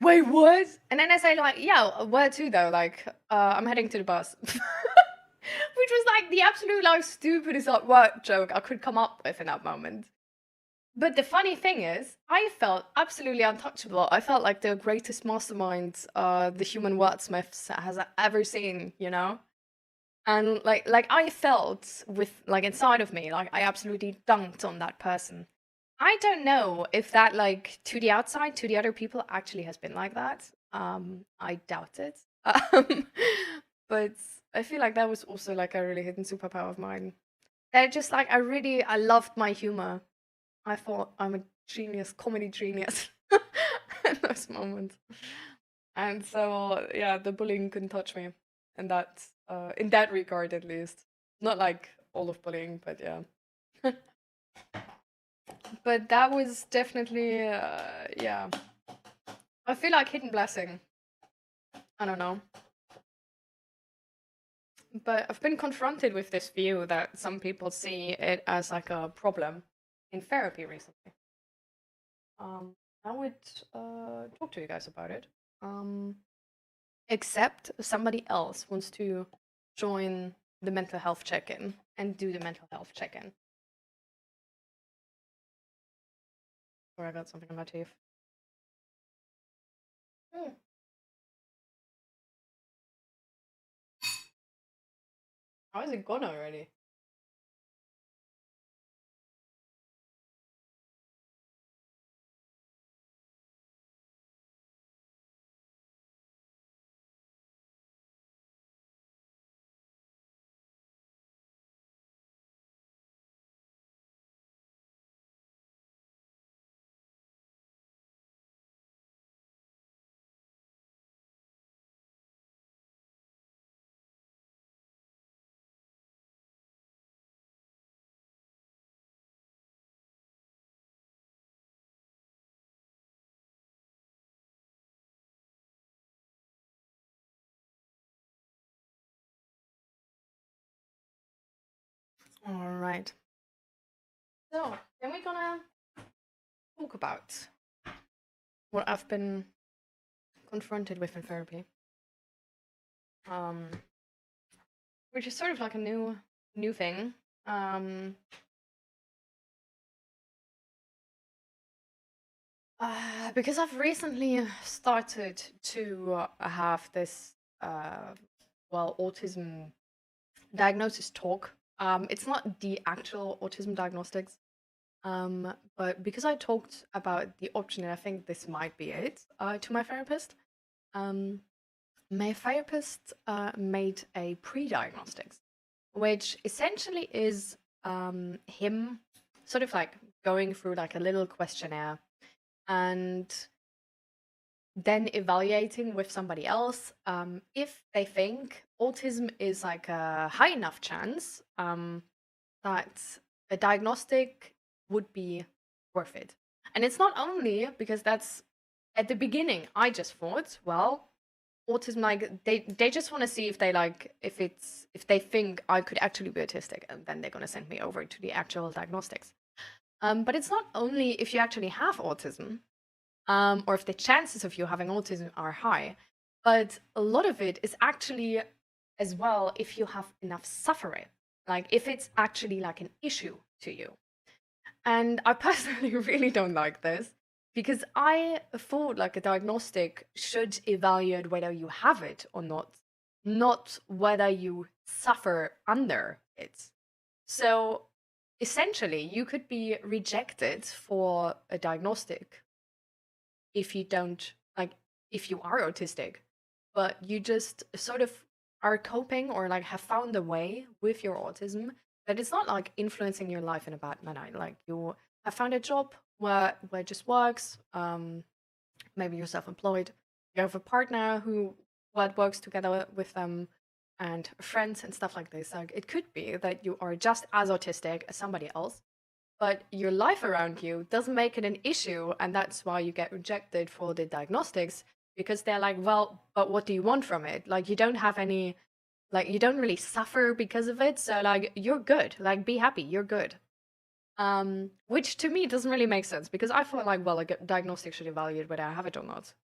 wait, what? And then I say like, yeah, where to though? Like, I'm heading to the bus. Which was like the absolute like stupidest like work joke I could come up with in that moment. But the funny thing is, I felt absolutely untouchable. I felt like the greatest mastermind the human wordsmith has ever seen, you know? And like I felt with like inside of me, like I absolutely dunked on that person. I don't know if that like to the outside, to the other people actually has been like that. I doubt it. But I feel like that was also like a really hidden superpower of mine. That just like I loved my humor. I thought I'm a genius, comedy genius in those moments. And so yeah, the bullying couldn't touch me in that regard at least. Not like all of bullying, but yeah. But that was definitely yeah. I feel like hidden blessing. I don't know. But I've been confronted with this view that some people see it as like a problem in therapy recently. I would talk to you guys about it. Except somebody else wants to join the mental health check-in and do the mental health check-in. Sorry, I got something on my teeth. How is it gone already? All right. So, then we're gonna talk about what I've been confronted with in therapy. Which is sort of like a new thing. Because I've recently started to have this autism diagnosis talk. It's not the actual autism diagnostics. But because I talked about the option, and I think this might be it, to my therapist, my therapist made a pre-diagnostics, which essentially is him sort of like going through like a little questionnaire and then evaluating with somebody else if they think autism is like a high enough chance that a diagnostic would be worth it. And it's not only because that's at the beginning, I just thought, well, autism, like they just want to see if they like if they think I could actually be autistic, and then they're gonna send me over to the actual diagnostics. But it's not only if you actually have autism, or if the chances of you having autism are high, but a lot of it is actually as well if you have enough suffering, like if it's actually like an issue to you. And I personally really don't like this because I thought like a diagnostic should evaluate whether you have it or not whether you suffer under it. So essentially, you could be rejected for a diagnostic if you don't, like, if you are autistic, but you just sort of are coping or like have found a way with your autism that it's not like influencing your life in a bad manner. Like you have found a job where it just works, maybe you're self-employed, you have a partner who works together with them, and friends and stuff like this. Like, it could be that you are just as autistic as somebody else, but your life around you doesn't make it an issue, and that's why you get rejected for the diagnostics, because they're like, well, but what do you want from it? Like, you don't have any, like, you don't really suffer because of it, so like, you're good. Like, be happy, you're good. Which to me doesn't really make sense, because I feel like, well, a diagnostic should evaluate whether I have it or not.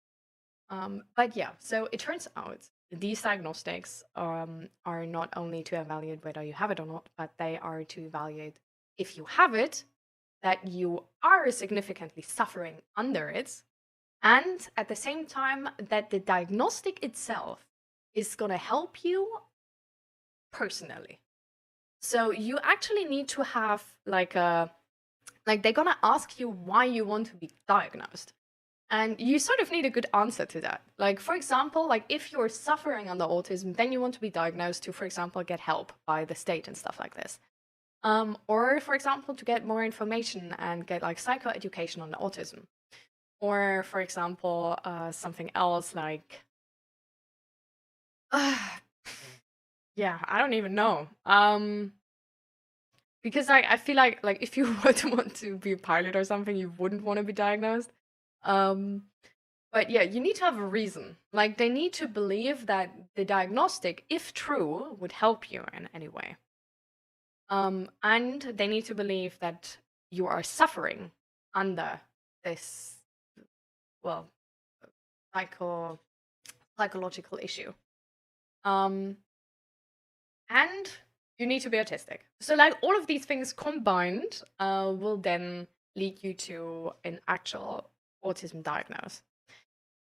But yeah, so it turns out these diagnostics are not only to evaluate whether you have it or not, but they are to evaluate if you have it, that you are significantly suffering under it, and at the same time that the diagnostic itself is going to help you personally. So you actually need to have like they're going to ask you why you want to be diagnosed. And you sort of need a good answer to that. Like, for example, like if you're suffering under autism, then you want to be diagnosed to, for example, get help by the state and stuff like this. Or, for example, to get more information and get like psychoeducation on autism. Or, for example, something else like, yeah, I don't even know. Because I feel like if you would want to be a pilot or something, you wouldn't want to be diagnosed. But yeah, you need to have a reason. Like, they need to believe that the diagnostic, if true, would help you in any way. And they need to believe that you are suffering under this, well, psychological issue. And you need to be autistic. So like all of these things combined will then lead you to an actual autism diagnosis.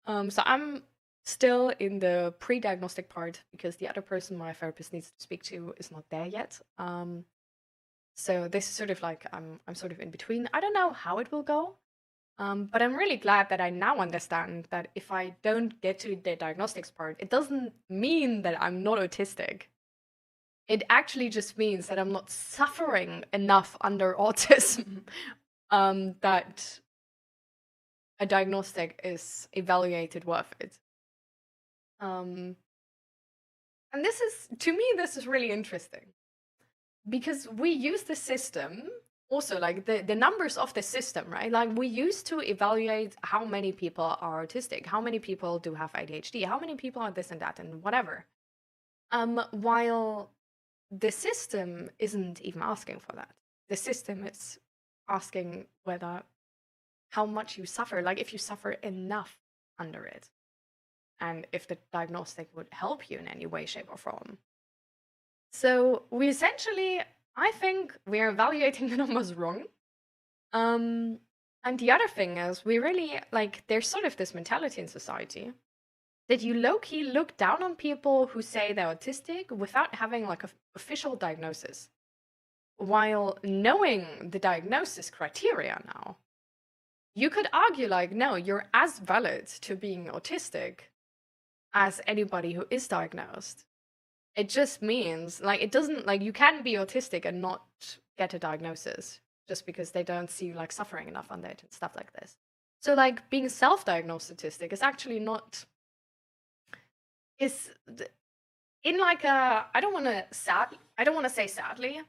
So I'm still in the pre-diagnostic part because the other person my therapist needs to speak to is not there yet. So this is sort of like I'm sort of in between. I don't know how it will go, but I'm really glad that I now understand that if I don't get to the diagnostics part, it doesn't mean that I'm not autistic. It actually just means that I'm not suffering enough under autism that a diagnostic is evaluated worth it. And this is, to me, this is really interesting. Because we use the system, also like the numbers of the system, right? Like we used to evaluate how many people are autistic, how many people do have ADHD, how many people are this and that and whatever. While the system isn't even asking for that. The system is asking whether how much you suffer, like if you suffer enough under it, and if the diagnostic would help you in any way, shape, or form. So we essentially, I think we're evaluating the numbers wrong. And the other thing is we really, like, there's sort of this mentality in society that you low-key look down on people who say they're autistic without having like an official diagnosis. While knowing the diagnosis criteria now, you could argue like, no, you're as valid to being autistic as anybody who is diagnosed. It just means, like, it doesn't, like, you can be autistic and not get a diagnosis just because they don't see you, like, suffering enough under it and stuff like this. So, like, being self-diagnosed autistic is actually not, is, in, like, a, I don't want to say sadly,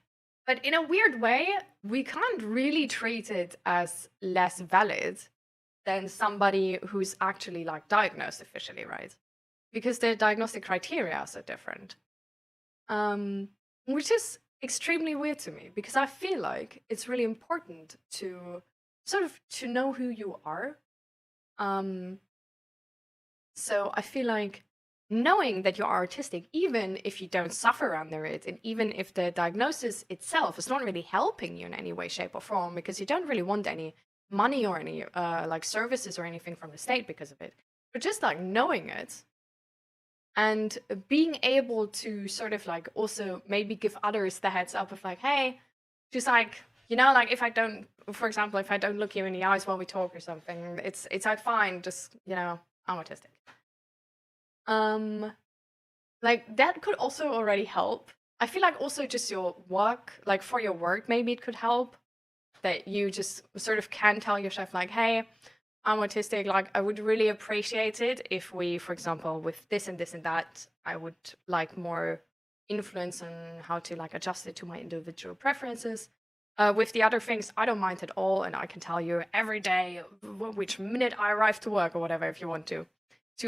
but in a weird way, we can't really treat it as less valid than somebody who's actually, like, diagnosed officially, right? Because the diagnostic criteria are so different. Which is extremely weird to me, because I feel like it's really important to sort of to know who you are. So I feel like knowing that you are autistic, even if you don't suffer under it, and even if the diagnosis itself is not really helping you in any way, shape, or form, because you don't really want any money or any like services or anything from the state because of it, but just like knowing it. And being able to sort of like also maybe give others the heads up of like, hey, just like, you know, like if I don't, for example, if I don't look you in the eyes while we talk or something, it's like fine, just, you know, I'm autistic. Like that could also already help. I feel like also just your work, like for your work, maybe it could help that you just sort of can tell yourself like, hey, I'm autistic, like I would really appreciate it if we, for example, with this and this and that, I would like more influence on how to like adjust it to my individual preferences. With the other things, I don't mind at all, and I can tell you every day which minute I arrive to work or whatever if you want to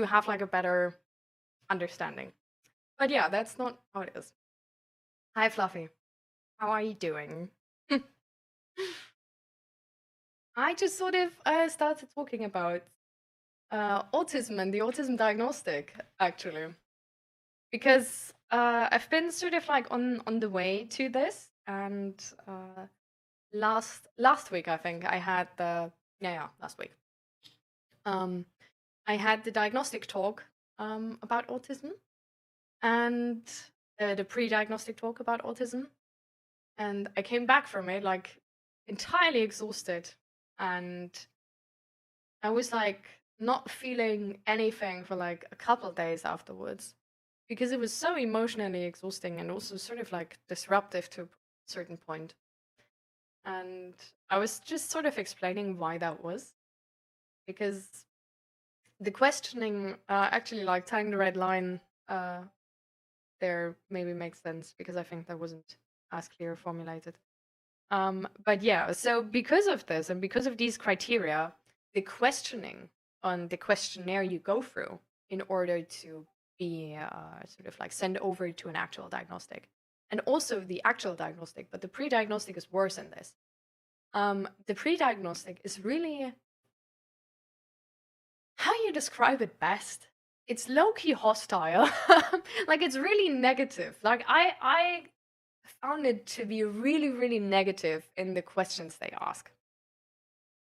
have like a better understanding. But yeah, that's not how it is. Hi, Fluffy. How are you doing? I just sort of started talking about autism and the autism diagnostic, actually, because I've been sort of like on the way to this, and last week I think I had the last week I had the diagnostic talk about autism, and the pre-diagnostic talk about autism, and I came back from it like entirely exhausted, and I was like not feeling anything for like a couple of days afterwards because it was so emotionally exhausting and also sort of like disruptive to a certain point. And I was just sort of explaining why that was, because the questioning, actually like tying the red line there maybe makes sense because I think that wasn't as clear formulated. But yeah, so because of this and because of these criteria, the questioning on the questionnaire you go through in order to be sort of like sent over to an actual diagnostic, and also the actual diagnostic, but the pre-diagnostic is worse than this. The pre-diagnostic is really, how you describe it best? It's low-key hostile. Like it's really negative. Like I found it to be really, really negative in the questions they ask.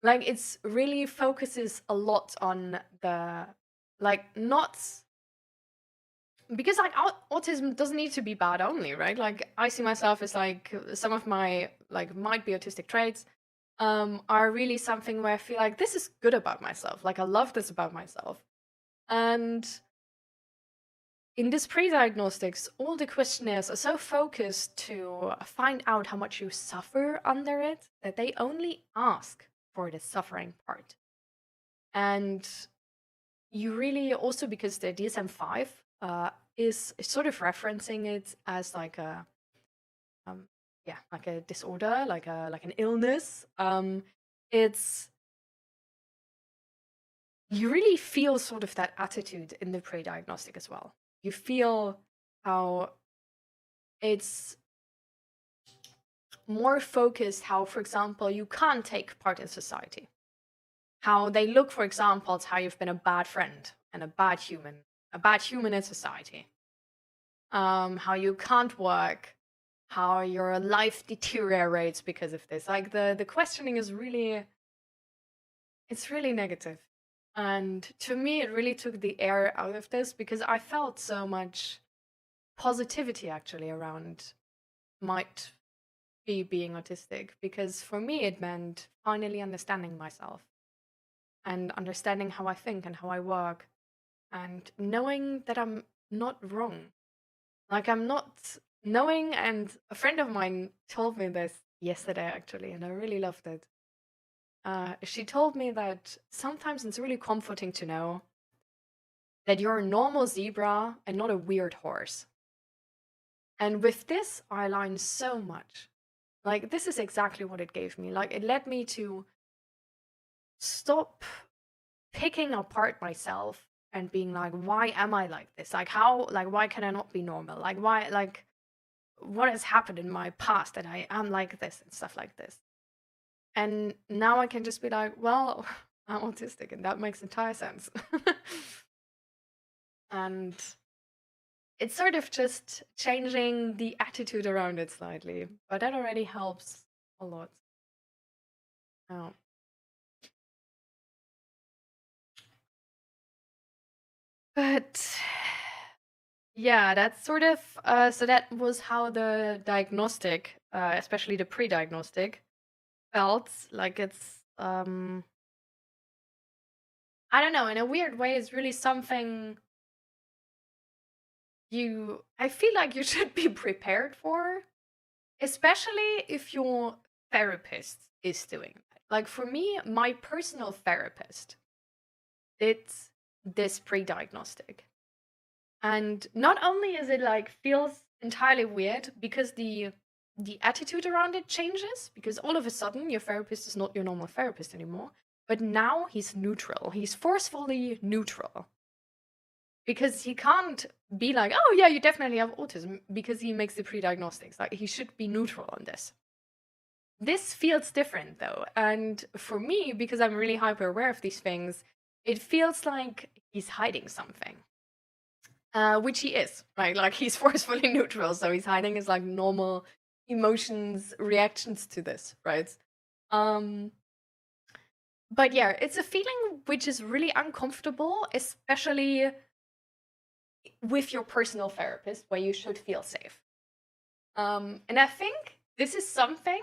Like it's really focuses a lot on the, like, not, because like autism doesn't need to be bad only, right? Like I see myself as like some of my like might be autistic traits are really something where I feel like this is good about myself. Like I love this about myself. And in this pre-diagnostics, all the questionnaires are so focused to find out how much you suffer under it that they only ask for the suffering part. And you really also, because the DSM-5 is sort of referencing it as like a like a disorder, like an illness. It's, you really feel sort of that attitude in the pre-diagnostic as well. You feel how it's more focused, how, for example, you can't take part in society. How they look, for example, at how you've been a bad friend and a bad human in society. How you can't work, how your life deteriorates because of this. Like the questioning is really, it's really negative. And to me, it really took the air out of this because I felt so much positivity actually around might be being autistic, because for me it meant finally understanding myself and understanding how I think and how I work and knowing that I'm not wrong. Like I'm not knowing, and a friend of mine told me this yesterday actually, and I really loved it. She told me that sometimes it's really comforting to know that you're a normal zebra and not a weird horse. And with this, I aligned so much. Like, this is exactly what it gave me. Like, it led me to stop picking apart myself and being like, why am I like this? Like, how, like, why can I not be normal? Like, why, like, what has happened in my past that I am like this and stuff like this? And now I can just be like, well, I'm autistic, and that makes entire sense. And it's sort of just changing the attitude around it slightly, but that already helps a lot. Oh. But yeah, that's sort of so that was how the diagnostic, especially the pre-diagnostic, felt. Like it's I don't know, in a weird way, it's really something I feel like you should be prepared for, especially if your therapist is doing that. Like for me, my personal therapist did this pre-diagnostic. And not only is it like feels entirely weird because the attitude around it changes, because all of a sudden your therapist is not your normal therapist anymore, but now he's neutral. He's forcefully neutral. Because he can't be like, oh yeah, you definitely have autism, because he makes the pre-diagnostics. Like, he should be neutral on this. This feels different though, and for me, because I'm really hyper aware of these things, it feels like he's hiding something. Which he is, right? Like, he's forcefully neutral, so he's hiding his like normal emotions, reactions to this, right? But yeah, it's a feeling which is really uncomfortable, especially with your personal therapist, where you should feel safe. And I think this is something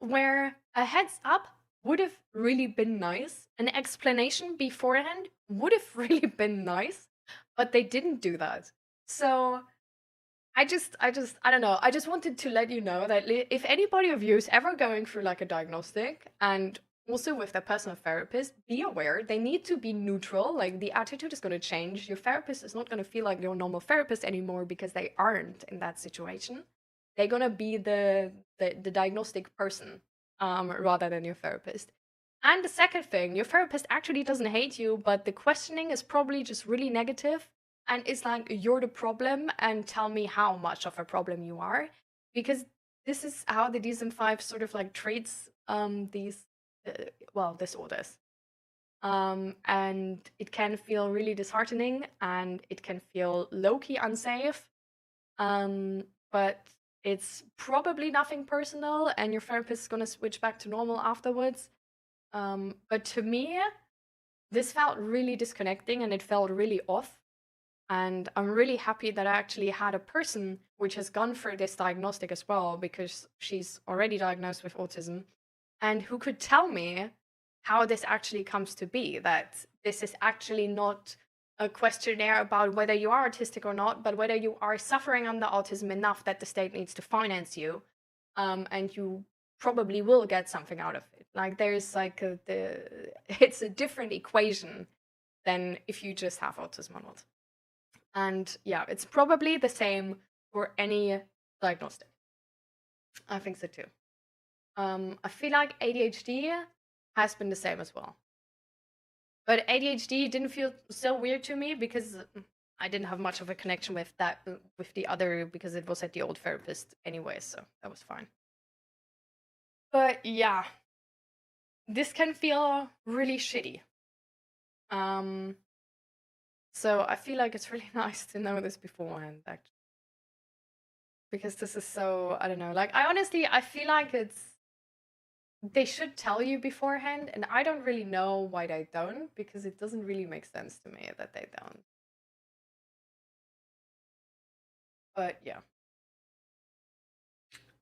where a heads up would have really been nice. An explanation beforehand would have really been nice, but they didn't do that. So I don't know. I just wanted to let you know that if anybody of you is ever going through like a diagnostic, and also with their personal therapist, be aware they need to be neutral. Like, the attitude is going to change. Your therapist is not going to feel like your normal therapist anymore, because they aren't in that situation. They're going to be the diagnostic person rather than your therapist. And the second thing, your therapist actually doesn't hate you, but the questioning is probably just really negative. And it's like, you're the problem, and tell me how much of a problem you are. Because this is how the DSM-5 sort of like treats these, disorders. And it can feel really disheartening, and it can feel low-key unsafe. But it's probably nothing personal, and your therapist is going to switch back to normal afterwards. But to me, this felt really disconnecting, and it felt really off. And I'm really happy that I actually had a person which has gone through this diagnostic as well, because she's already diagnosed with autism, and who could tell me how this actually comes to be, that this is actually not a questionnaire about whether you are autistic or not, but whether you are suffering under autism enough that the state needs to finance you, and you probably will get something out of it. Like, there's like it's a different equation than if you just have autism or not. And yeah, it's probably the same for any diagnostic. I think so too. I feel like ADHD has been the same as well. But ADHD didn't feel so weird to me, because I didn't have much of a connection with that, with the other, because it was at the old therapist anyway, so that was fine. But yeah, this can feel really shitty. So I feel like it's really nice to know this beforehand, actually. Because this is so, I don't know, like, I feel like they should tell you beforehand, and I don't really know why they don't, because it doesn't really make sense to me that they don't. But yeah.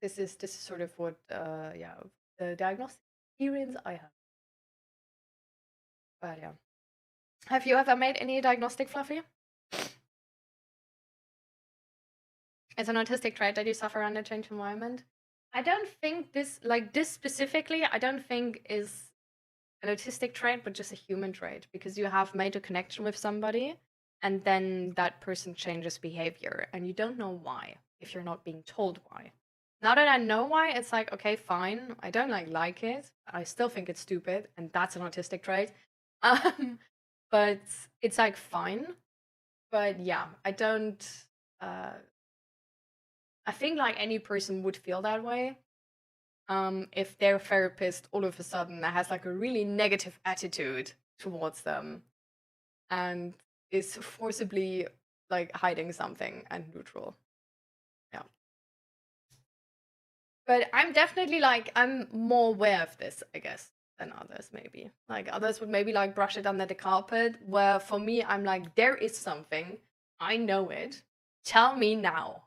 This is sort of what, the diagnostic experience I have. But yeah. Have you ever made any diagnostic, Fluffy? It's an autistic trait that you suffer under changed environment. I don't think this specifically, I don't think is an autistic trait, but just a human trait, because you have made a connection with somebody, and then that person changes behavior, and you don't know why, if you're not being told why. Now that I know why, it's like, okay, fine. I don't like it. I still think it's stupid, and that's an autistic trait. But it's like, fine. But yeah, I don't. I think like any person would feel that way. If their therapist all of a sudden has like a really negative attitude towards them, and is forcibly like hiding something and neutral. Yeah. But I'm definitely like, I'm more aware of this, I guess, than others maybe. Like, others would maybe like brush it under the carpet, where for me, I'm like, there is something. I know it. Tell me now.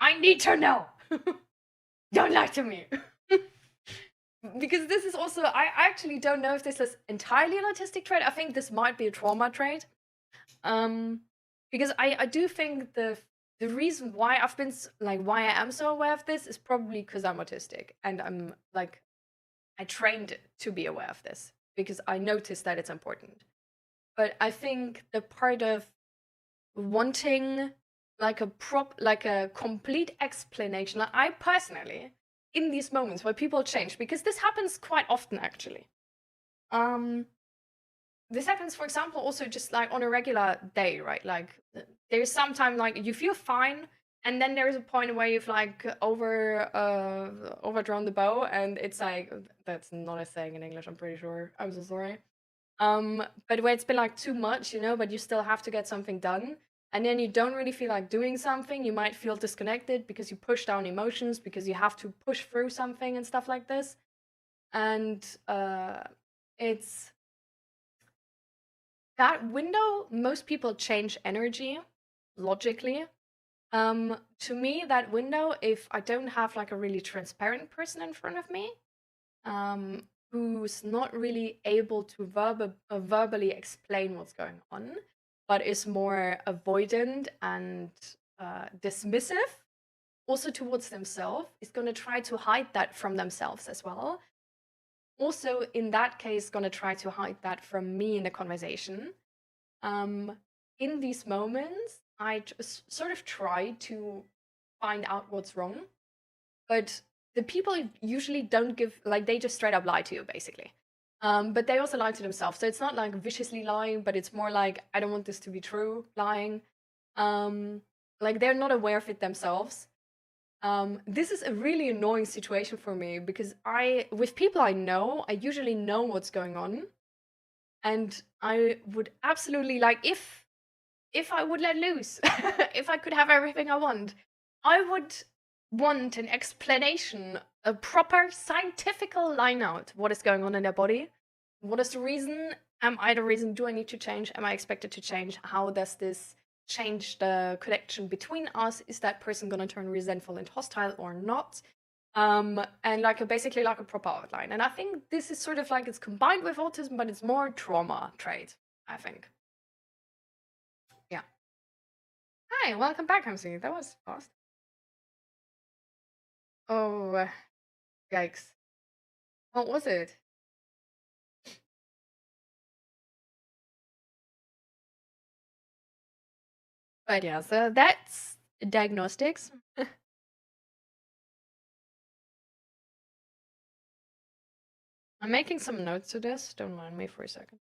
I need to know. Don't lie to me. Because this is also, I actually don't know if this is entirely an autistic trait. I think this might be a trauma trait. Because I do think the reason why I've been, like, why I am so aware of this is probably because I'm autistic, and I'm like, I trained to be aware of this because I noticed that it's important. But I think the part of wanting like a complete explanation, like I personally, in these moments where people change, because this happens quite often actually. This happens, for example, also just like on a regular day, right? Like there's sometimes like you feel fine, and then there's a point where you've like overdrawn the bow, and it's like, that's not a saying in English, I'm pretty sure. I'm so sorry. But where it's been like too much, you know, but you still have to get something done. And then you don't really feel like doing something. You might feel disconnected because you push down emotions, because you have to push through something and stuff like this. And it's that window. Most people change energy logically. To me, that window, if I don't have like a really transparent person in front of me, who's not really able to verbally explain what's going on, but is more avoidant and dismissive, also towards themselves, is going to try to hide that from themselves as well. Also, in that case, going to try to hide that from me in the conversation. In these moments, I just sort of try to find out what's wrong, but the people usually don't give, like, they just straight up lie to you, basically. But they also lie to themselves. So it's not like viciously lying, but it's more like, I don't want this to be true, lying. Like they're not aware of it themselves. This is a really annoying situation for me because with people I know, I usually know what's going on. And I would absolutely, like, if I would let loose, if I could have everything I want, I would want an explanation, a proper scientific line out what is going on in their body. What is the reason? Am I the reason? Do I need to change? Am I expected to change? How does this change the connection between us? Is that person gonna turn resentful and hostile or not? And like basically like a proper outline. And I think this is sort of like, it's combined with autism, but it's more trauma trait, I think. Yeah. Hi, welcome back, Hamsi. That was fast. Oh, yikes. What was it? But yeah, so that's diagnostics. I'm making some notes to this. Don't mind me for a second.